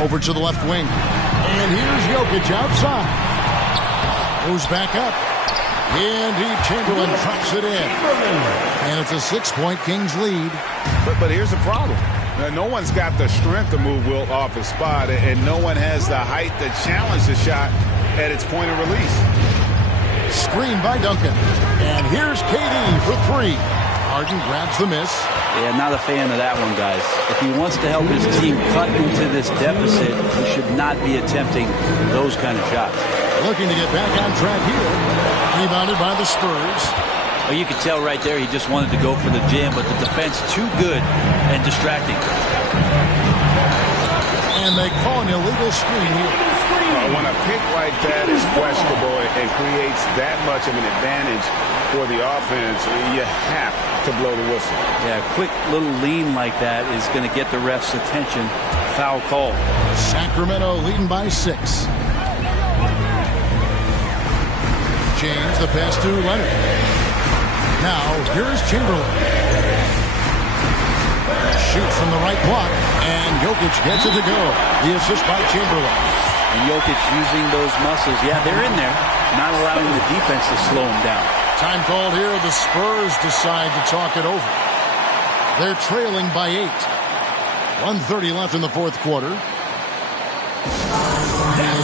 Over to the left wing. And here's Jokic outside. Goes back up. And Chamberlain drops it in. And it's a 6-point Kings lead. But here's the problem. No one's got the strength to move Wilt off his spot, and no one has the height to challenge the shot at its point of release. Screen by Duncan. And here's KD for three. Harden grabs the miss. Yeah, not a fan of that one, guys. If he wants to help his team cut into this deficit, he should not be attempting those kind of shots. Looking to get back on track here. Rebounded by the Spurs. Well, you could tell right there he just wanted to go for the jam, but the defense too good and distracting. And they call an illegal screen here. When a pick like that is questionable and creates that much of an advantage for the offense, you have to blow the whistle. Yeah, a quick little lean like that is going to get the ref's attention. Foul call. Sacramento leading by 6. James, the pass to Leonard. Now, here's Chamberlain. Shoot from the right block, and Jokic gets it to go. The assist by Chamberlain. And Jokic using those muscles. Yeah, they're in there, not allowing the defense to slow him down. Time called here. The Spurs decide to talk it over. They're trailing by 8. 1:30 left in the fourth quarter. That's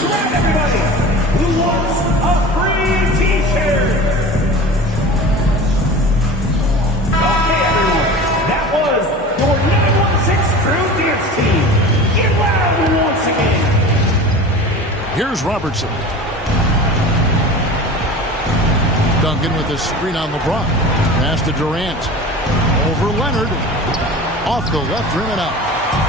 right, everybody. Who wants a free T-shirt? Okay, everyone. That was your 916 Crew Dance Team. Get loud once again. Here's Robertson. Duncan with the screen on LeBron. Pass to Durant. Over Leonard. Off the left rim and out.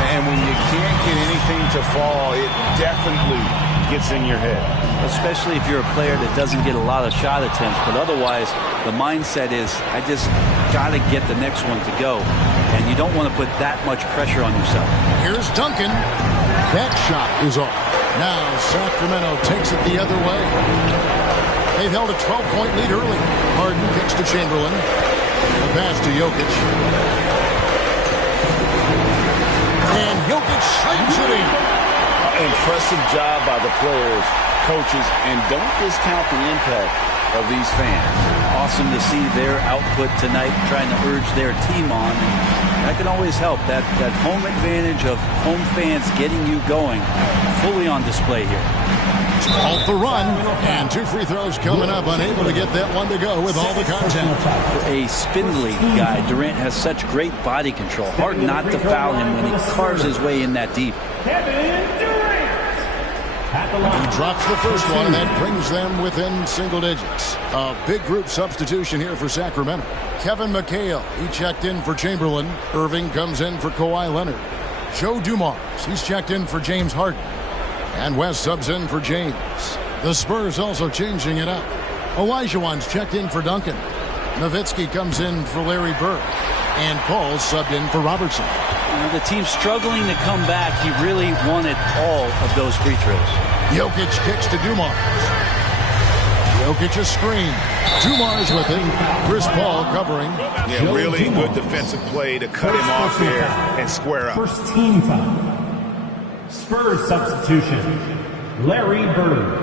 And when you can't get anything to fall, it definitely gets in your head. Especially if you're a player that doesn't get a lot of shot attempts. But otherwise, the mindset is, I just got to get the next one to go. And you don't want to put that much pressure on yourself. Here's Duncan. That shot is off. Now Sacramento takes it the other way. They've held a 12-point lead early. Harden kicks to Chamberlain. The pass to Jokic. And Jokic slams it in. Impressive job by the players, coaches, and don't discount the impact of these fans. Awesome to see their output tonight, trying to urge their team on. That can always help. That home advantage of home fans getting you going, fully on display here. Off the run, and 2 free throws coming up. Unable to get that one to go with all the contact. For a spindly guy, Durant has such great body control. Hard not to foul him when he carves his way in that deep. Kevin Durant. He drops the first one, and that brings them within single digits. A big group substitution here for Sacramento. Kevin McHale, he checked in for Chamberlain. Irving comes in for Kawhi Leonard. Joe Dumars, he's checked in for James Harden. And West subs in for James. The Spurs also changing it up. Olajuwon's checked in for Duncan. Nowitzki comes in for Larry Bird. And Paul subbed in for Robertson. The team's struggling to come back. He really wanted all of those free throws. Jokic kicks to Dumars. Jokic a screen. Dumars with it. Chris Paul covering. Yeah, really good defensive play to cut him off there and square up. First team foul. Spurs substitution. Larry Bird.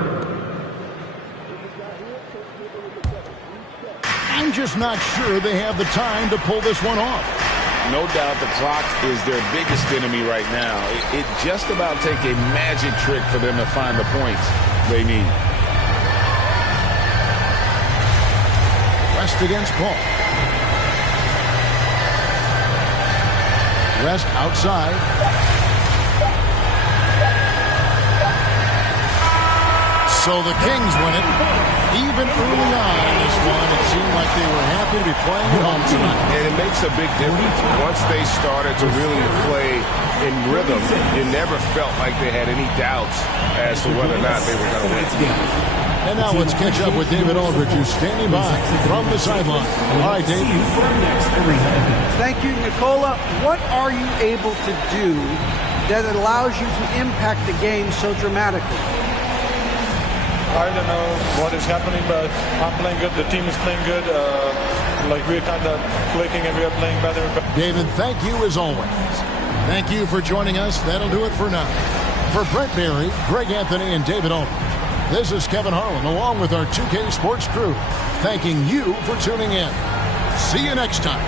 I'm just not sure they have the time to pull this one off. No doubt the clock is their biggest enemy right now. It just about take a magic trick for them to find the points they need. West against Paul. West outside. So the Kings win it. Even early on in this one, it seemed like they were happy to be playing at home tonight. And it makes a big difference. Once they started to really play in rhythm, you never felt like they had any doubts as to whether or not they were going to win. And now let's catch up with David Aldridge, who's standing by from the sideline. All right, Dave. Thank you, Nicola. What are you able to do that allows you to impact the game so dramatically? I don't know what is happening, but I'm playing good. The team is playing good. Like we're kind of clicking and we're playing better. David, thank you as always. Thank you for joining us. That'll do it for now. For Brent Barry, Greg Anthony, and David Aldridge, this is Kevin Harlan along with our 2K Sports crew, thanking you for tuning in. See you next time.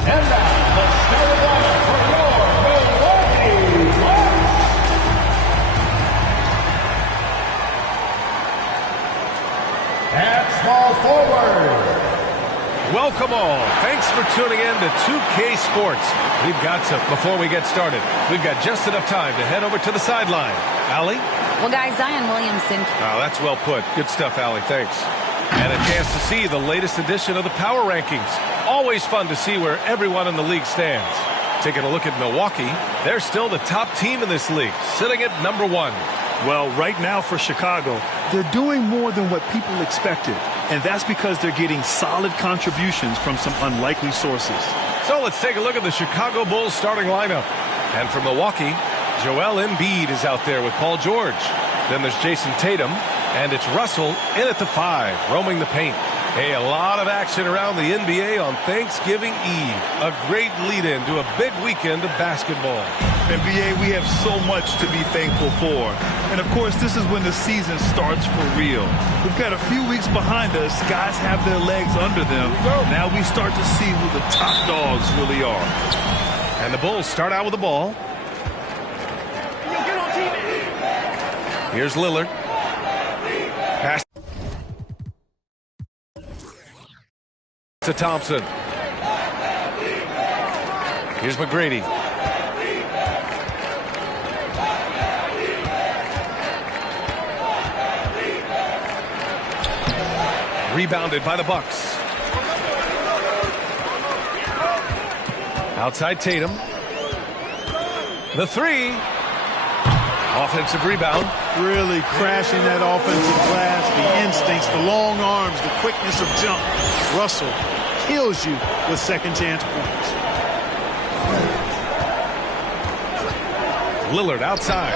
And now, the starting lineup for your Milwaukee Bucks. At small forward. Welcome all. Thanks for tuning in to 2K Sports. Before we get started, we've got just enough time to head over to the sideline. Allie? Well, guys, Zion Williamson. Oh, that's well put. Good stuff, Allie. Thanks. And a chance to see the latest edition of the Power Rankings. Always fun to see where everyone in the league stands. Taking a look at Milwaukee, they're still the top team in this league, sitting at number 1. Well, right now for Chicago, they're doing more than what people expected. And that's because they're getting solid contributions from some unlikely sources. So let's take a look at the Chicago Bulls starting lineup. And for Milwaukee, Joel Embiid is out there with Paul George. Then there's Jason Tatum, and it's Russell in at the 5, roaming the paint. Hey, a lot of action around the NBA on Thanksgiving Eve. A great lead-in to a big weekend of basketball. NBA, we have so much to be thankful for. And, of course, this is when the season starts for real. We've got a few weeks behind us. Guys have their legs under them. Now we start to see who the top dogs really are. And the Bulls start out with the ball. Here's Lillard. Pass to Thompson. Here's McGrady. Rebounded by the Bucks. Outside Tatum. The 3. Offensive rebound. Really crashing that offensive glass. The instincts, the long arms, the quickness of jump. Russell kills you with second chance points. Lillard outside.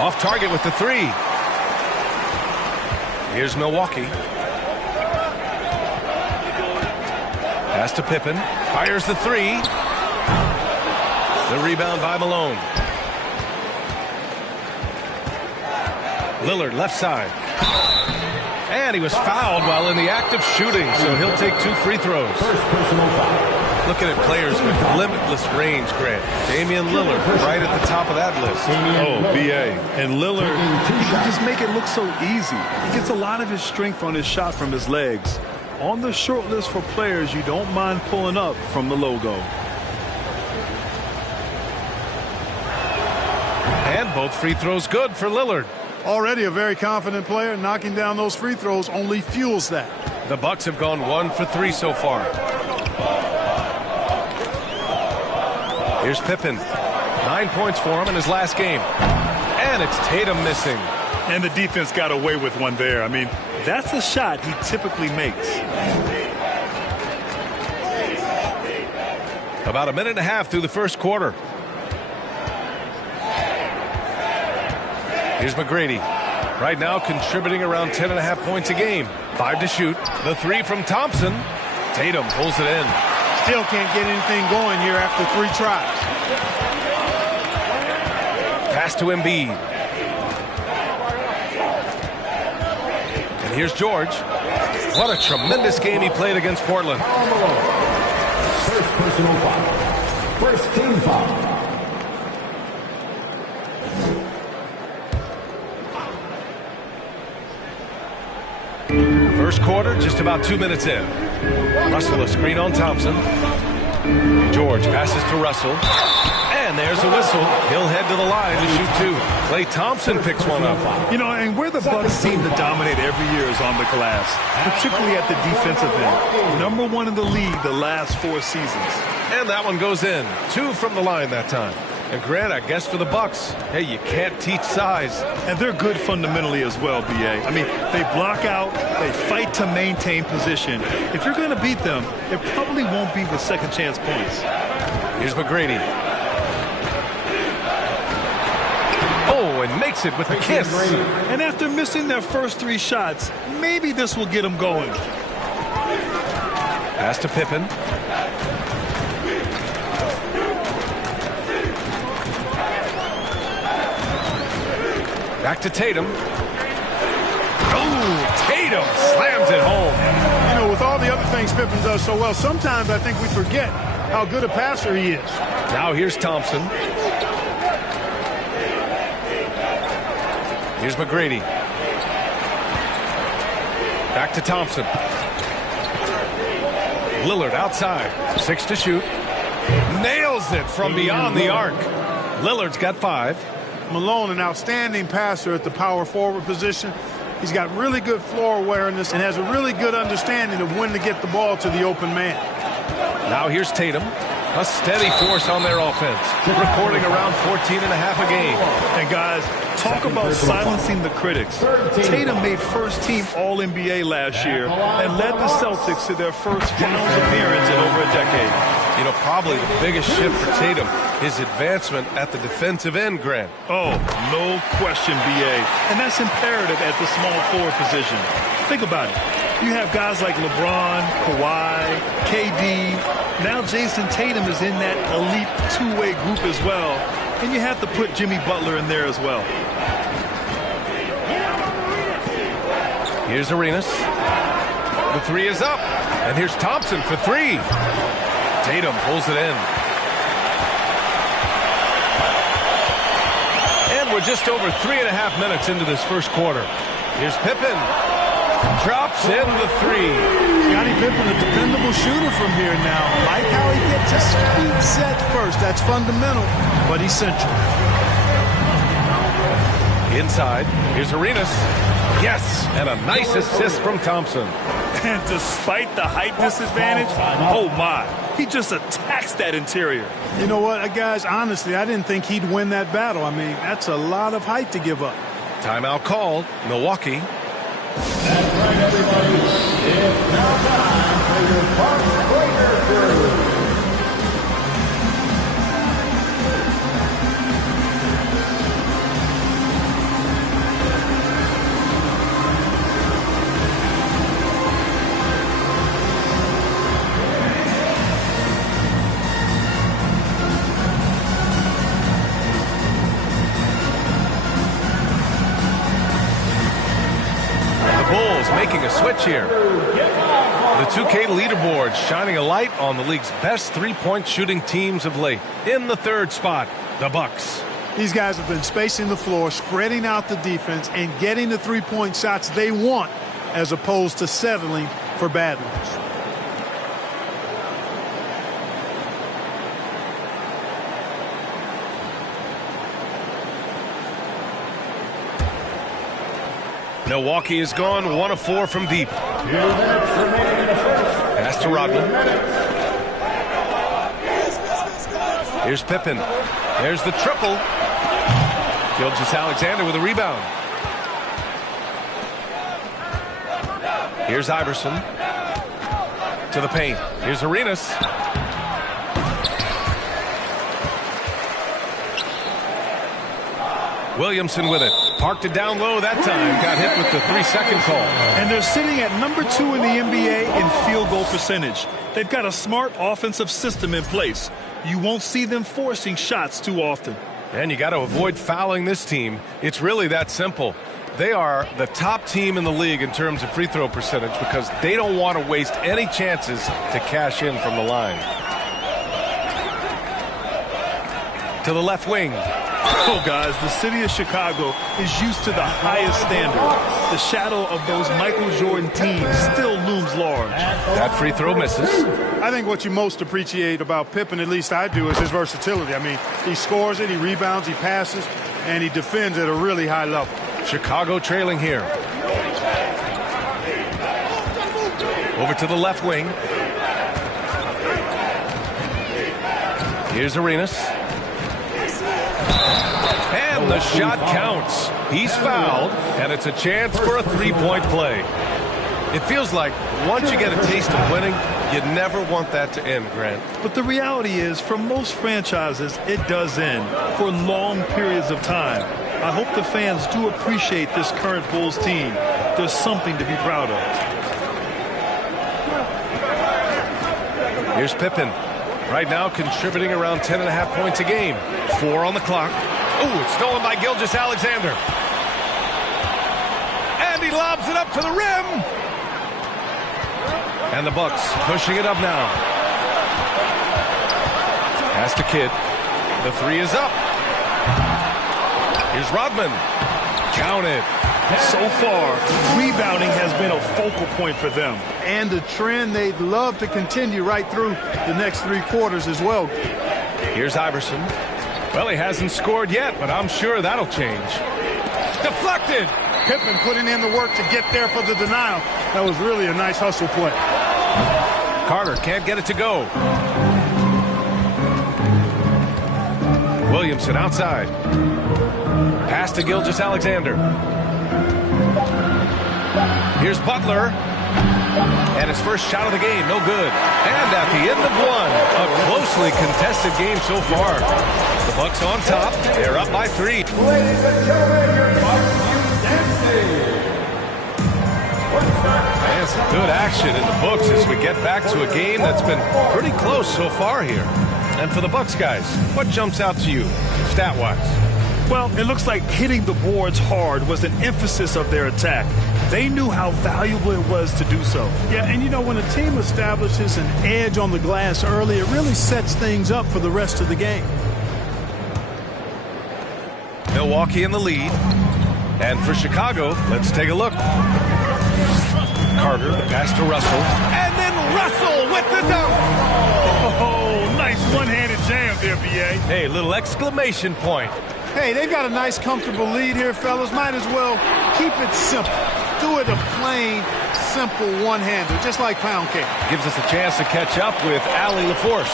Off target with the 3. Here's Milwaukee. Pass to Pippen. Fires the 3. The rebound by Malone. Lillard left side. And he was fouled while in the act of shooting, so he'll take 2 free throws. Looking at players with limitless range, Grant. Damian Lillard right at the top of that list. Oh, B.A. And Lillard, he can just make it look so easy. He gets a lot of his strength on his shot from his legs. On the short list for players you don't mind pulling up from the logo. And both free throws good for Lillard. Already a very confident player. Knocking down those free throws only fuels that. The Bucks have gone 1 for 3 so far. Here's Pippen. 9 points for him in his last game. And it's Tatum missing. And the defense got away with one there. I mean, that's a shot he typically makes. About a minute and a half through the first quarter. Here's McGrady. Right now contributing around 10.5 points a game. 5 to shoot. The 3 from Thompson. Tatum pulls it in. Still can't get anything going here after 3 tries. Pass to Embiid. And here's George. What a tremendous game he played against Portland. First personal foul. First team foul. First quarter, just about 2 minutes in. Russell, a screen on Thompson. George passes to Russell. And there's a whistle. He'll head to the line to shoot two. Klay Thompson picks one up. You know, and where the Bucks seem to dominate every year is on the glass, particularly at the defensive end. Number 1 in the league the last 4 seasons. And that one goes in. 2 from the line that time. And Grant, I guess for the Bucks, hey, you can't teach size. And they're good fundamentally as well, B.A. I mean, they block out, they fight to maintain position. If you're going to beat them, it probably won't be with second chance points. Here's McGrady. Oh, and makes it with the kiss. And after missing their first 3 shots, maybe this will get them going. Pass to Pippen. Back to Tatum. Oh, Tatum slams it home. You know, with all the other things Pippen does so well, sometimes I think we forget how good a passer he is. Now here's Thompson. Here's McGrady. Back to Thompson. Lillard outside. 6 to shoot. Nails it from beyond the arc. Lillard's got 5. Malone, an outstanding passer at the power forward position. He's got really good floor awareness and has a really good understanding of when to get the ball to the open man. Now here's Tatum. A steady force on their offense. Recording around 14.5 a game. And guys, talk about silencing the critics. Tatum made first-team All-NBA last year and led the Celtics to their first finals appearance in over a decade. You know, probably the biggest shift for Tatum is advancement at the defensive end, Grant. Oh, no question, B.A. And that's imperative at the small forward position. Think about it. You have guys like LeBron, Kawhi, KD. Now Jason Tatum is in that elite two-way group as well. And you have to put Jimmy Butler in there as well. Here's Arenas. The 3 is up. And here's Thompson for 3. Tatum pulls it in. And we're just over 3.5 minutes into this first quarter. Here's Pippen. Drops in the 3. Scottie Pippen, a dependable shooter from here now. Like how he gets his feet set first. That's fundamental, but essential. Inside. Here's Arenas. Yes, and a nice assist from Thompson. And despite the height disadvantage, oh my, he just attacks that interior. You know what, guys, honestly, I didn't think he'd win that battle. I mean, that's a lot of height to give up. Timeout called. Milwaukee. That's right, everybody. It's now time for your Bucks Breaker Crew. Making a switch here. The 2K leaderboard shining a light on the league's best three-point shooting teams of late. In the 3rd spot, the Bucks. These guys have been spacing the floor, spreading out the defense, and getting the three-point shots they want as opposed to settling for bad ones. Milwaukee is gone 1 of 4 from deep. Pass to Rodman. Here's Pippen. There's the triple. Gilgeous-Alexander with a rebound. Here's Iverson. To the paint. Here's Arenas. Williamson with it. Parked it down low that time. Got hit with the 3-second call. And they're sitting at number 2 in the NBA in field goal percentage. They've got a smart offensive system in place. You won't see them forcing shots too often. And you got to avoid fouling this team. It's really that simple. They are the top team in the league in terms of free throw percentage because they don't want to waste any chances to cash in from the line. To the left wing. Oh, guys, the city of Chicago is used to the highest standard. The shadow of those Michael Jordan teams still looms large. That free throw misses. I think what you most appreciate about Pippen, at least I do, is his versatility. I mean, he scores it, he rebounds, he passes, and he defends at a really high level. Chicago trailing here. Over to the left wing. Here's Arenas. And the shot counts. He's fouled, and it's a chance for a three-point play. It feels like once you get a taste of winning, you never want that to end, Grant. But the reality is, for most franchises, it does end for long periods of time. I hope the fans do appreciate this current Bulls team. There's something to be proud of. Here's Pippen. Right now contributing around 10.5 points a game. 4 on the clock. Oh, it's stolen by Gilgeous-Alexander. And he lobs it up to the rim. And the Bucks pushing it up now. Pass to Kidd. The three is up. Here's Rodman. Counted. So far, rebounding has been a focal point for them. And the trend they'd love to continue right through the next 3 quarters as well. Here's Iverson. Well, he hasn't scored yet, but I'm sure that'll change. Deflected. Pippen putting in the work to get there for the denial. That was really a nice hustle play. Carter can't get it to go. Williamson outside. Pass to Gilgeous-Alexander. Here's Butler. And his first shot of the game, no good. And at the end of one, a closely contested game so far. The Bucks on top. They're up by 3. Ladies and gentlemen, your dancing. And some good action in the books as we get back to a game that's been pretty close so far here. And for the Bucks guys, what jumps out to you, stat-wise? Well, it looks like hitting the boards hard was an emphasis of their attack. They knew how valuable it was to do so. Yeah, and you know, when a team establishes an edge on the glass early, it really sets things up for the rest of the game. Milwaukee in the lead. And for Chicago, let's take a look. Carter, the pass to Russell. And then Russell with the dunk. Oh, nice one-handed jam there, B.A. Hey, little exclamation point. Hey, they've got a nice, comfortable lead here, fellas. Might as well keep it simple. Do it a plain, simple one-hander, just like pound cake. Gives us a chance to catch up with Allie LaForce.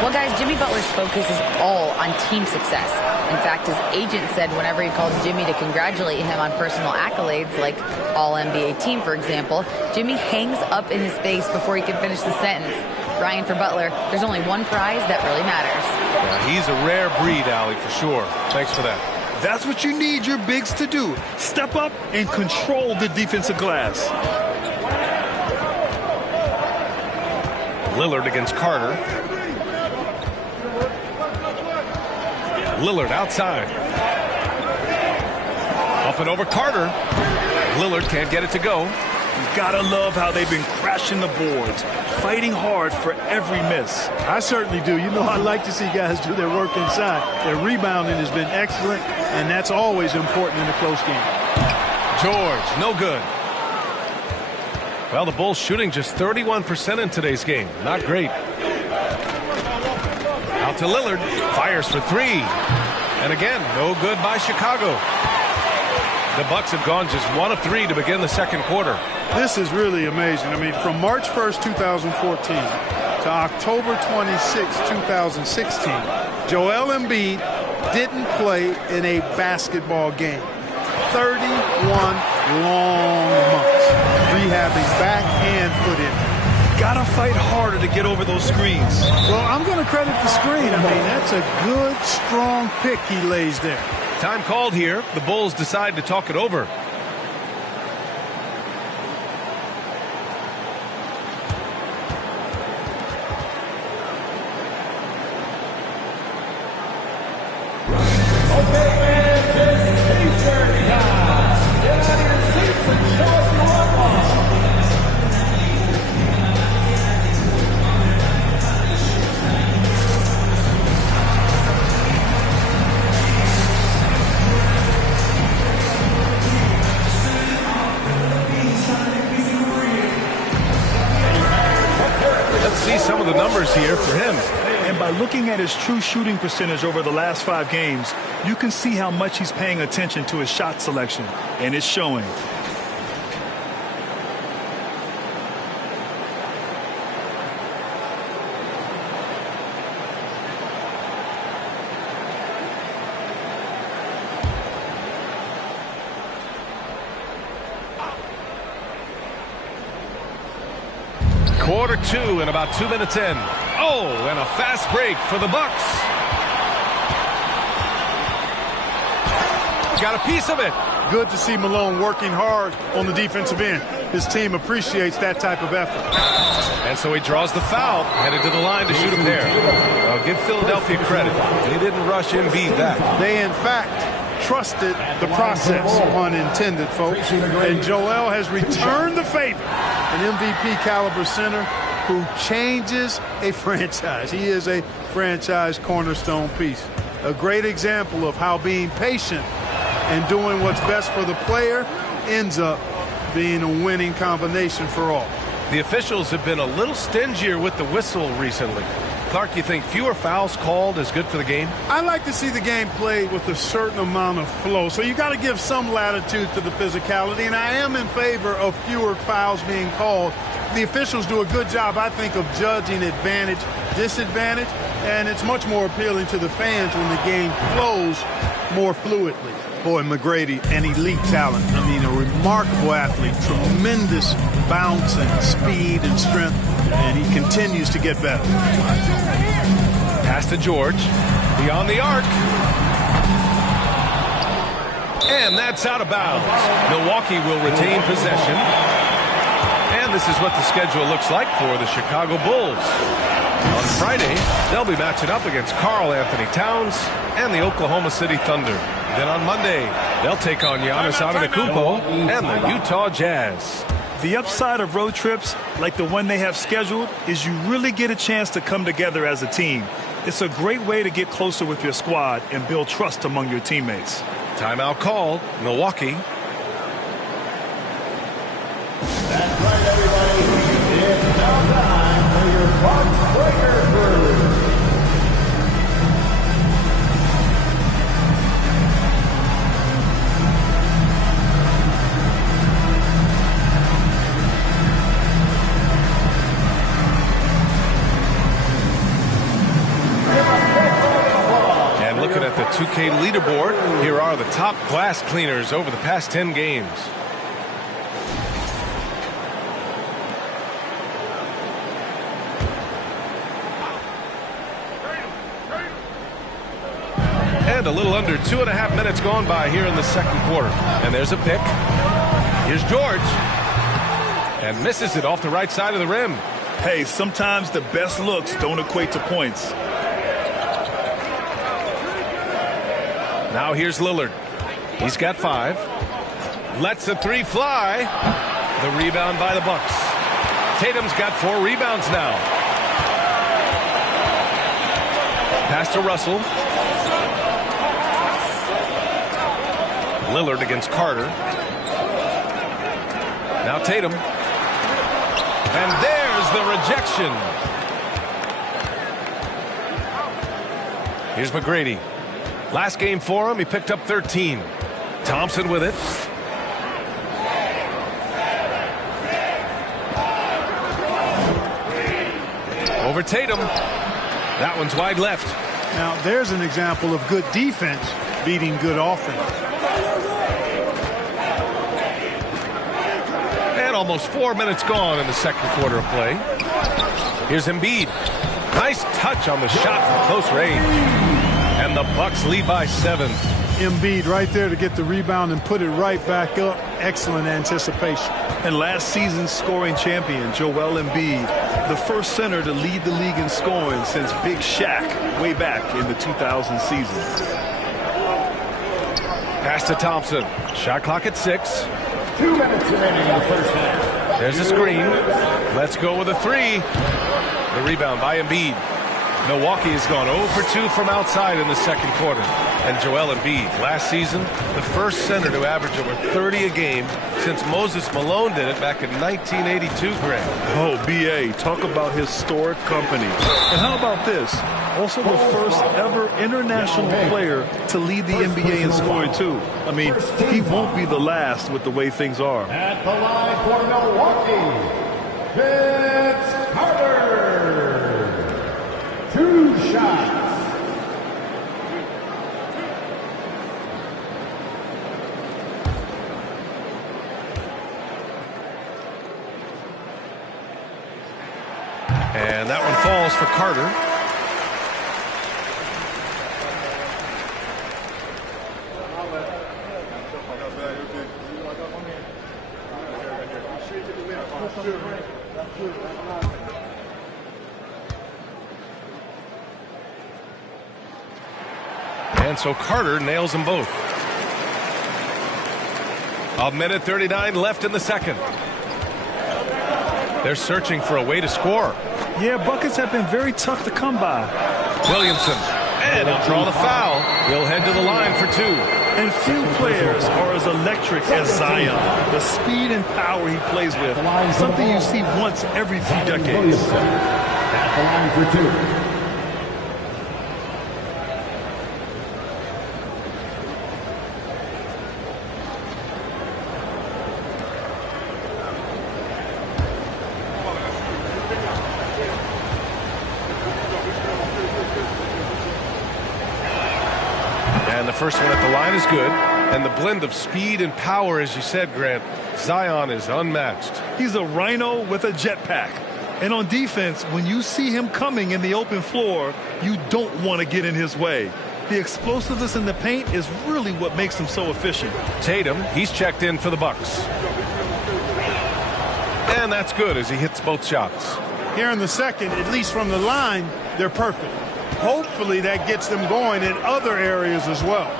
Well, guys, Jimmy Butler's focus is all on team success. In fact, his agent said whenever he calls Jimmy to congratulate him on personal accolades, like All-NBA team, for example, Jimmy hangs up in his face before he can finish the sentence. Ryan, for Butler, there's only one prize that really matters. Yeah, he's a rare breed, Allie, for sure. Thanks for that. That's what you need your bigs to do. Step up and control the defensive glass. Lillard against Carter. Lillard outside. Up and over Carter. Lillard can't get it to go. You gotta love how they've been crashing the boards, fighting hard for every miss. I certainly do. You know, I like to see guys do their work inside. Their rebounding has been excellent, and that's always important in a close game. George, no good. Well, the Bulls shooting just 31% in today's game. Not great. Out to Lillard. Fires for 3. And again, no good by Chicago. The Bucks have gone just 1 of 3 to begin the second quarter. This is really amazing. I mean, from March 1st, 2014 to October 26, 2016, Joel Embiid didn't play in a basketball game. 31 long months rehabbing back and foot injury. Gotta fight harder to get over those screens. Well, I'm going to credit the screen. I mean, that's a good, strong pick he lays there. Time called here. The Bulls decide to talk it over. Let's see some of the numbers here for him. And by looking at his true shooting percentage over the last 5 games, you can see how much he's paying attention to his shot selection, and it's showing. Quarter 2 and about 2 minutes in. Oh, and a fast break for the Bucks. Got a piece of it. Good to see Malone working hard on the defensive end. His team appreciates that type of effort. And so he draws the foul, headed to the line to shoot a pair. Well, give Philadelphia credit. They didn't rush Embiid that. They, in fact, trusted the process, pun intended, folks. And Joel has returned the favor. An MVP caliber center who changes a franchise. He is a franchise cornerstone piece. A great example of how being patient and doing what's best for the player ends up being a winning combination for all. The officials have been a little stingier with the whistle recently. Clark, you think fewer fouls called is good for the game? I like to see the game played with a certain amount of flow. So you got to give some latitude to the physicality, and I am in favor of fewer fouls being called. The officials do a good job, I think, of judging advantage, disadvantage, and it's much more appealing to the fans when the game flows more fluidly. Boy, McGrady, an elite talent. I mean, a remarkable athlete, tremendous bounce and speed and strength, and he continues to get better. Pass to George, beyond the arc. And that's out of bounds. Milwaukee will retain possession. And this is what the schedule looks like for the Chicago Bulls. On Friday, they'll be matching up against Karl Anthony Towns and the Oklahoma City Thunder. Then on Monday, they'll take on Giannis Antetokounmpo and the Utah Jazz. The upside of road trips like the one they have scheduled is you really get a chance to come together as a team. It's a great way to get closer with your squad and build trust among your teammates. Timeout called, Milwaukee. That's right, everybody. It's now time for your Bucks Breaker Crew. And looking at the 2K leaderboard, here are the top glass cleaners over the past 10 games. And a little under 2.5 minutes gone by here in the second quarter. And there's a pick. Here's George. And misses it off the right side of the rim. Hey, sometimes the best looks don't equate to points. Now here's Lillard. He's got 5. Lets the 3 fly. The rebound by the Bucks. Tatum's got 4 rebounds now. Pass to Russell. Lillard against Carter. Now Tatum. And there's the rejection. Here's McGrady. Last game for him, he picked up 13. Thompson with it. Over Tatum. That one's wide left. Now, there's an example of good defense beating good offense. And almost 4 minutes gone in the second quarter of play. Here's Embiid. Nice touch on the shot from close range. And the Bucks lead by 7. Embiid right there to get the rebound and put it right back up. Excellent anticipation. And last season's scoring champion, Joel Embiid, the first center to lead the league in scoring since Big Shaq way back in the 2000 season. Pass to Thompson. Shot clock at 6. 2 minutes remaining in the first half. There's a screen. Let's go with a 3. The rebound by Embiid. Milwaukee has gone 0 for 2 from outside in the second quarter. And Joel Embiid, last season, the first center to average over 30 a game since Moses Malone did it back in 1982, Greg. Oh, B.A., talk about historic company. And how about this? Also the first ever international player to lead the NBA in scoring, too. I mean, he won't be the last with the way things are. At the line for Milwaukee, Vince Carter. 2 shots. And that one falls for Carter. And so Carter nails them both. 1:39 left in the second. They're searching for a way to score. Yeah, buckets have been very tough to come by. Williamson, and he'll draw the foul. He'll head to the line for 2. And few players are as electric as Zion. The speed and power he plays with, something you see once every few decades. At the line for 2. First one at the line is good, and the blend of speed and power, as you said, Grant, Zion is unmatched. He's a rhino with a jetpack. And on defense, when you see him coming in the open floor, you don't want to get in his way. The explosiveness in the paint is really what makes him so efficient. Tatum, he's checked in for the Bucks. And that's good as he hits both shots. Here in the second, at least from the line, they're perfect. Hopefully that gets them going in other areas as well.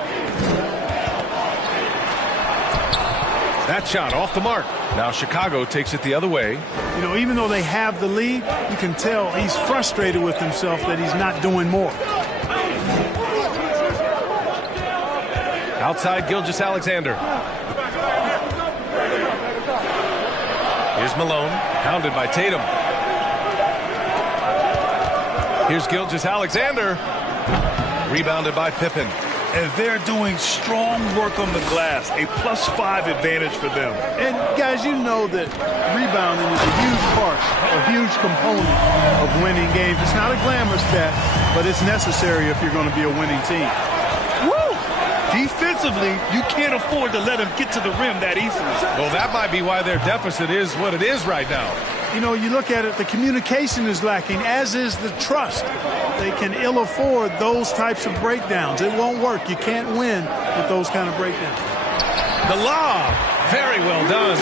That shot off the mark. Now Chicago takes it the other way. You know, even though they have the lead, you can tell he's frustrated with himself that he's not doing more. Outside Gilgeous-Alexander. Here's Malone, pounded by Tatum. Here's Gilgeous-Alexander, rebounded by Pippen. And they're doing strong work on the glass, a +5 advantage for them. And guys, you know that rebounding is a huge part, a huge component of winning games. It's not a glamour stat, but it's necessary if you're going to be a winning team. Woo! Defensively, you can't afford to let him get to the rim that easily. Well, that might be why their deficit is what it is right now. You know, you look at it, the communication is lacking, as is the trust. They can ill afford those types of breakdowns. It won't work. You can't win with those kind of breakdowns. The lob, very well done.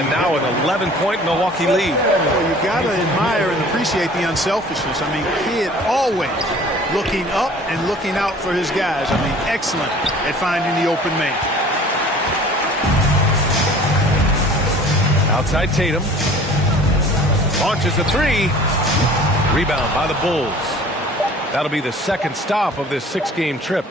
And now an 11-point Milwaukee lead. Well, you got to admire and appreciate the unselfishness. I mean, Kidd always looking up and looking out for his guys. I mean, excellent at finding the open man. Outside Tatum. Launches a 3. Rebound by the Bulls. That'll be the second stop of this 6-game trip.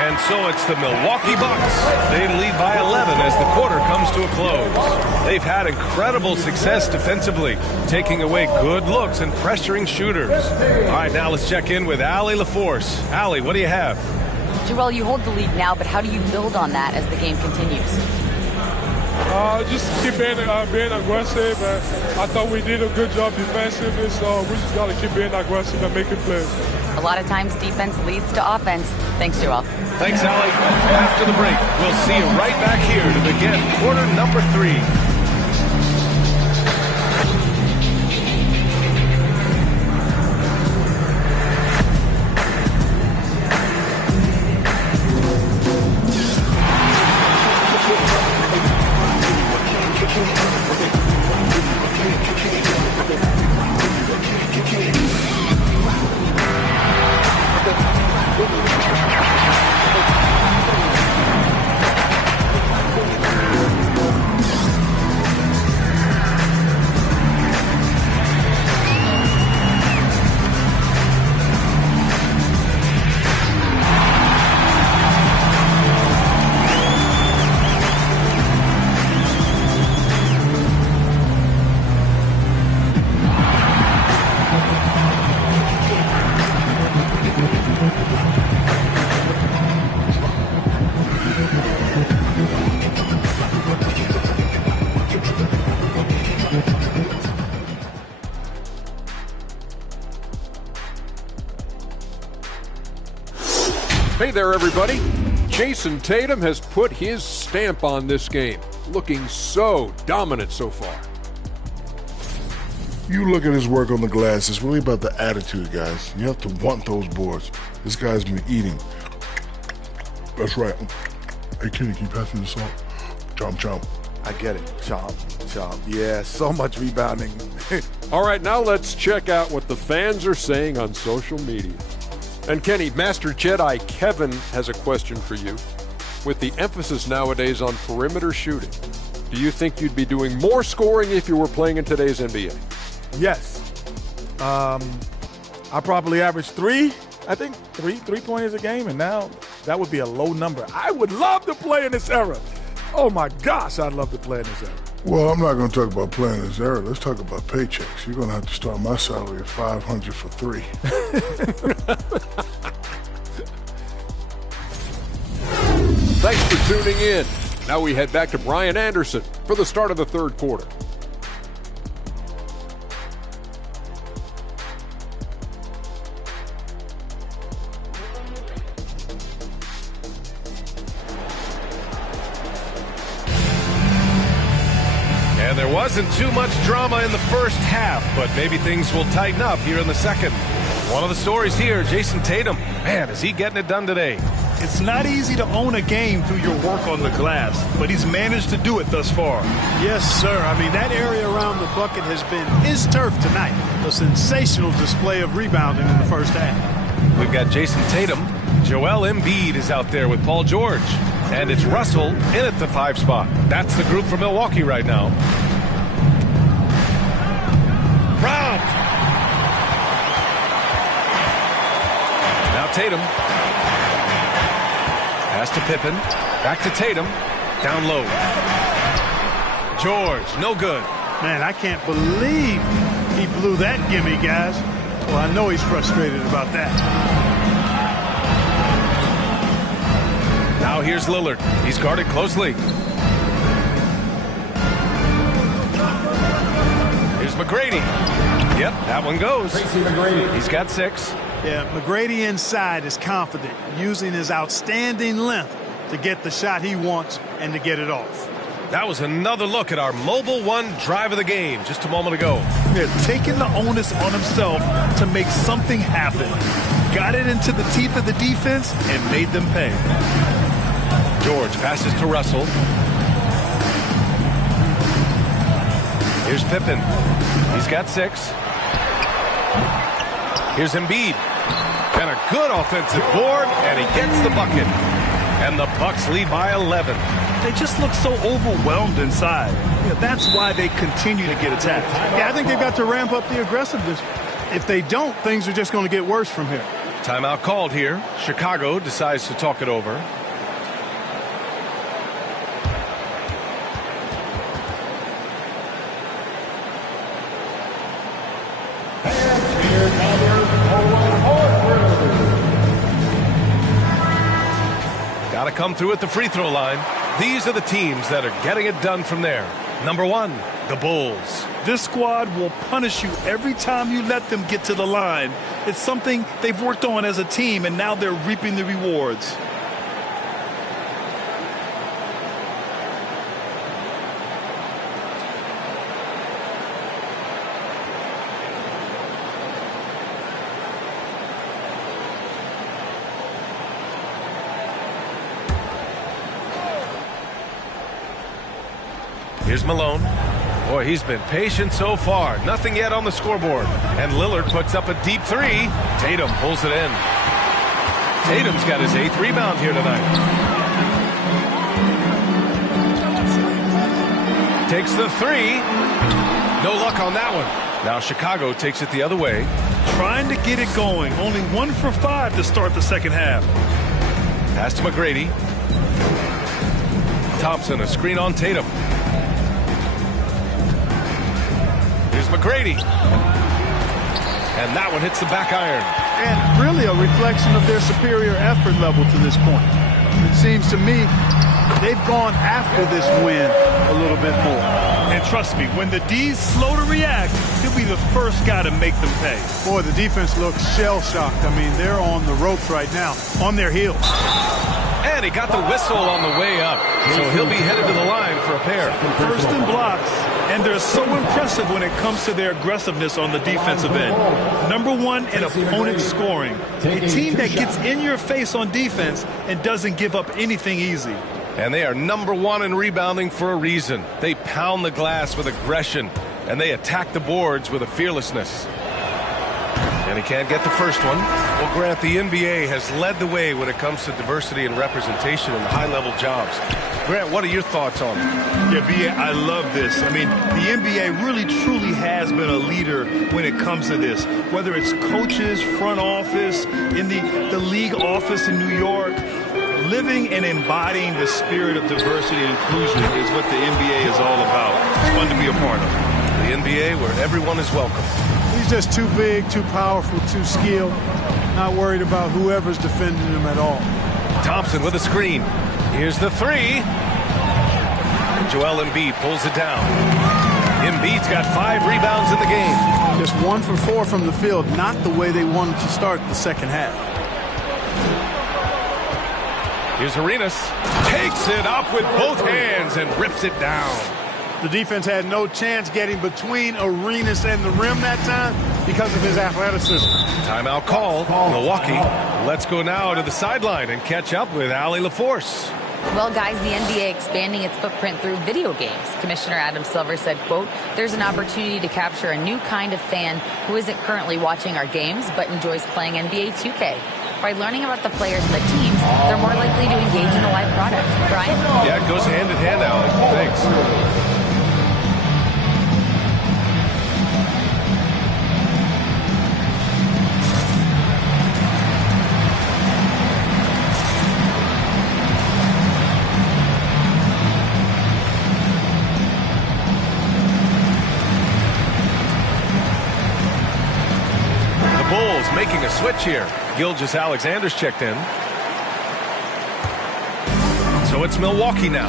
And so it's the Milwaukee Bucks. They lead by 11 as the quarter comes to a close. They've had incredible success defensively, taking away good looks and pressuring shooters. All right, now let's check in with Allie LaForce. Allie, what do you have? Joel, you hold the lead now, but how do you build on that as the game continues? Just keep being aggressive. I thought we did a good job defensively, so we just got to keep being aggressive and making plays. A lot of times defense leads to offense. Thanks, Joel. Thanks, Allie. After the break, we'll see you right back here to begin quarter number 3. Hey there, everybody. Jason Tatum has put his stamp on this game, looking so dominant so far. You look at his work on the glass, it's really about the attitude, guys. You have to want those boards. This guy's been eating. That's right. Hey, Kenny, can you pass me the salt? Chomp, chomp. I get it. Chomp, chomp. Yeah, so much rebounding. All right, now let's check out what the fans are saying on social media. And Kenny, Master Jedi Kevin has a question for you. With the emphasis nowadays on perimeter shooting, do you think you'd be doing more scoring if you were playing in today's NBA? Yes. I probably averaged three-pointers a game, and now that would be a low number. I would love to play in this era. Oh, my gosh, I'd love to play in this era. Well, I'm not going to talk about playing this era. Let's talk about paychecks. You're going to have to start my salary at $500 for 3. Thanks for tuning in. Now we head back to Brian Anderson for the start of the third quarter. And there wasn't too much drama in the first half, but maybe things will tighten up here in the second. One of the stories here, Jason Tatum. Man, is he getting it done today? It's not easy to own a game through your work on the glass, but he's managed to do it thus far. Yes, sir. I mean, that area around the bucket has been his turf tonight. A sensational display of rebounding in the first half. We've got Jason Tatum. Joel Embiid is out there with Paul George. And it's Russell in at the 5 spot. That's the group for Milwaukee right now. Brown. Now Tatum. Pass to Pippen. Back to Tatum. Down low. George, no good. Man, I can't believe he blew that gimme, guys. Well, I know he's frustrated about that. Now here's Lillard. He's guarded closely. Here's McGrady. Yep, that one goes. He's got 6. Yeah, McGrady inside is confident, using his outstanding length to get the shot he wants and to get it off. That was another look at our Mobile One drive of the game just a moment ago. Yeah, taking the onus on himself to make something happen. Got it into the teeth of the defense and made them pay. George passes to Russell. Here's Pippen. He's got 6. Here's Embiid. And a good offensive board, and he gets the bucket. And the Bucks lead by 11. They just look so overwhelmed inside. Yeah, that's why they continue to get attacked. Yeah, I think they've got to ramp up the aggressiveness. If they don't, things are just going to get worse from here. Timeout called here. Chicago decides to talk it over. Got to come through at the free throw line. These are the teams that are getting it done from there. Number 1, the Bulls. This squad will punish you every time you let them get to the line. It's something they've worked on as a team, and now they're reaping the rewards. Here's Malone. Boy, he's been patient so far. Nothing yet on the scoreboard. And Lillard puts up a deep 3. Tatum pulls it in. Tatum's got his 8th rebound here tonight. Takes the 3. No luck on that one. Now Chicago takes it the other way. Trying to get it going. Only 1 for 5 to start the second half. Pass to McGrady. Thompson, a screen on Tatum. Here's McGrady. And that one hits the back iron. And really a reflection of their superior effort level to this point. It seems to me they've gone after this win a little bit more. And trust me, when the D's slow to react, he'll be the first guy to make them pay. Boy, the defense looks shell-shocked. I mean, they're on the ropes right now, on their heels. And he got the whistle on the way up, so he'll be headed to the line for a pair. First in blocks, and they're so impressive when it comes to their aggressiveness on the defensive end. Number one in opponent scoring. A team that gets in your face on defense and doesn't give up anything easy. And they are number one in rebounding for a reason. They pound the glass with aggression, and they attack the boards with a fearlessness. And he can't get the first one. Well, Grant, the NBA has led the way when it comes to diversity and representation in high-level jobs. Grant, what are your thoughts on it? Yeah, B.A., I love this. I mean, the NBA really, truly has been a leader when it comes to this. Whether it's coaches, front office, in the league office in New York, living and embodying the spirit of diversity and inclusion is what the NBA is all about. It's fun to be a part of. The NBA where everyone is welcome. He's just too big, too powerful, too skilled. Not worried about whoever's defending him at all. Thompson with a screen. Here's the three. And Joel Embiid pulls it down. Embiid's got 5 rebounds in the game. Just 1 for 4 from the field, not the way they wanted to start the second half. Here's Arenas. Takes it up with both hands and rips it down. The defense had no chance getting between Arenas and the rim that time because of his athleticism. Timeout call. Milwaukee. Let's go now to the sideline and catch up with Allie LaForce. Well, guys, the NBA expanding its footprint through video games. Commissioner Adam Silver said, quote, there's an opportunity to capture a new kind of fan who isn't currently watching our games but enjoys playing NBA 2K. By learning about the players and the teams, they're more likely to engage in a live product. Brian? Yeah, it goes hand in hand, Allie. Thanks. Making a switch here. Gilgeous-Alexander's checked in. So it's Milwaukee now.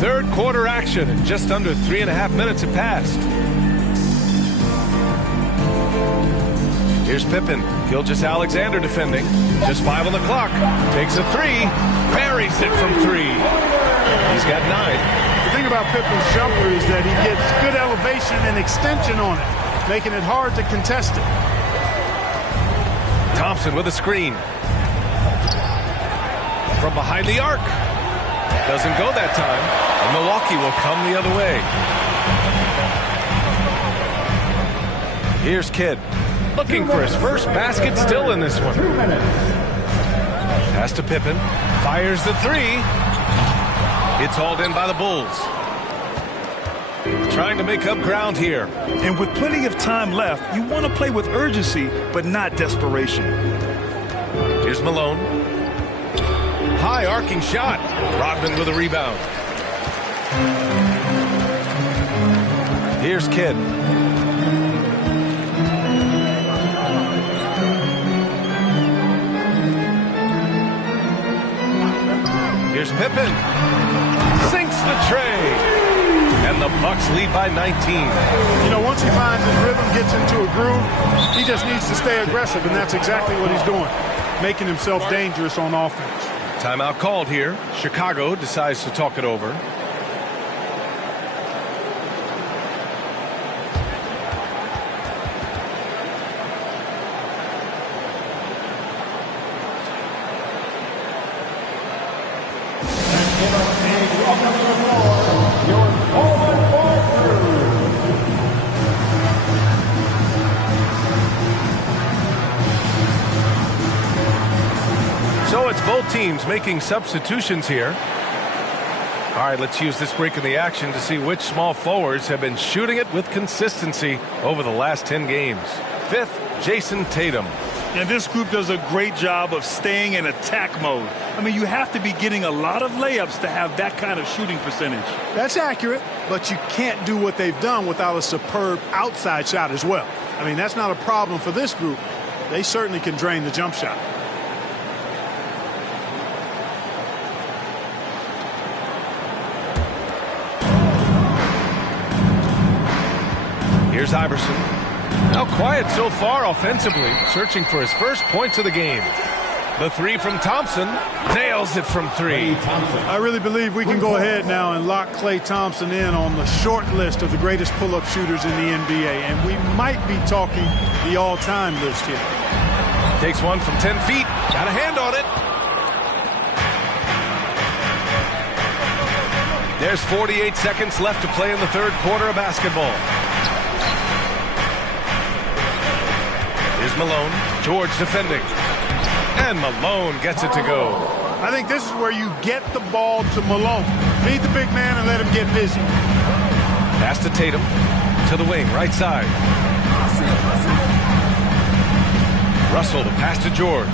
Third quarter action, and just under 3.5 minutes have passed. Here's Pippen. Gilgeous-Alexander defending. Just 5 on the clock. Takes a 3. Buries it from 3. He's got 9. The thing about Pippen's jumper is that he gets good elevation and extension on it, making it hard to contest it. Thompson with a screen. From behind the arc. Doesn't go that time. And Milwaukee will come the other way. Here's Kidd. Looking for his first basket still in this one. Pass to Pippen. Fires the 3. It's hauled in by the Bulls. Trying to make up ground here. And with plenty of time left, you want to play with urgency, but not desperation. Here's Malone. High arcing shot. Rodman with a rebound. Here's Kidd. Here's Pippen. Sinks the tray. And the Bucks lead by 19. You know, once he finds his rhythm, gets into a groove, he just needs to stay aggressive, and that's exactly what he's doing, making himself dangerous on offense. Timeout called here. Chicago decides to talk it over. So it's both teams making substitutions here. All right, let's use this break in the action to see which small forwards have been shooting it with consistency over the last 10 games. 5th, Jason Tatum. And this group does a great job of staying in attack mode. I mean, you have to be getting a lot of layups to have that kind of shooting percentage. That's accurate, but you can't do what they've done without a superb outside shot as well. I mean, that's not a problem for this group. They certainly can drain the jump shot. Here's Iverson. Now quiet so far offensively, searching for his first points of the game. The three from Thompson. Nails it from three. I really believe we can go ahead now and lock Klay Thompson in on the short list of the greatest pull-up shooters in the NBA. And we might be talking the all-time list here. Takes one from 10 feet. Got a hand on it. There's 48 seconds left to play in the third quarter of basketball. Here's Malone. George defending. And Malone gets it to go. I think this is where you get the ball to Malone. Feed the big man and let him get busy. Pass to Tatum. To the wing, right side. Russell, the pass to George.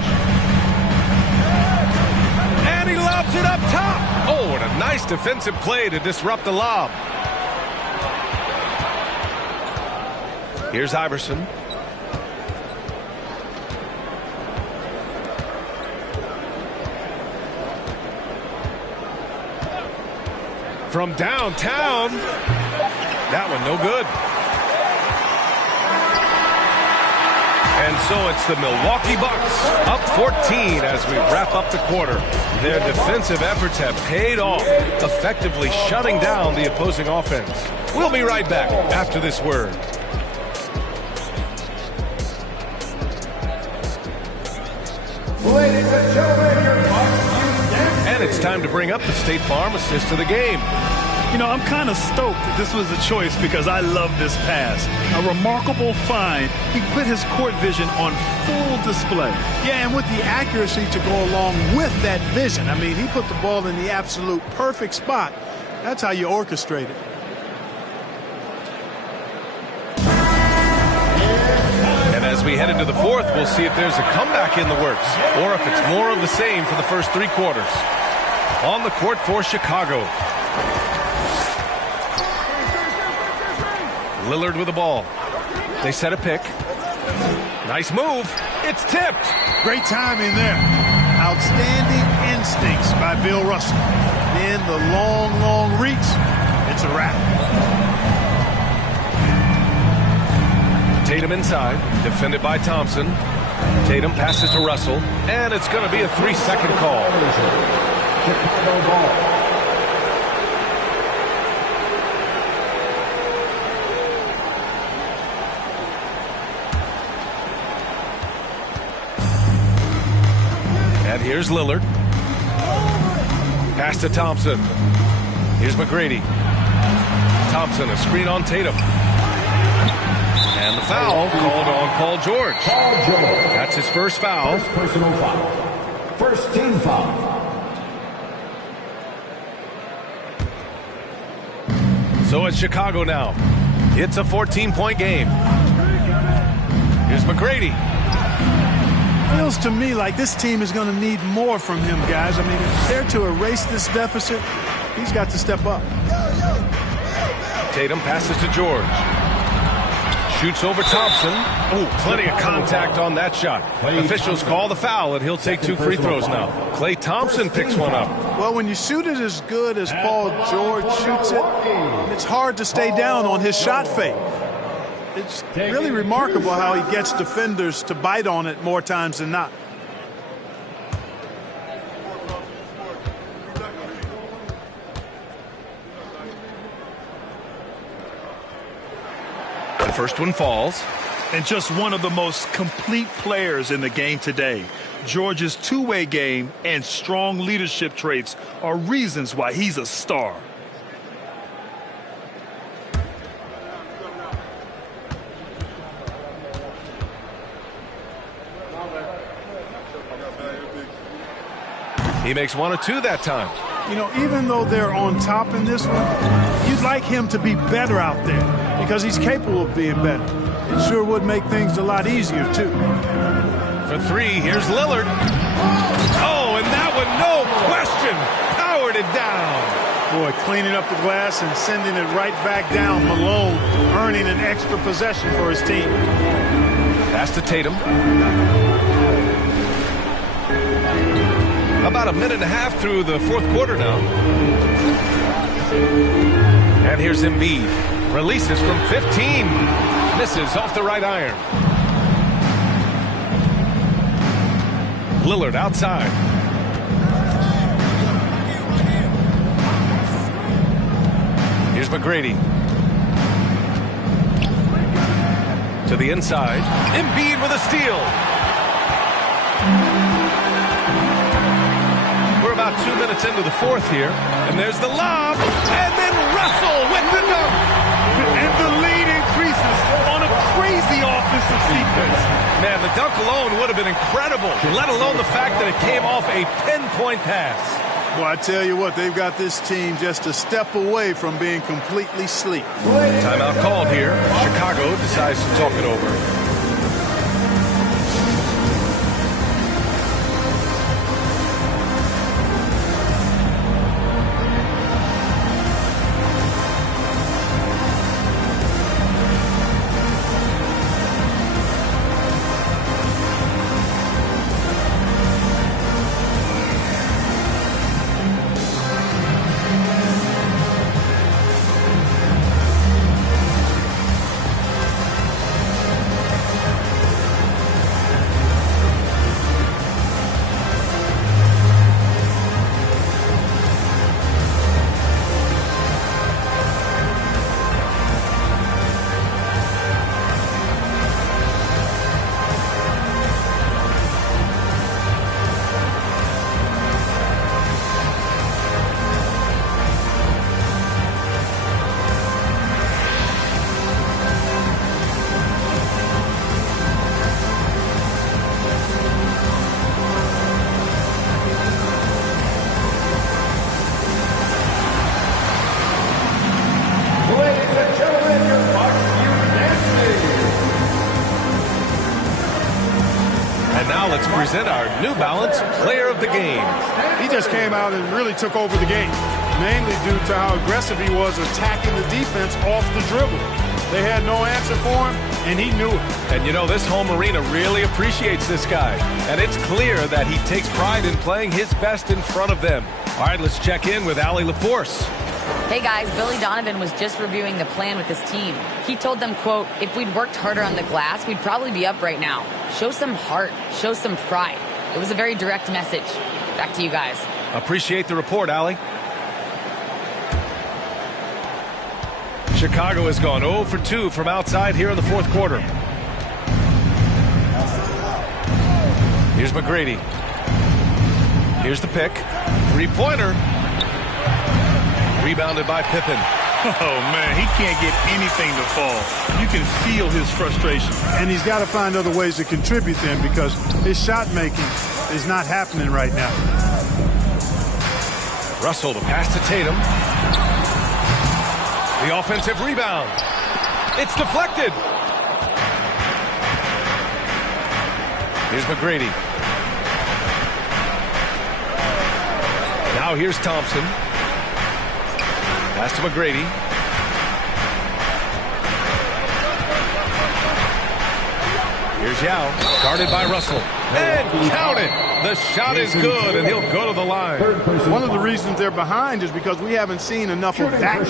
And he lobs it up top. Oh, what a nice defensive play to disrupt the lob. Here's Iverson. From downtown. That one no good. And so it's the Milwaukee Bucks up 14 as we wrap up the quarter. Their defensive efforts have paid off, effectively shutting down the opposing offense. We'll be right back after this word. Ladies and gentlemen, your And it's time to bring up the State Farm assist of the game. You know, I'm kind of stoked that this was a choice because I love this pass. A remarkable find. He put his court vision on full display. Yeah, and with the accuracy to go along with that vision. I mean, he put the ball in the absolute perfect spot. That's how you orchestrate it. And as we head into the fourth, we'll see if there's a comeback in the works or if it's more of the same for the first three quarters. On the court for Chicago. Lillard with the ball. They set a pick. Nice move. It's tipped. Great timing there. Outstanding instincts by Bill Russell. Then the long reach. It's a wrap. Tatum inside. Defended by Thompson. Tatum passes to Russell. And it's going to be a 3-second call. Chicago ball. And here's Lillard. Pass to Thompson. Here's McGrady. Thompson, a screen on Tatum. And the foul called on Paul George. That's his first foul. First personal foul. First team foul. So it's Chicago now. It's a 14-point game. Here's McGrady. Feels to me like this team is going to need more from him, guys. I mean, if they're to erase this deficit, he's got to step up. Tatum passes to George. Shoots over Thompson. Oh, plenty of contact on that shot. Officials call the foul, and he'll take 2 free throws now. Klay Thompson picks one up. Well, when you shoot it as good as Paul George shoots it, it's hard to stay down on his shot fake. It's really remarkable how he gets defenders to bite on it more times than not. The first one falls. And just one of the most complete players in the game today. George's two-way game and strong leadership traits are reasons why he's a star. He makes 1 or 2 that time. You know, even though they're on top in this one, you'd like him to be better out there because he's capable of being better. It sure would make things a lot easier, too. For 3, here's Lillard. Oh, and that one, no question, powered it down. Boy, cleaning up the glass and sending it right back down. Malone earning an extra possession for his team. Pass to Tatum. About a minute and a half through the fourth quarter now. And here's Embiid. Releases from 15. Misses off the right iron. Lillard outside. Here's McGrady. To the inside. Embiid with a steal. We're about 2 minutes into the fourth here. And there's the lob. And then Russell with the dunk. And the lead increases on a crazy offensive sequence. Man, the dunk alone would have been incredible, let alone the fact that it came off a pinpoint pass. Well, I tell you what, they've got this team just a step away from being completely asleep. Timeout called here. Chicago decides to talk it over. Let's present our New Balance Player of the Game. He just came out and really took over the game, mainly due to how aggressive he was attacking the defense off the dribble. They had no answer for him, and he knew it. And you know, this home arena really appreciates this guy. And it's clear that he takes pride in playing his best in front of them. All right, let's check in with Allie LaForce. Hey guys, Billy Donovan was just reviewing the plan with his team. He told them, quote, if we'd worked harder on the glass, we'd probably be up right now. Show some heart, show some pride. It was a very direct message. Back to you guys. Appreciate the report, Allie. Chicago has gone 0 for 2 from outside here in the fourth quarter. Here's McGrady. Here's the pick. Three-pointer. Rebounded by Pippen. Oh, man, he can't get anything to fall. You can feel his frustration. And he's got to find other ways to contribute then, because his shot making is not happening right now. Russell, the pass to Tatum. The offensive rebound. It's deflected. Here's McGrady. Now here's Thompson. Pass to McGrady. Here's Yao, guarded by Russell. And count it! The shot is good, and he'll go to the line. One of the reasons they're behind is because we haven't seen enough of that.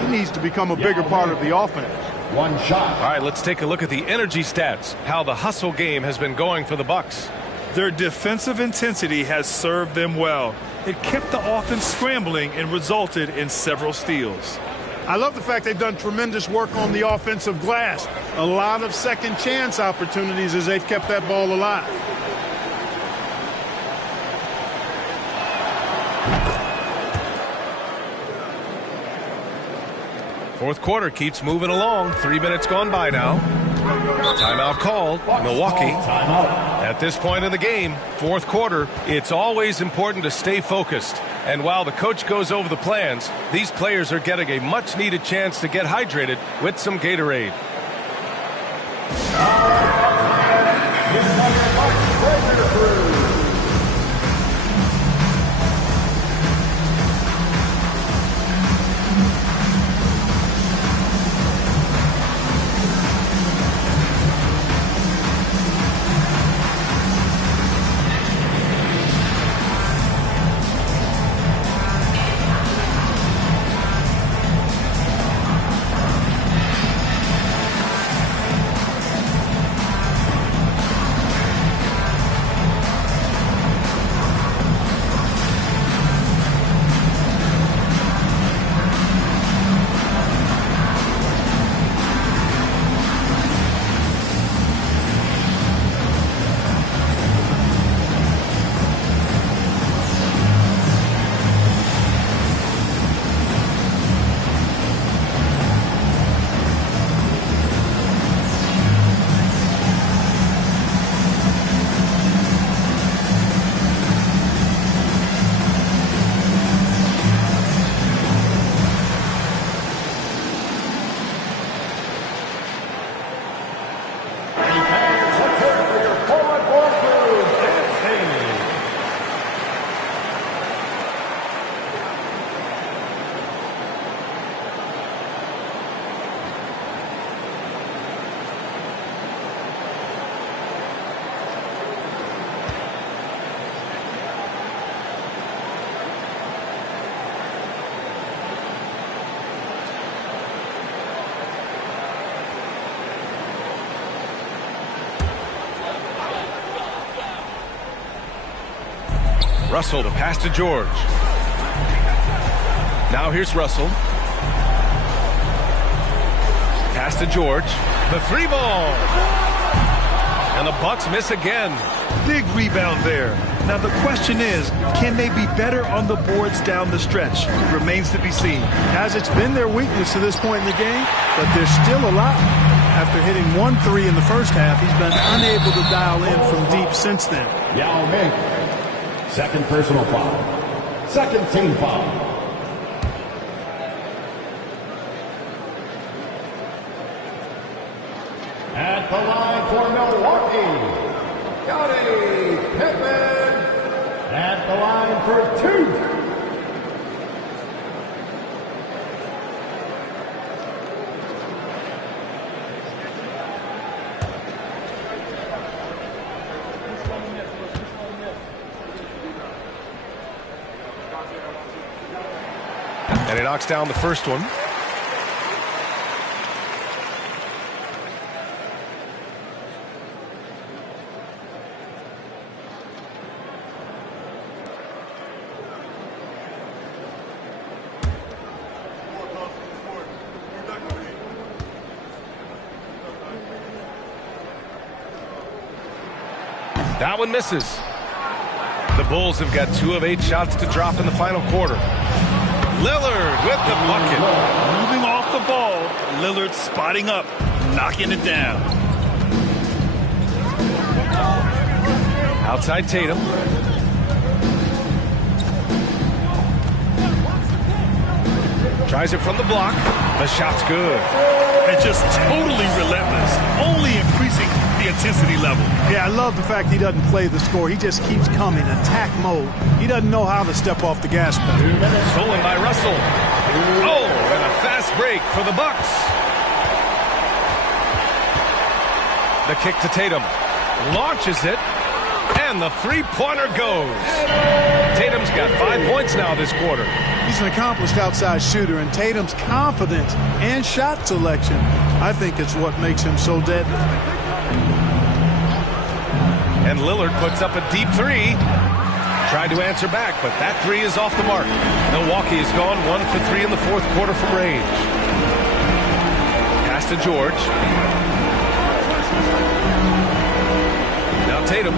He needs to become a bigger part of the offense. One shot. All right, let's take a look at the energy stats, how the hustle game has been going for the Bucks. Their defensive intensity has served them well. It kept the offense scrambling and resulted in several steals. I love the fact they've done tremendous work on the offensive glass. A lot of second chance opportunities as they've kept that ball alive. Fourth quarter keeps moving along. 3 minutes gone by now. Timeout called. Milwaukee. At this point in the game, fourth quarter, it's always important to stay focused. And while the coach goes over the plans, these players are getting a much-needed chance to get hydrated with some Gatorade. Russell to pass to George. Now here's Russell. Pass to George. The 3-ball. And the Bucks miss again. Big rebound there. Now the question is, can they be better on the boards down the stretch? It remains to be seen. Guys, it's been their weakness to this point in the game, but there's still a lot. After hitting 1-3 in the first half, he's been unable to dial in from deep since then. Yao Ming, second personal foul. Second team foul. At the line for Milwaukee, Scottie Pippen. At the line for 2. And he knocks down the first one. That one misses. The Bulls have got 2 of 8 shots to drop in the final quarter. Lillard with the bucket. Moving off the ball. Lillard spotting up, knocking it down. Outside Tatum. Tries it from the block. The shot's good. And just totally relentless. Only increasing the intensity level. Yeah, I love the fact he doesn't play the score. He just keeps coming, attack mode. He doesn't know how to step off the gas pedal. Stolen by Russell. Oh, and a fast break for the Bucks. The kick to Tatum. Launches it. And the 3-pointer goes. Tatum's got 5 points now this quarter. He's an accomplished outside shooter, and Tatum's confidence and shot selection, I think, is what makes him so deadly. And Lillard puts up a deep 3. Tried to answer back, but that 3 is off the mark. Milwaukee has gone 1 for 3 in the fourth quarter from range. Pass to George. Now Tatum.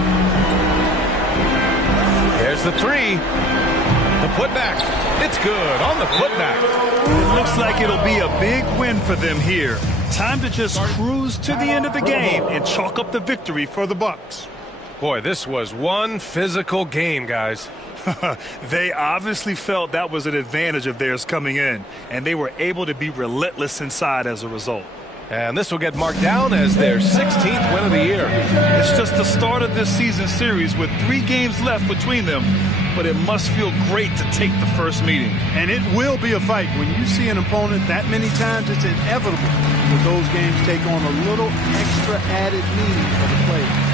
There's the 3. The putback. It's good on the putback. It looks like it'll be a big win for them here. Time to just cruise to the end of the game and chalk up the victory for the Bucks. Boy, this was one physical game, guys. They obviously felt that was an advantage of theirs coming in, and they were able to be relentless inside as a result. And this will get marked down as their 16th win of the year. It's just the start of this season series with 3 games left between them, but it must feel great to take the first meeting. And it will be a fight. When you see an opponent that many times, it's inevitable that those games take on a little extra added meaning for the players.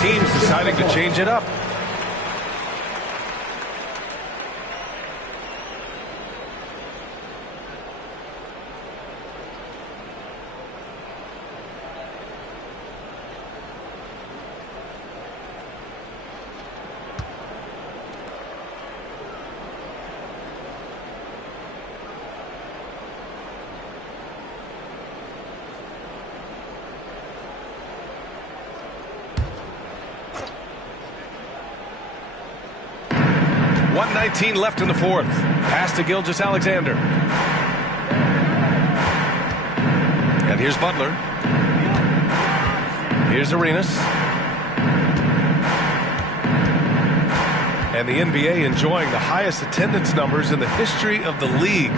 Teams deciding to change it up. 1:19 left in the fourth. Pass to Gilgeous-Alexander. And here's Butler. Here's Arenas. And the NBA enjoying the highest attendance numbers in the history of the league.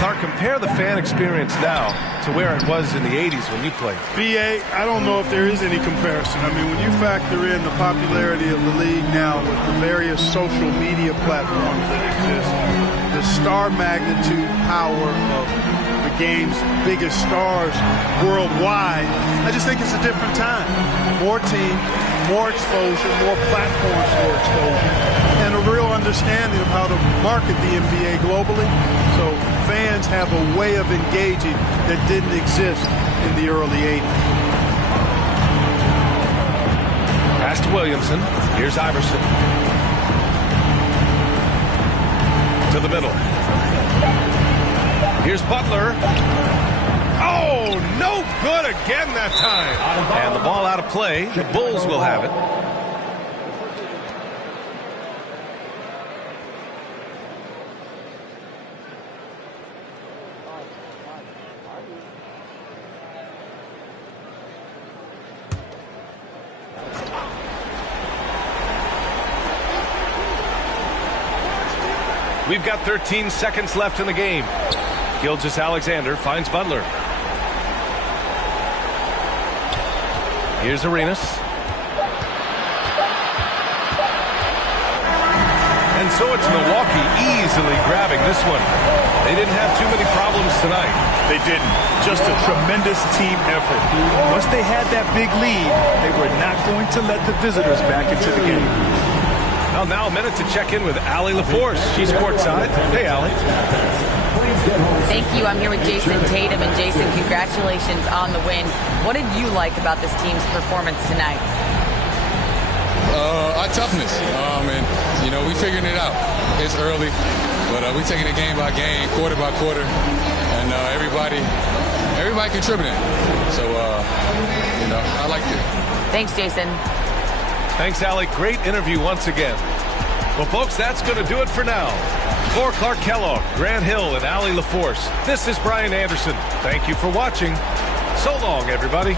Clark, compare the fan experience now to where it was in the 80s when you played. BA, I don't know if there is any comparison. I mean, when you factor in the popularity of the league now with the various social media platforms that exist, the star magnitude power of the game's biggest stars worldwide, I just think it's a different time. More teams, more exposure, more platforms for exposure, and a real understanding of how to market the NBA globally. So fans have a way of engaging that didn't exist in the early 80s. Pass to Williamson. Here's Iverson. To the middle. Here's Butler. Oh, no good again that time. And the ball out of play. The Bulls will have it. We've got 13 seconds left in the game. Gilgeous-Alexander finds Butler. Here's Arenas. And so it's Milwaukee easily grabbing this one. They didn't have too many problems tonight. They didn't. Just a tremendous team effort. Once they had that big lead, they were not going to let the visitors back into the game. Well, now a minute to check in with Allie LaForce. She's courtside. Hey, Allie. Thank you. I'm here with Jason Tatum. And Jason, congratulations on the win. What did you like about this team's performance tonight? Our toughness. And, you know, we figuring it out. It's early, but we taking it game by game, quarter by quarter, and everybody contributing. So, you know, I liked it. Thanks, Jason. Thanks, Allie. Great interview once again. Well, folks, that's going to do it for now. For Clark Kellogg, Grant Hill, and Allie LaForce, this is Brian Anderson. Thank you for watching. So long, everybody.